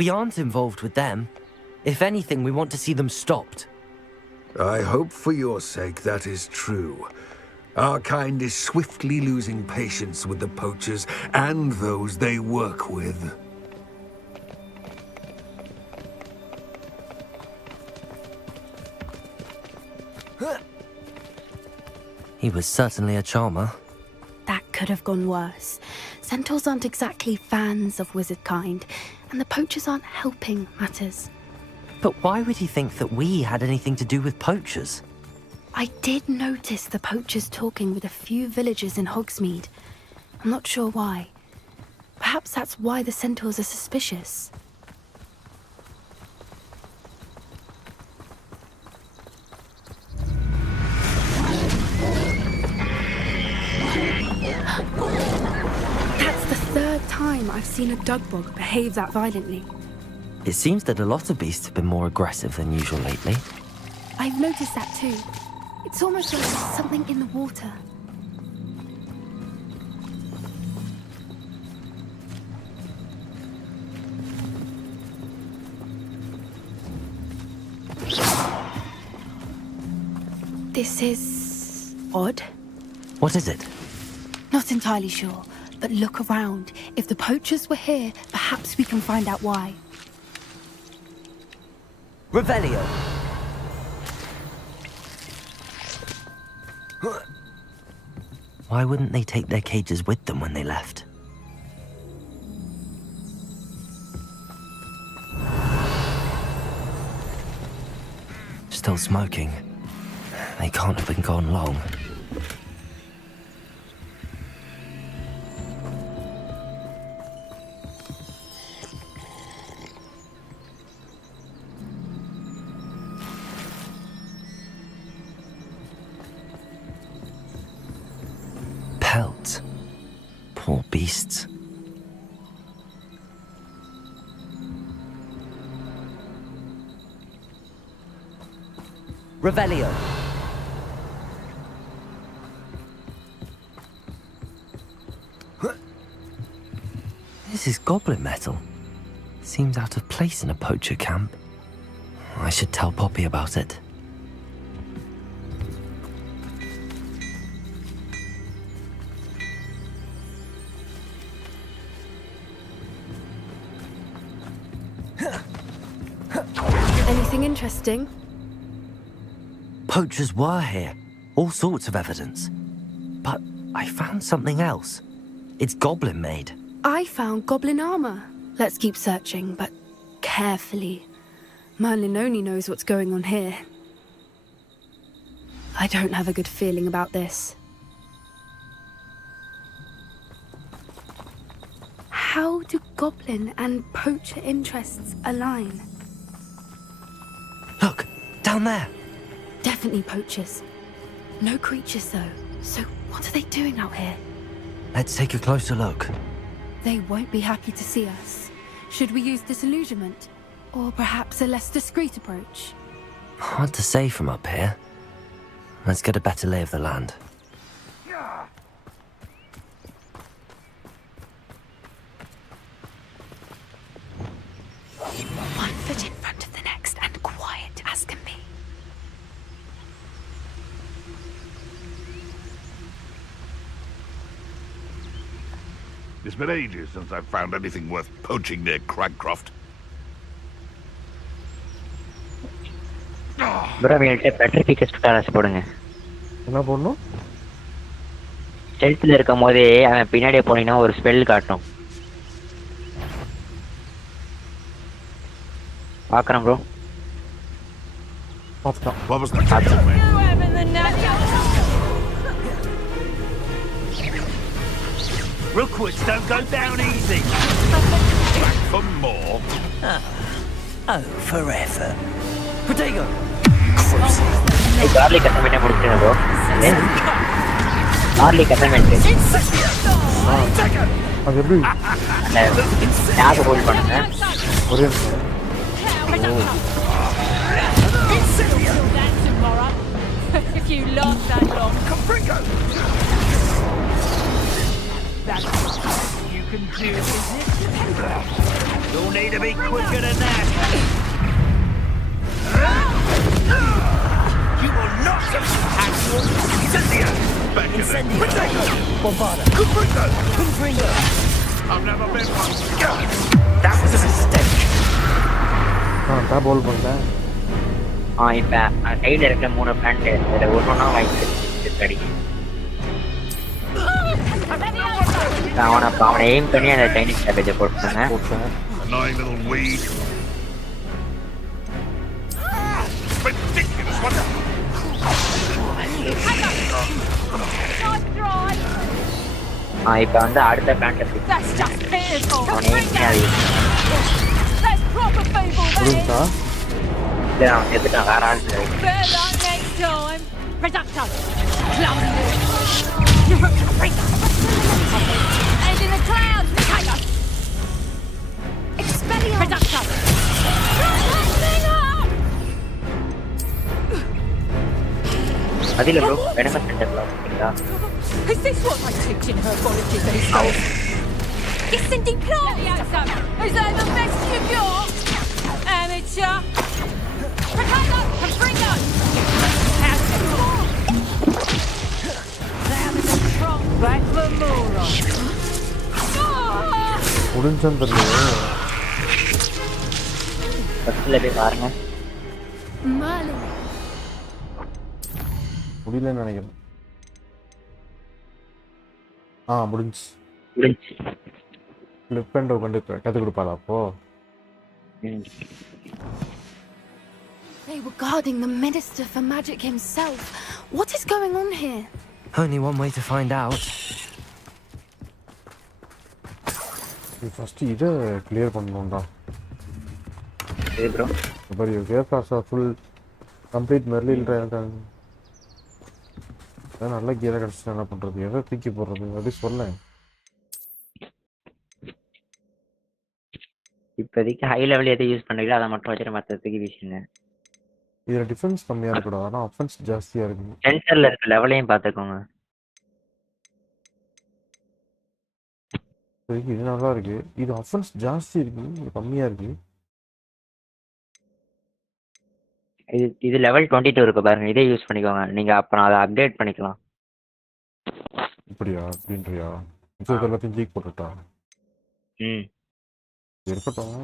We aren't involved with them. If anything, we want to see them stopped. I hope for your sake that is true. Our kind is swiftly losing patience with the poachers and those they work with. He was certainly a charmer. That could have gone worse. Centaurs aren't exactly fans of wizard kind, and the poachers aren't helping matters. But why would he think that we had anything to do with poachers? I did notice the poachers talking with a few villagers in Hogsmeade. I'm not sure why. Perhaps that's why the centaurs are suspicious. That's the third time I've seen a dugbog behave that violently. It seems that a lot of beasts have been more aggressive than usual lately. I've noticed that too. It's almost like there's something in the water. This is odd. What is it? Not entirely sure, but look around. If the poachers were here, perhaps we can find out why. Revelio. Why wouldn't they take their cages with them when they left? Still smoking. They can't have been gone long. Pelt. Poor beasts. Revelio. This is goblin metal. Seems out of place in a poacher camp. I should tell Poppy about it. Anything interesting? Poachers were here. All sorts of evidence. But I found something else. It's goblin made. I found goblin armor. Let's keep searching, but carefully. Merlin only knows what's going on here. I don't have a good feeling about this. goblin and poacher interests align. Look, down there. Definitely poachers. No creatures, though. So what are they doing out here? Let's take a closer look. They won't be happy to see us. Should we use disillusionment? Or perhaps a less discreet approach? Hard to say from up here. Let's get a better lay of the land. One foot in front of the next and quiet as can be. It's been ages since I've found anything worth poaching near Cragcroft. Bro அவங்கள்ட்ட பெட்ரிஃபிகஸ்ட் Dallas போடுங்க. என்ன போடணும்? ஸ்டெல்த்தில் இருக்கும் போதே அவன் பின்னாடியே போனீங்கன்னா ஒரு ஸ்பெல் காட்டும். பார்க்குறேன் ப்ரோ. பார்த்துட்டான். What was that? Rookwoods don't go down easy. Back for more. Oh, forever. Potato! Garlick அசைன்மெண்ட்டே முடிச்சிருங்க ப்ரோ. கார்லிக் அசைன்மெண்ட் அது எப்படி? டேப் ஹோல்ட் பண்ணுங்க. ஒரே If you last that long, That's all you can do, is it? You'll need to be quicker than that. You will not have your incendio. Bombarda. Confringo. I've never been one. That was a mistake. Tape hold பண்ணிட்டேன். இப்போ சைடில் இருக்கிற 3 plant அதில் ஒன்றா வாங்கிட்டு study. அவனை aim பண்ணி அந்த சைனீஸ் கேபேஜை போட்டுருங்க. Annoying little weed. Ridiculous one. இப்போ வந்து அடுத்த பிளான்ட் that's just pitiful. அவனை எய்ம் பண்ணி அது That's proper feeble, புரியுதா? இல்லை அவன் எடுத்துட்டான் வேற ஆள். Better luck next time. Reducto. And in the clouds, Potato. Expelliarmus. Reducto. அதில் ப்ரோ வெனமஸ் சென்டர்ல ஓகேங்களா? Is this what they teach in herbology these days? It's Cindy Plaster. Is that the best you got? Amateur. Potato, Confringo. How's it going? Down in the trunk, back for more. முடிஞ்சான்னு தெரியல. ஃபஸ்ட்டில் போய் பாருங்க. Merlin. முடியலன்னு நினைக்கிறேன். முடிஞ்சு. Flip and உட்காந்து கற்றுக் கொடுப்பாளா அப்போ? They were guarding the Minister for Magic himself. What is going on here? Only one way to find out. First இதை கிளியர் பண்ணணும்டா. சரி ப்ரோ. பட் யூ கேர் ஃபாஸ்டா ஃபுல் கம்ப்ளீட் மெர்லில் இருக்காங்க. நல்ல கீரை கிடச்சிட்டு என்ன பண்ணுறது? எதை தூக்கி போடுறது? அப்படி சொல்ல. இப்போதைக்கு ஹை லெவல் எதை யூஸ் பண்ணுறீங்களோ அதை மட்டும் வச்சுட்டு மற்றதுக்கு வீசுங்க. இதில் டிஃபென்ஸ் கம்மியாக இருக்குடா, ஆனால் அஃபென்ஸ் ஜாஸ்தியாக இருக்கு. சென்டரில் இருக்க லெவலையும் பார்த்துக்கோங்க. இது நல்லா இருக்கு. இது அஃபென்ஸ் ஜாஸ்தி இருக்கு, இது கம்மியாக இருக்கு. இது லெவல் 22 இருக்கு பாருங்க, இதே யூஸ் பண்ணிக்கோங்க. நீங்கள் அப்புறம் அதை அப்டேட் பண்ணிக்கலாம். இப்படியா? அப்படின்றியா? இது எல்லாத்தையும் ஜீக் போட்டுட்டா? இருக்கட்டும்.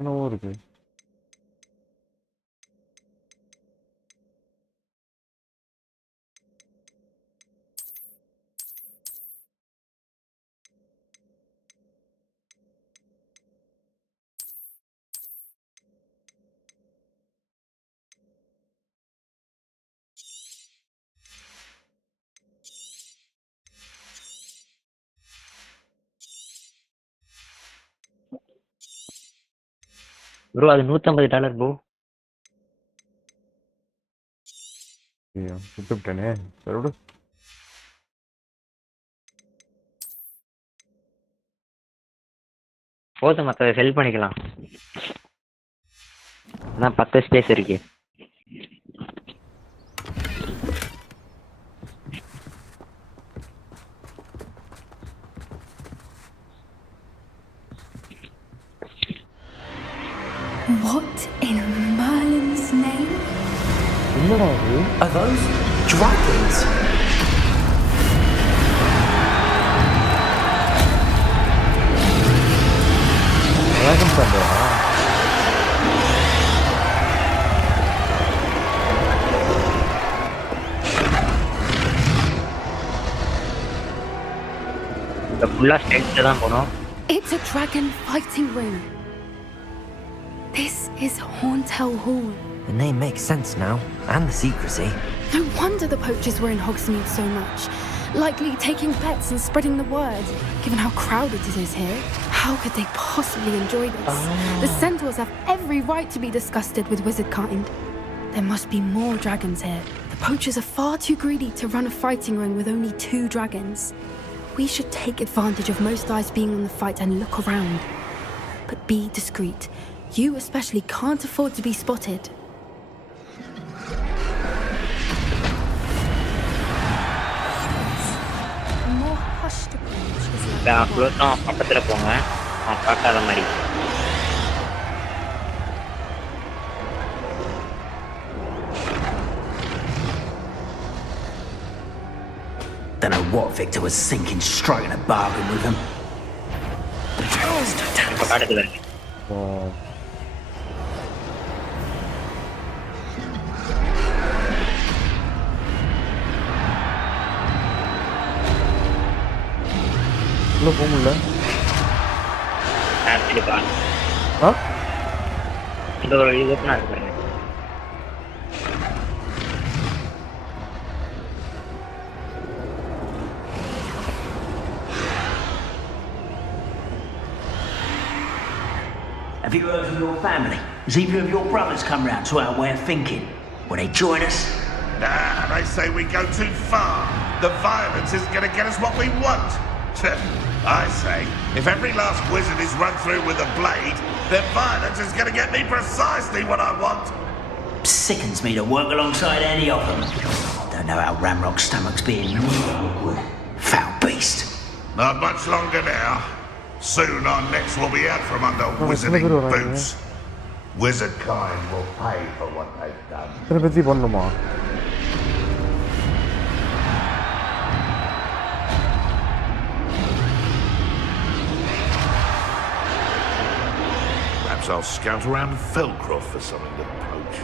என்னவோ இருக்கு. ப்ரோ அது $150 ப்ரோ. ஐயோ விட்டுவிட்டேனே. சரி விடு. போதும், மற்ற செல் பண்ணிக்கலாம். அதான் 10 ஸ்பேஸ் இருக்கு. What in Merlin's name? என்னடா அது? Are those dragons? டிராகன் பண்றா? இந்த ஃபுல்லா ஸ்ட்ரெயிட்டா தான் போணும். It's a dragon fighting ring. This is Hauntel Hall. The name makes sense now, and the secrecy. No wonder the poachers were in Hogsmeade so much. Likely taking bets and spreading the word, given how crowded it is here. How could they possibly enjoy this? The centaurs have every right to be disgusted with wizard kind. There must be more dragons here. The poachers are far too greedy to run a fighting ring with only 2 dragons. We should take advantage of most eyes being on the fight and look around. But be discreet. You especially can't afford to be spotted. A more hushed approach is க்ளோஸும் பக்கத்தில் போங்க, அவன் பார்க்காத மாதிரி. Don't know what Victor was thinking, striking a bargain with them. இப்போ காட்டுக்குள்ள இருக்கு. உள்ள போக முடியல. இதுப்பா இந்த ஒரு இது ஓப்பனாக இருக்கு பாருங்க. Have you heard from your family? Has either of your brothers come round to our way of thinking? Will they join us? Nah, they say we go too far. The violence isn't going to get us what we want. I say, if every last wizard is run through with a blade, then violence is going to get me precisely what I want. Sickens me to work alongside any of them. Don't know how Ramrock's stomach's being gnawed. Foul beast. Not much longer now. Soon our necks will be out from under wizarding boots. Wizard kind will pay for what they've done. திருப்பி பண்ணுமா? Perhaps I'll scout around Felcroft for something to poach.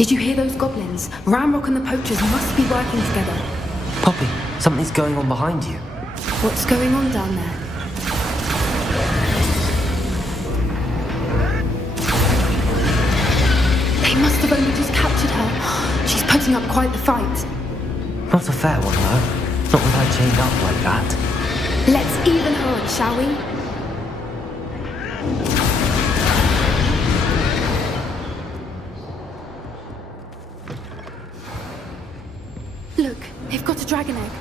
Did you hear those goblins? Ramrock and the poachers must be working together. Poppy, something's going on behind you. What's going on down there? They must have only just captured her. She's putting up quite the fight. Not a fair one, though. Not with her chained up like that. Let's even her on, shall we? Look, they've got a dragon egg.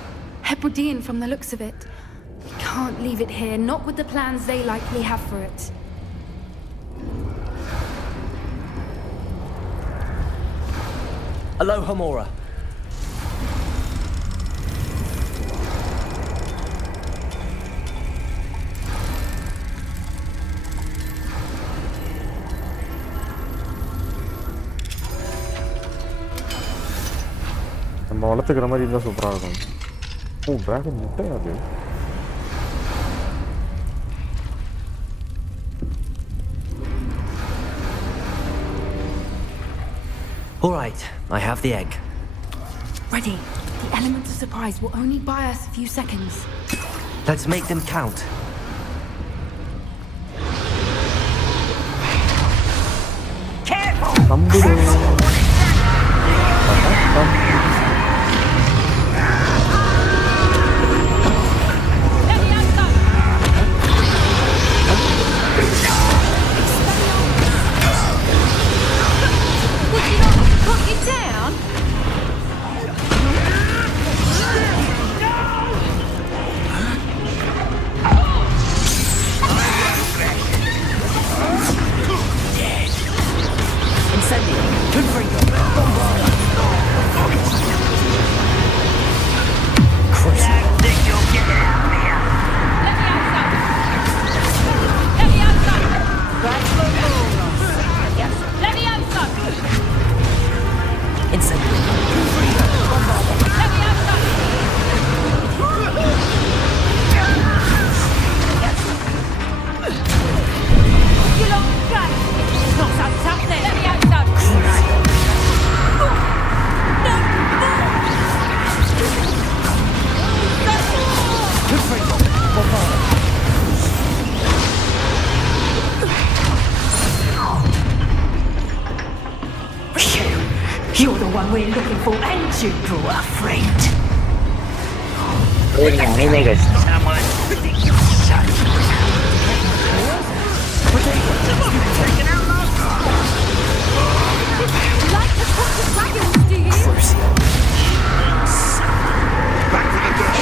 Hebridean from the looks of it. We can't leave it here, not with the plans they likely have for it. Aloha Mora. நம்ம வளர்த்துக்கிற மாதிரி இருந்தால் சூப்பராக இருக்கும். ஓ dragon முட்டையா அது? All right, I have the egg. Ready. The element of surprise will only buy us a few seconds. Let's make them count. You're the one we're looking for, and you brought a friend. Like to talk to dragons, do you? Back to the dirt.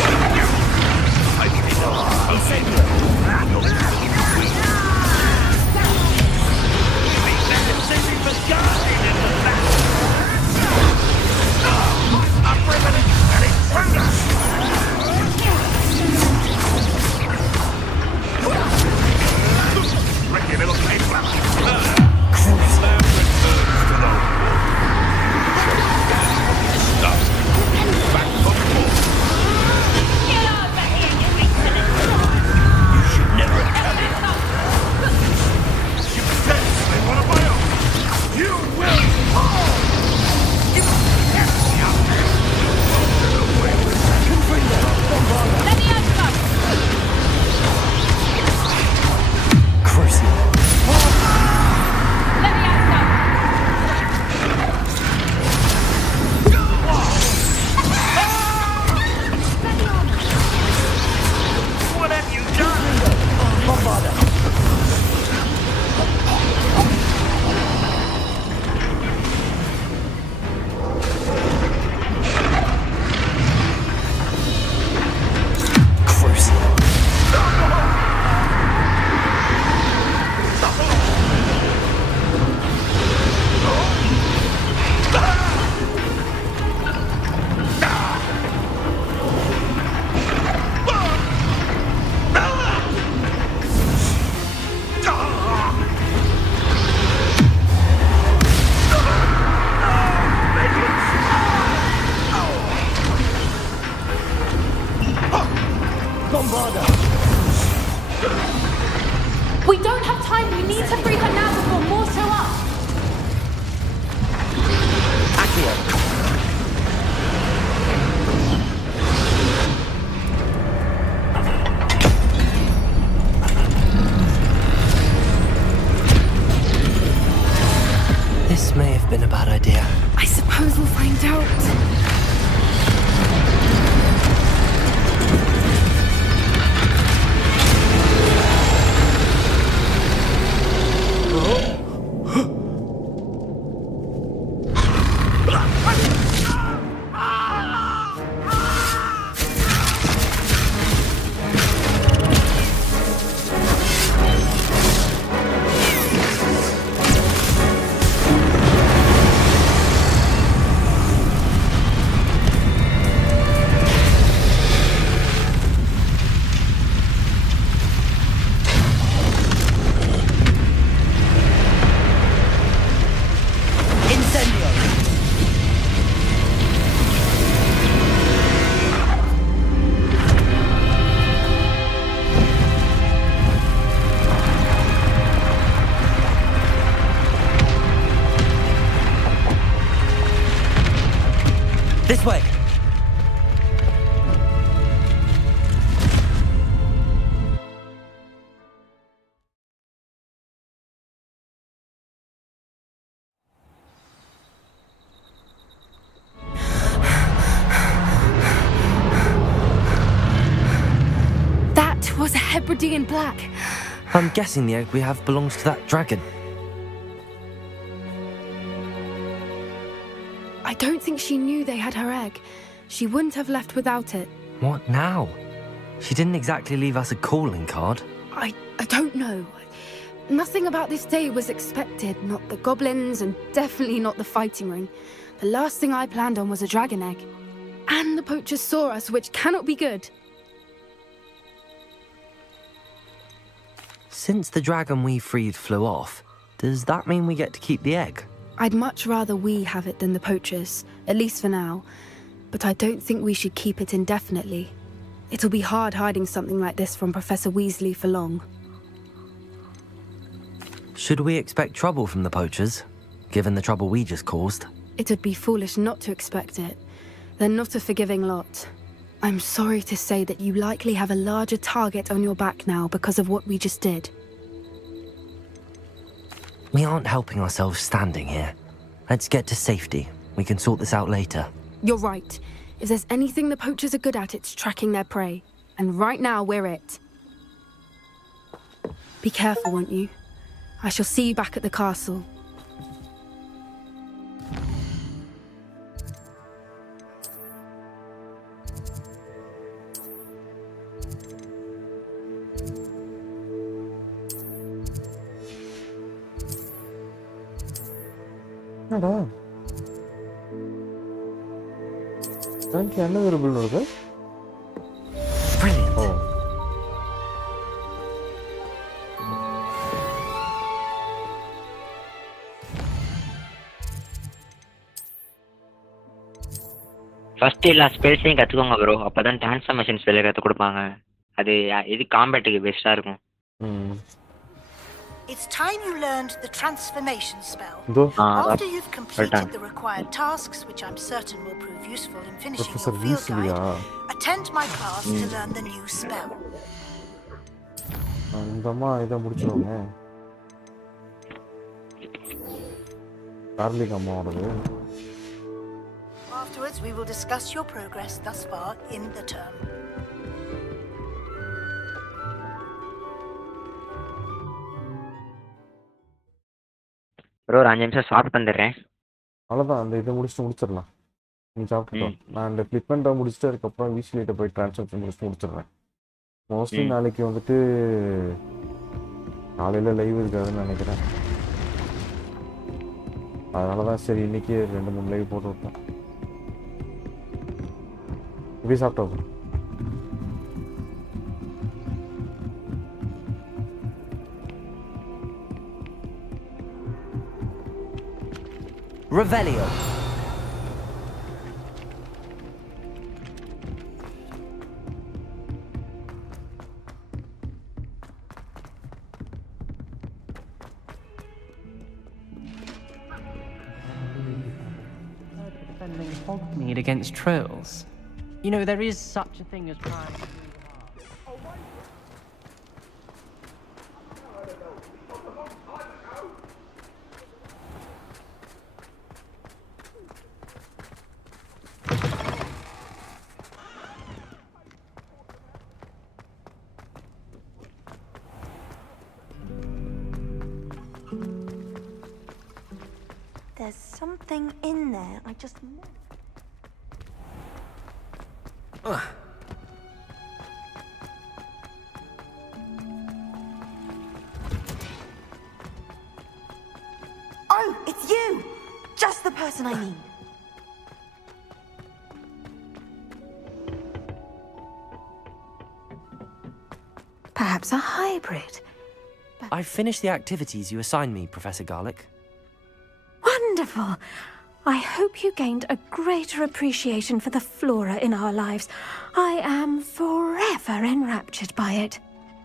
Ricky, little cave flapper. We don't have time. We need to free her now before more show up. This may have been a bad idea. I suppose we'll find out. This way! That was a Hebridean black. I'm guessing the egg we have belongs to that dragon. I don't think she knew they had her egg. She wouldn't have left without it. What now? She didn't exactly leave us a calling card. I don't know. Nothing about this day was expected. Not the goblins, and definitely not the fighting ring. The last thing I planned on was a dragon egg. And the poachers saw us, which cannot be good. Since the dragon we freed flew off, does that mean we get to keep the egg? I'd much rather we have it than the poachers, at least for now. But I don't think we should keep it indefinitely. It'll be hard hiding something like this from Professor Weasley for long. Should we expect trouble from the poachers, given the trouble we just caused? It would be foolish not to expect it. They're not a forgiving lot. I'm sorry to say that you likely have a larger target on your back now because of what we just did. We aren't helping ourselves standing here. Let's get to safety. We can sort this out later. You're right. If there's anything the poachers are good at, it's tracking their prey. And right now, we're it. Be careful, won't you? I shall see you back at the castle. என்னடா எனக்கு என்ன variable வருது? ஓ first எல்லா ஸ்பெல்ஸையும் கற்றுக்கோங்க bro, அப்போ தான் transformation ஸ்பெல்லை கற்றுக் கொடுப்பாங்க. அது இது காம்பேட்டுக்கு பெஸ்ட்டாக இருக்கும். It's time you learned the transformation spell. After you've completed the required tasks, which I'm certain will prove useful in finishing your field guide, attend my class to learn the new spell. அந்தமா இதை முடிச்சிருவோங்க. Garlic அம்மாவோடது. Afterwards, we will discuss your progress thus far in the term. Bro ஒரு 5 நிமிஷம் சாப்பிட்டு வந்துடுறேன். அவ்வளோதான், அந்த இதை முடிச்சிடலாம். நீ சாப்பிட்டுட்டோம். நான் அந்த ஃப்ளிப்மெண்ட்டை முடிச்சுட்டு அதுக்கப்புறம் வீஸ்லிட்ட போய் ட்ரான்ஸ்ஃபர் முடிச்சிடுறேன். மோஸ்ட்லி நாளைக்கு வந்துட்டு காலையில் லைவ் இருக்காதுன்னு நினைக்கிறேன். அதனால தான் சரி இன்னைக்கு 2-3 லைவ் போட்டு விட்டேன். இப்படி சாப்பிட்டோம். Revelio. Defending Hogmeade against trolls. You know, there is such a thing as trying. There's something in there. I just... Oh, it's you! Just the person I need. Perhaps a hybrid. I've finished the activities you assigned me, Professor Garlick. Wonderful. I hope you gained a greater appreciation for the flora in our lives. I am forever enraptured by it.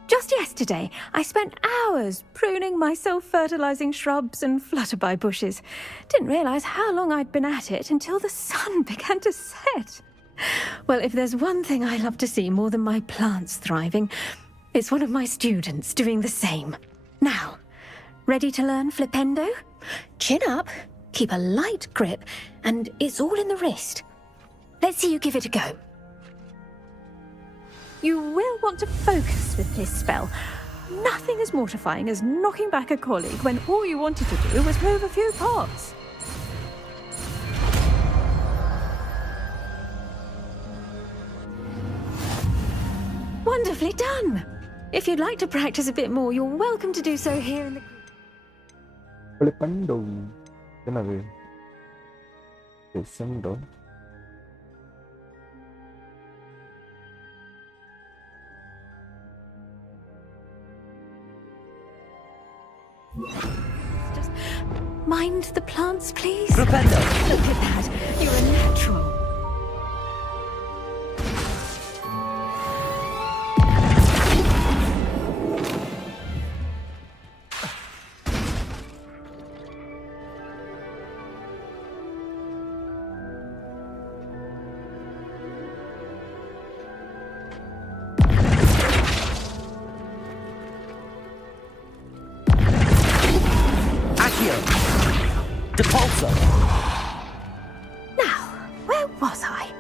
Just yesterday, I spent hours pruning my self-fertilizing shrubs and flutterby bushes. Didn't realize how long I'd been at it until the sun began to set. Well, if there's one thing I love to see more than my plants thriving, it's one of my students doing the same. Now, ready to learn flipendo? Chin up, keep a light grip, and it's all in the wrist. Let's see you give it a go. You will want to focus with this spell. Nothing as mortifying as knocking back a colleague when all you wanted to do was move a few pots. Wonderfully done! If you'd like to practice a bit more, you're welcome to do so here in the... Flipendo. என்னது? Flipendo. Just mind the plants, please. Flipendo. Look at that. You're a natural. Now, where was I?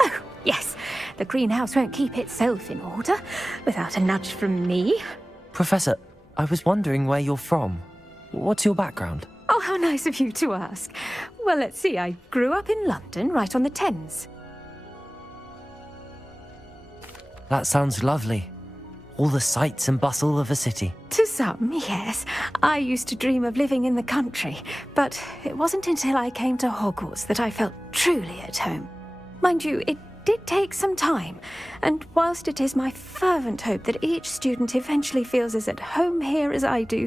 Oh, yes. The greenhouse won't keep itself in order without a nudge from me. Professor, I was wondering where you're from. What's your background? Oh, how nice of you to ask. Well, let's see. I grew up in London, right on the Thames. That sounds lovely. All the sights and bustle of a city. To some, yes. I used to dream of living in the country, but it wasn't until I came to Hogwarts that I felt truly at home. Mind you, it did take some time, and whilst it is my fervent hope that each student eventually feels as at home here as I do,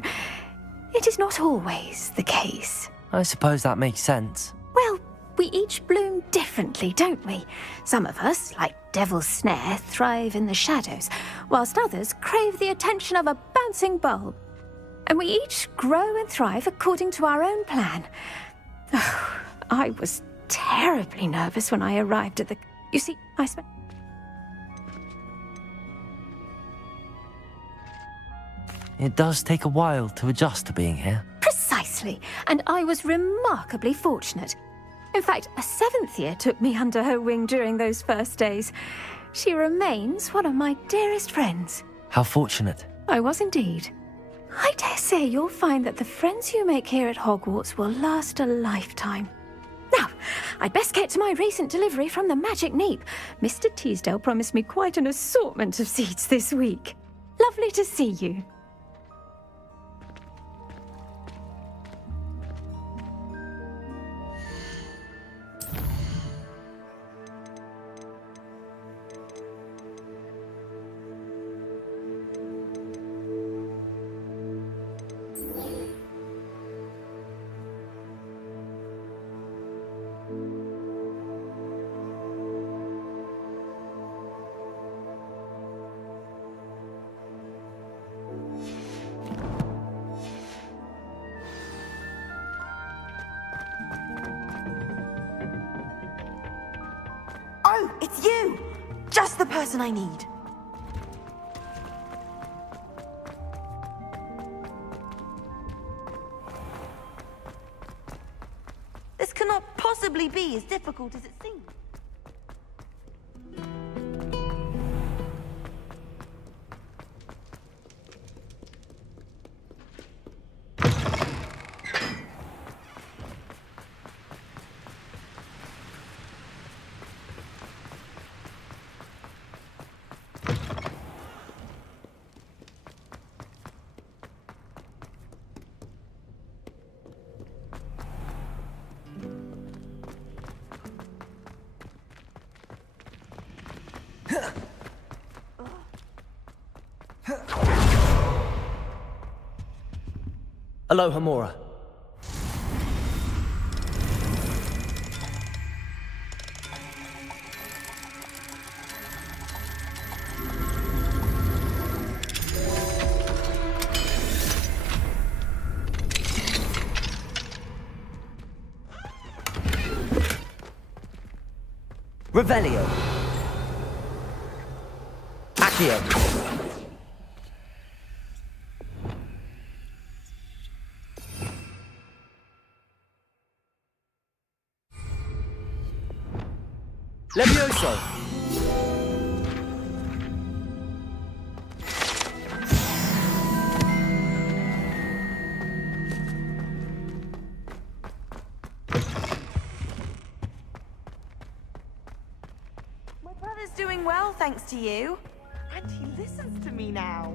it is not always the case. I suppose that makes sense. Well, we each bloom differently, don't we? Some of us, like Devil's Snare, thrive in the shadows, whilst others crave the attention of a bouncing bulb. And we each grow and thrive according to our own plan. Oh, I was terribly nervous when I arrived at the... You see, I spent... It does take a while to adjust to being here. Precisely, and I was remarkably fortunate. In fact, a 7th year took me under her wing during those first days. She remains one of my dearest friends. How fortunate. I was indeed. I dare say you'll find that the friends you make here at Hogwarts will last a lifetime. Now, I'd best get to my recent delivery from the Magic Neep. Mr. Teasdale promised me quite an assortment of seeds this week. Lovely to see you. Oh, it's you! Just the person I need. This cannot possibly be as difficult as it seems. Aloha, Mora. Revelio. Accio. Levioso. My brother's doing well, thanks to you. And he listens to me now.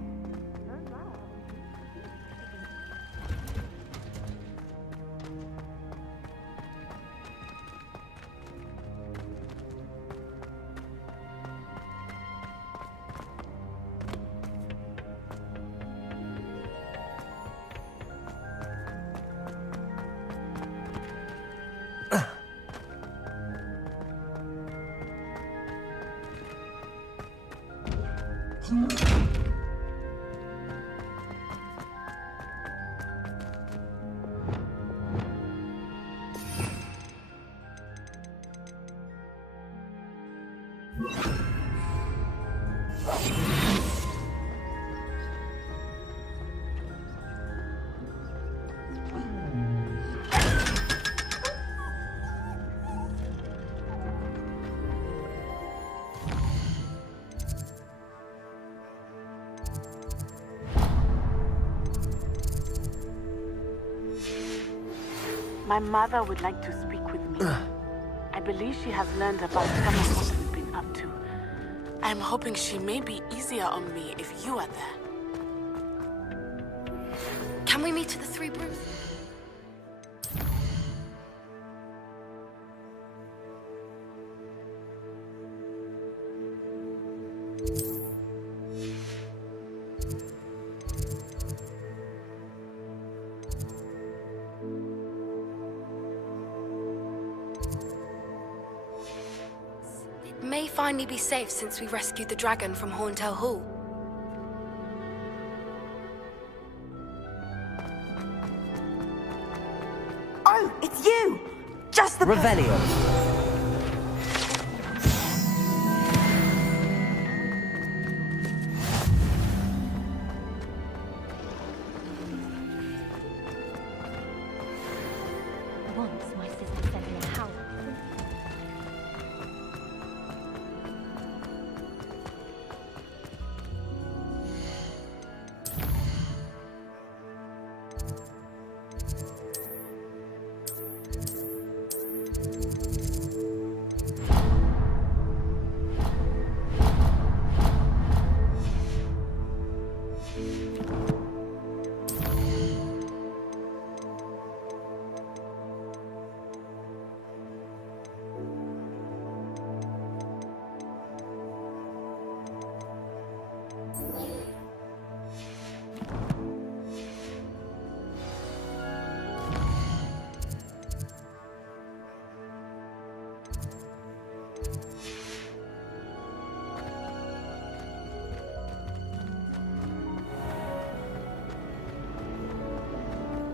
My mother would like to speak with me. I believe she has learned about some of what we've been up to. I'm hoping she may be easier on me if you are there. Can we meet at the Three Brews? May finally be safe since we rescued the dragon from Horntail Hall. Oh, it's you! Just the Revelio. Once my sister sent me a howl.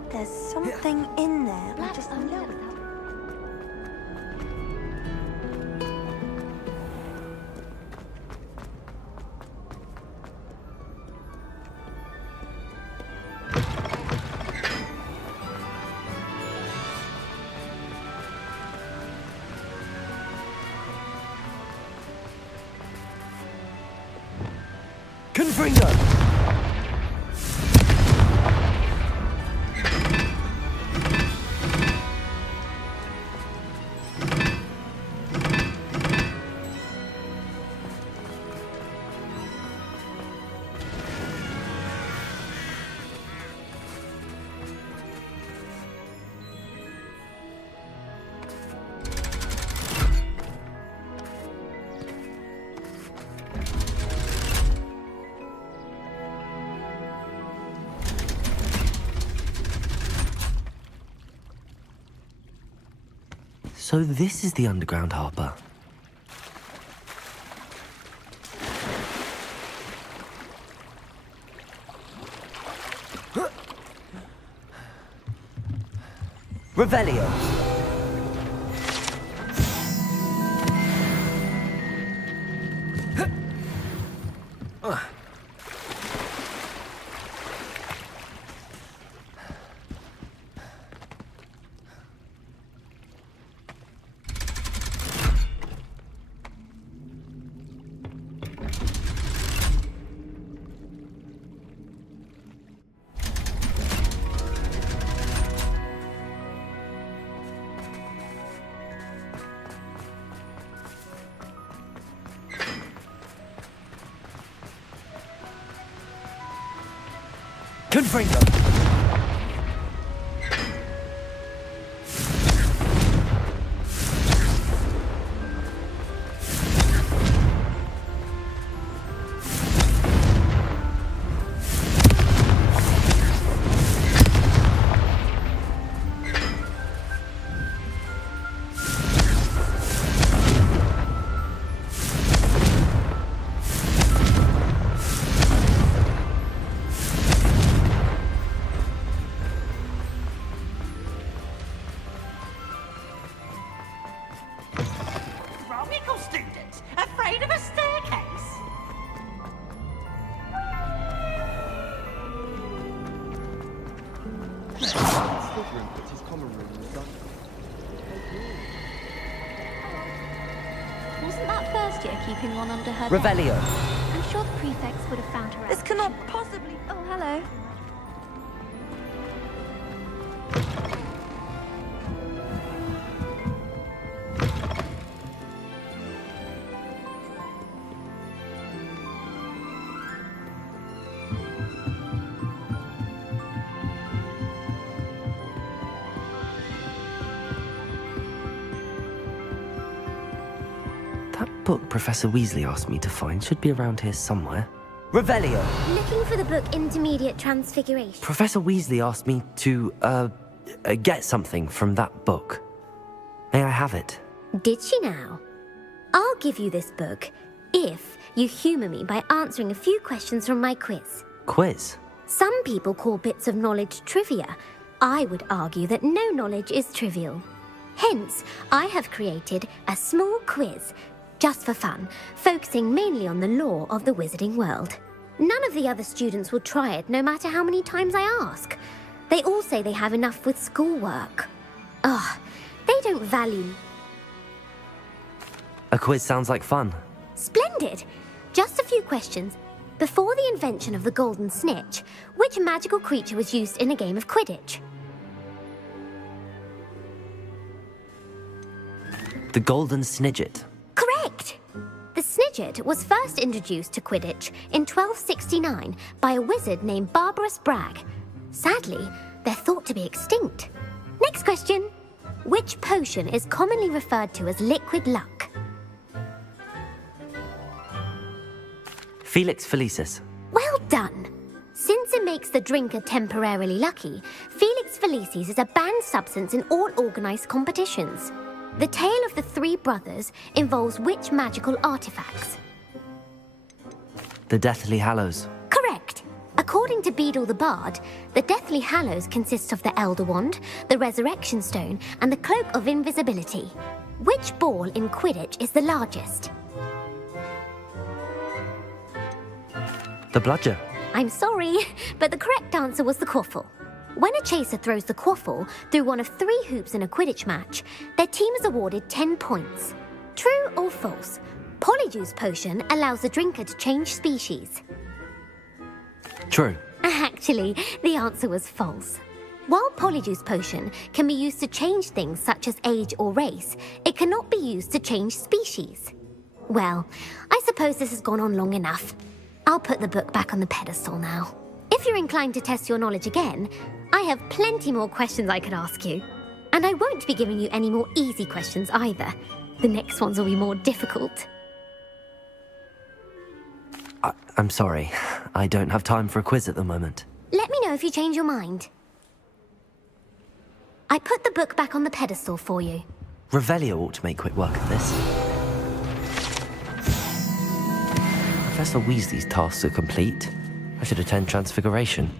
There's something in there. I just know it. Confringo. So this is the underground harbour. Revelio. Confringo! Tropical students, afraid of a staircase? Slytherin puts his common room in the dungeon. Wasn't that first year keeping one under her Revelio. desk? I'm sure the prefects would have found her out. This cannot possibly... Oh, hello. That book Professor Weasley asked me to find should be around here somewhere. Revelio. Looking for the book Intermediate Transfiguration. Professor Weasley asked me to, get something from that book. May I have it? Did she now? I'll give you this book if you humour me by answering a few questions from my quiz. Quiz? Some people call bits of knowledge trivia. I would argue that no knowledge is trivial. Hence, I have created a small quiz, just for fun, focusing mainly on the lore of the wizarding world. None of the other students will try it, no matter how many times I ask. They all say they have enough with schoolwork. Ugh, they don't value... A quiz sounds like fun. Splendid! Just a few questions. Before the invention of the golden snitch, which magical creature was used in a game of Quidditch? The Golden Snidget. Correct! The Snidget was first introduced to Quidditch in 1269 by a wizard named Barbarous Bragg. Sadly, they're thought to be extinct. Next question. Which potion is commonly referred to as liquid luck? Felix Felicis. Well done! Since it makes the drinker temporarily lucky, Felix Felicis is a banned substance in all organised competitions. The tale of the three brothers involves which magical artifacts? The Deathly Hallows. Correct! According to Beadle the Bard, the Deathly Hallows consists of the Elder Wand, the Resurrection Stone, and the Cloak of Invisibility. Which ball in Quidditch is the largest? The Bludger. I'm sorry, but the correct answer was the Quaffle. When a chaser throws the Quaffle through one of 3 hoops in a Quidditch match, their team is awarded 10 points. True or false? Polyjuice Potion allows the drinker to change species. True. Actually, the answer was false. While Polyjuice Potion can be used to change things such as age or race, it cannot be used to change species. Well, I suppose this has gone on long enough. I'll put the book back on the pedestal now. If you're inclined to test your knowledge again, I have plenty more questions I could ask you. And I won't be giving you any more easy questions either. The next ones will be more difficult. I'm sorry. I don't have time for a quiz at the moment. Let me know if you change your mind. I put the book back on the pedestal for you. Revelio ought to make quick work of this. Professor Weasley's tasks are complete. I should attend Transfiguration.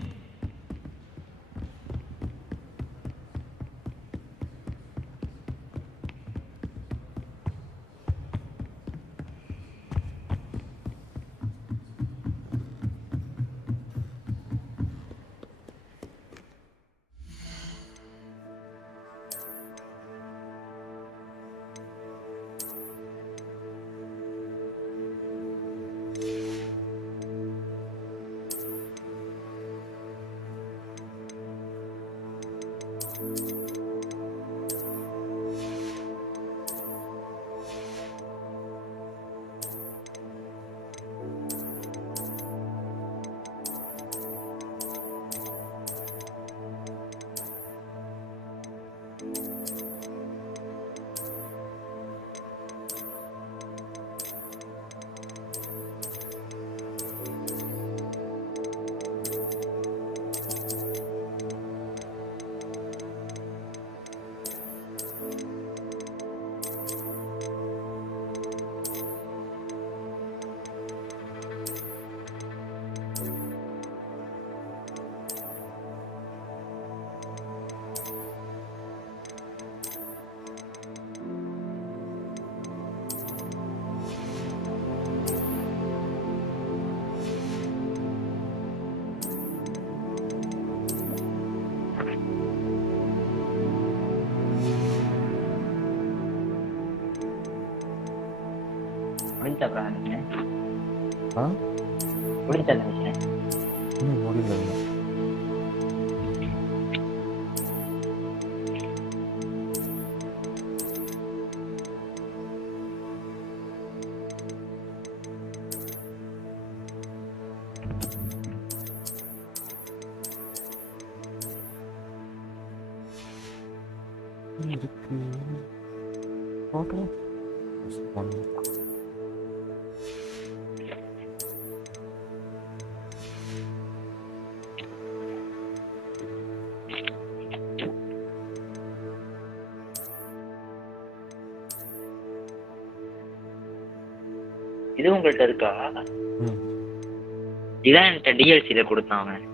முடிஞ்சா நீங்க முடிஞ்சா நினைக்கிறேன். முடியல. Okay. Just one. இது உங்கள்ட்ட இருக்கா? இதான் என்கிட்ட டிஎல்சில கொடுத்தான் அவன்.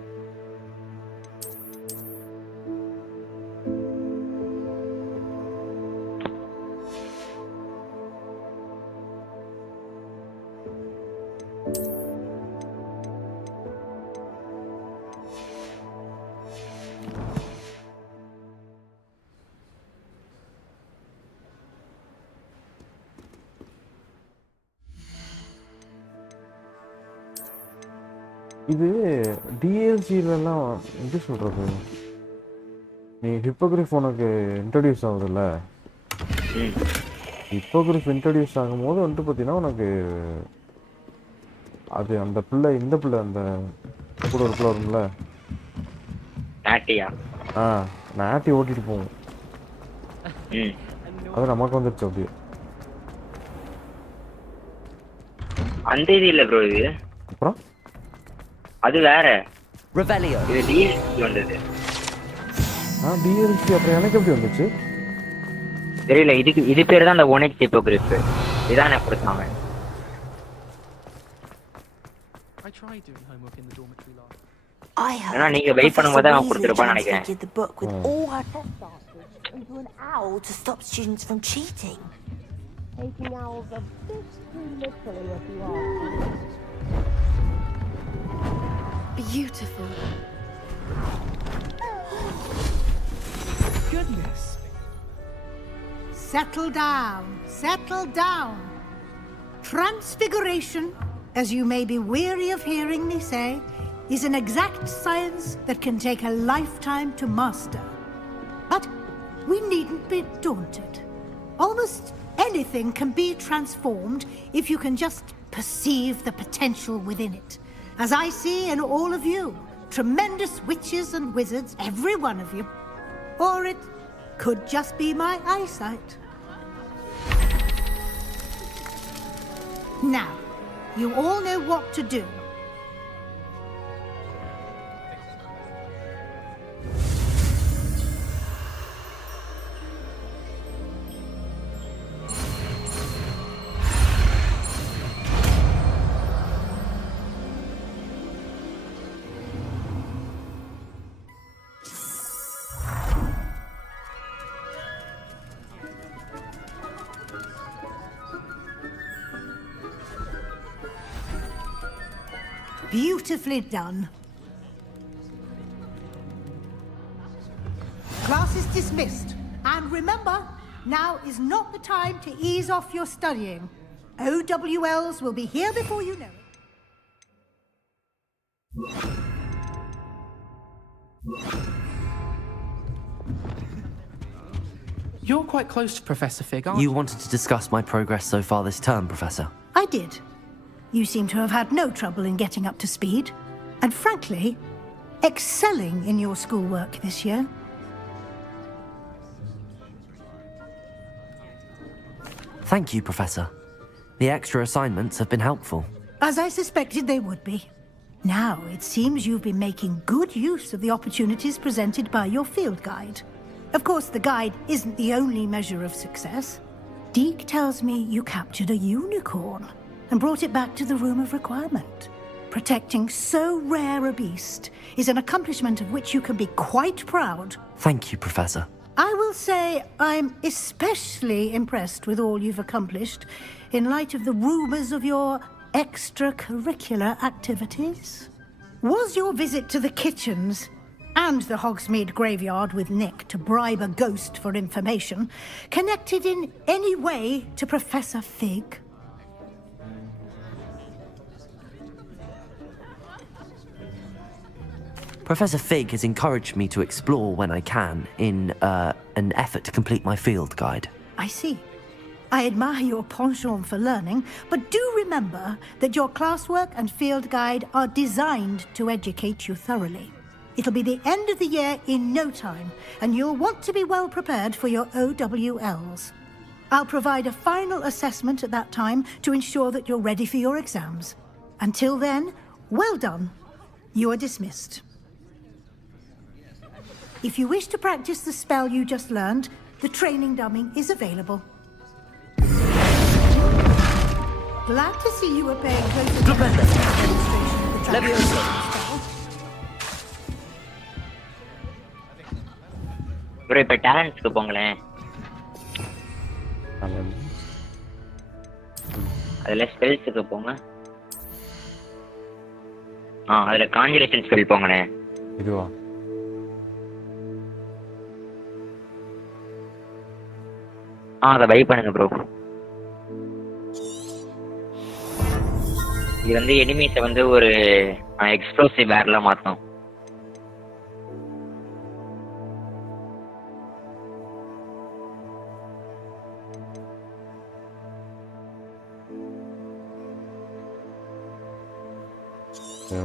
இது டிஎல்சிலலாம் எப்படி சொல்கிறது, நீ ஹிப்போகிரிஃப் உனக்கு இன்ட்ரடியூஸ் ஆகுதுல்ல, ஹிப்போகிரிஃப் இன்ட்ரடியூஸ் ஆகும்போது வந்துட்டு பார்த்தீங்கன்னா உனக்கு அது அந்த பிள்ளை இந்த பிள்ளை அந்த கூட ஒரு பிள்ளை வரும்ல நாட்டியா, நாட்டி ஓட்டிட்டு போவோம். அது நமக்கு வந்துருச்சு அப்படியே. அந்த இது இல்லை ப்ரோ, இது அப்புறம் அது வேற இது டிஎல்சி வந்தது. டிஎல்சி அப்புறம் எனக்கு எப்படி வந்துச்சு தெரியல. இது பேர் தான் அந்த ஒனெக்ஸ் ஹிப்போகிரிஃப். இதான் எனக்கு கொடுத்தாங்க. நீங்க வெயிட் பண்ணும்போது அவன் கொடுத்துருப்பான்னு நினைக்கிறேன். Taking owls a bit too literally, if you ask me. Beautiful. Goodness. Settle down, settle down. Transfiguration, as you may be weary of hearing me say, is an exact science that can take a lifetime to master. But we needn't be daunted. Almost anything can be transformed if you can just perceive the potential within it. As I see in all of you, tremendous witches and wizards, every one of you. Or it could just be my eyesight. Now, you all know what to do. Beautifully done. Class is dismissed. And remember, now is not the time to ease off your studying. OWLs will be here before you know it. You're quite close to Professor Fig, aren't you? You wanted to discuss my progress so far this term, Professor? I did. You seem to have had no trouble in getting up to speed. And frankly, excelling in your schoolwork this year. Thank you, Professor. The extra assignments have been helpful. As I suspected they would be. Now, it seems you've been making good use of the opportunities presented by your field guide. Of course, the guide isn't the only measure of success. Deke tells me you captured a unicorn and brought it back to the room of requirement. Protecting so rare a beast is an accomplishment of which you can be quite proud. Thank you, Professor. I will say I'm especially impressed with all you've accomplished in light of the rumors of your extracurricular activities. Was your visit to the kitchens and the Hogsmeade graveyard with Nick to bribe a ghost for information connected in any way to Professor Fig? Professor Fig has encouraged me to explore when I can in an effort to complete my field guide. I see. I admire your penchant for learning, but do remember that your classwork and field guide are designed to educate you thoroughly. It'll be the end of the year in no time, and you'll want to be well prepared for your OWLs. I'll provide a final assessment at that time to ensure that you're ready for your exams. Until then, well done. You are dismissed. If you wish to practice the spell you just learned, the training dummy is available. Glad to see you were paying close attention to the demonstration of the transformation spell. bro இப்ப டேலண்ட்ஸ்க்கு போங்களேன். அதுல ஸ்பெல்ஸ்க்கு போங்க. அதுல கான்ஜுரேஷன் spell போங்கண்ணே. இதுவா? அதை by பண்ணுங்க bro. இது வந்து எனிமீஸை வந்து ஒரு எக்ஸ்ப்ளோசிவ் பேரலா மாற்றும்.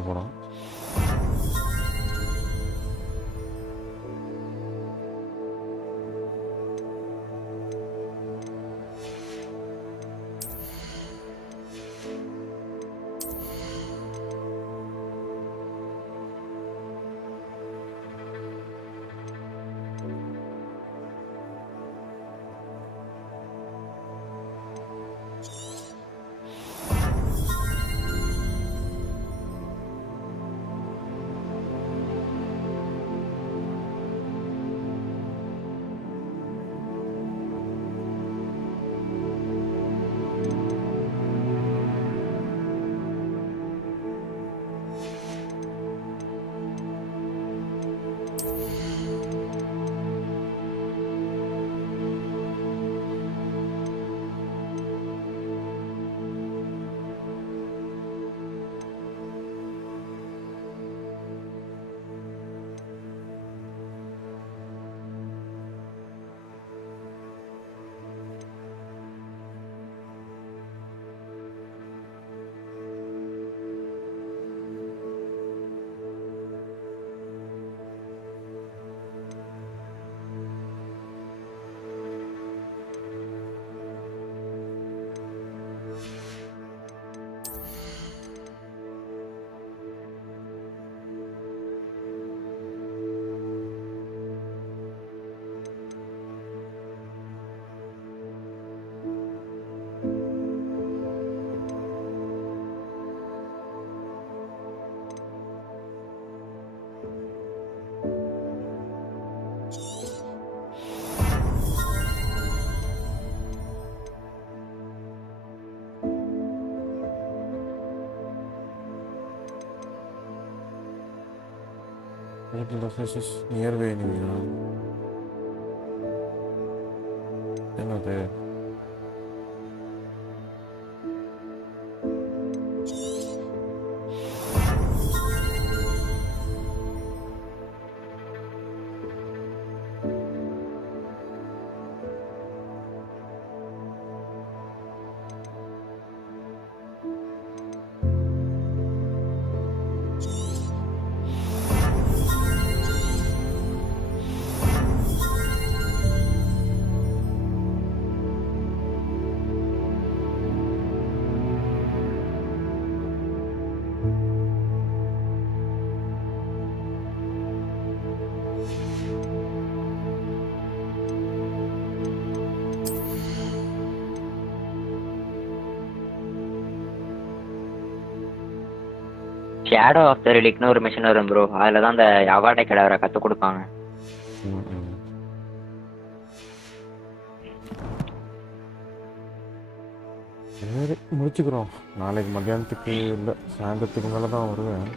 போலாம். This nearby enemy. They're not there. Shadow of the ரிலிக்னு ஒரு மிஷன் வரும் ப்ரோ. அதில் தான் அந்த அவார்டை கிடவரை கற்றுக் கொடுப்பாங்க. சரி முடிச்சுக்கிறோம். நாளைக்கு மத்தியானத்துக்கு இல்லை சாயந்தரத்துக்கு மேலே தான் வருவேன்.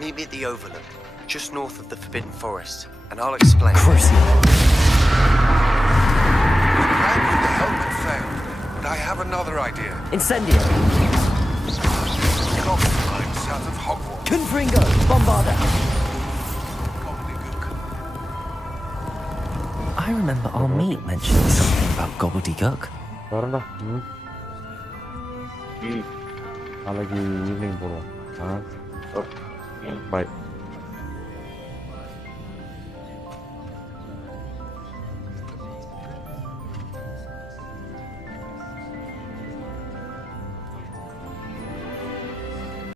Meet me at the Overlook, just north of the Forbidden Forest, and I'll explain. plan with the helmet failed, but I have another idea. Incendiary. Goblin mine south of Hogwarts. Confringo. Bombarda. I remember our meet mentioned something about gobbledygook. வரேன்டா. நாளைக்கு evening போடுவோம். பாய்.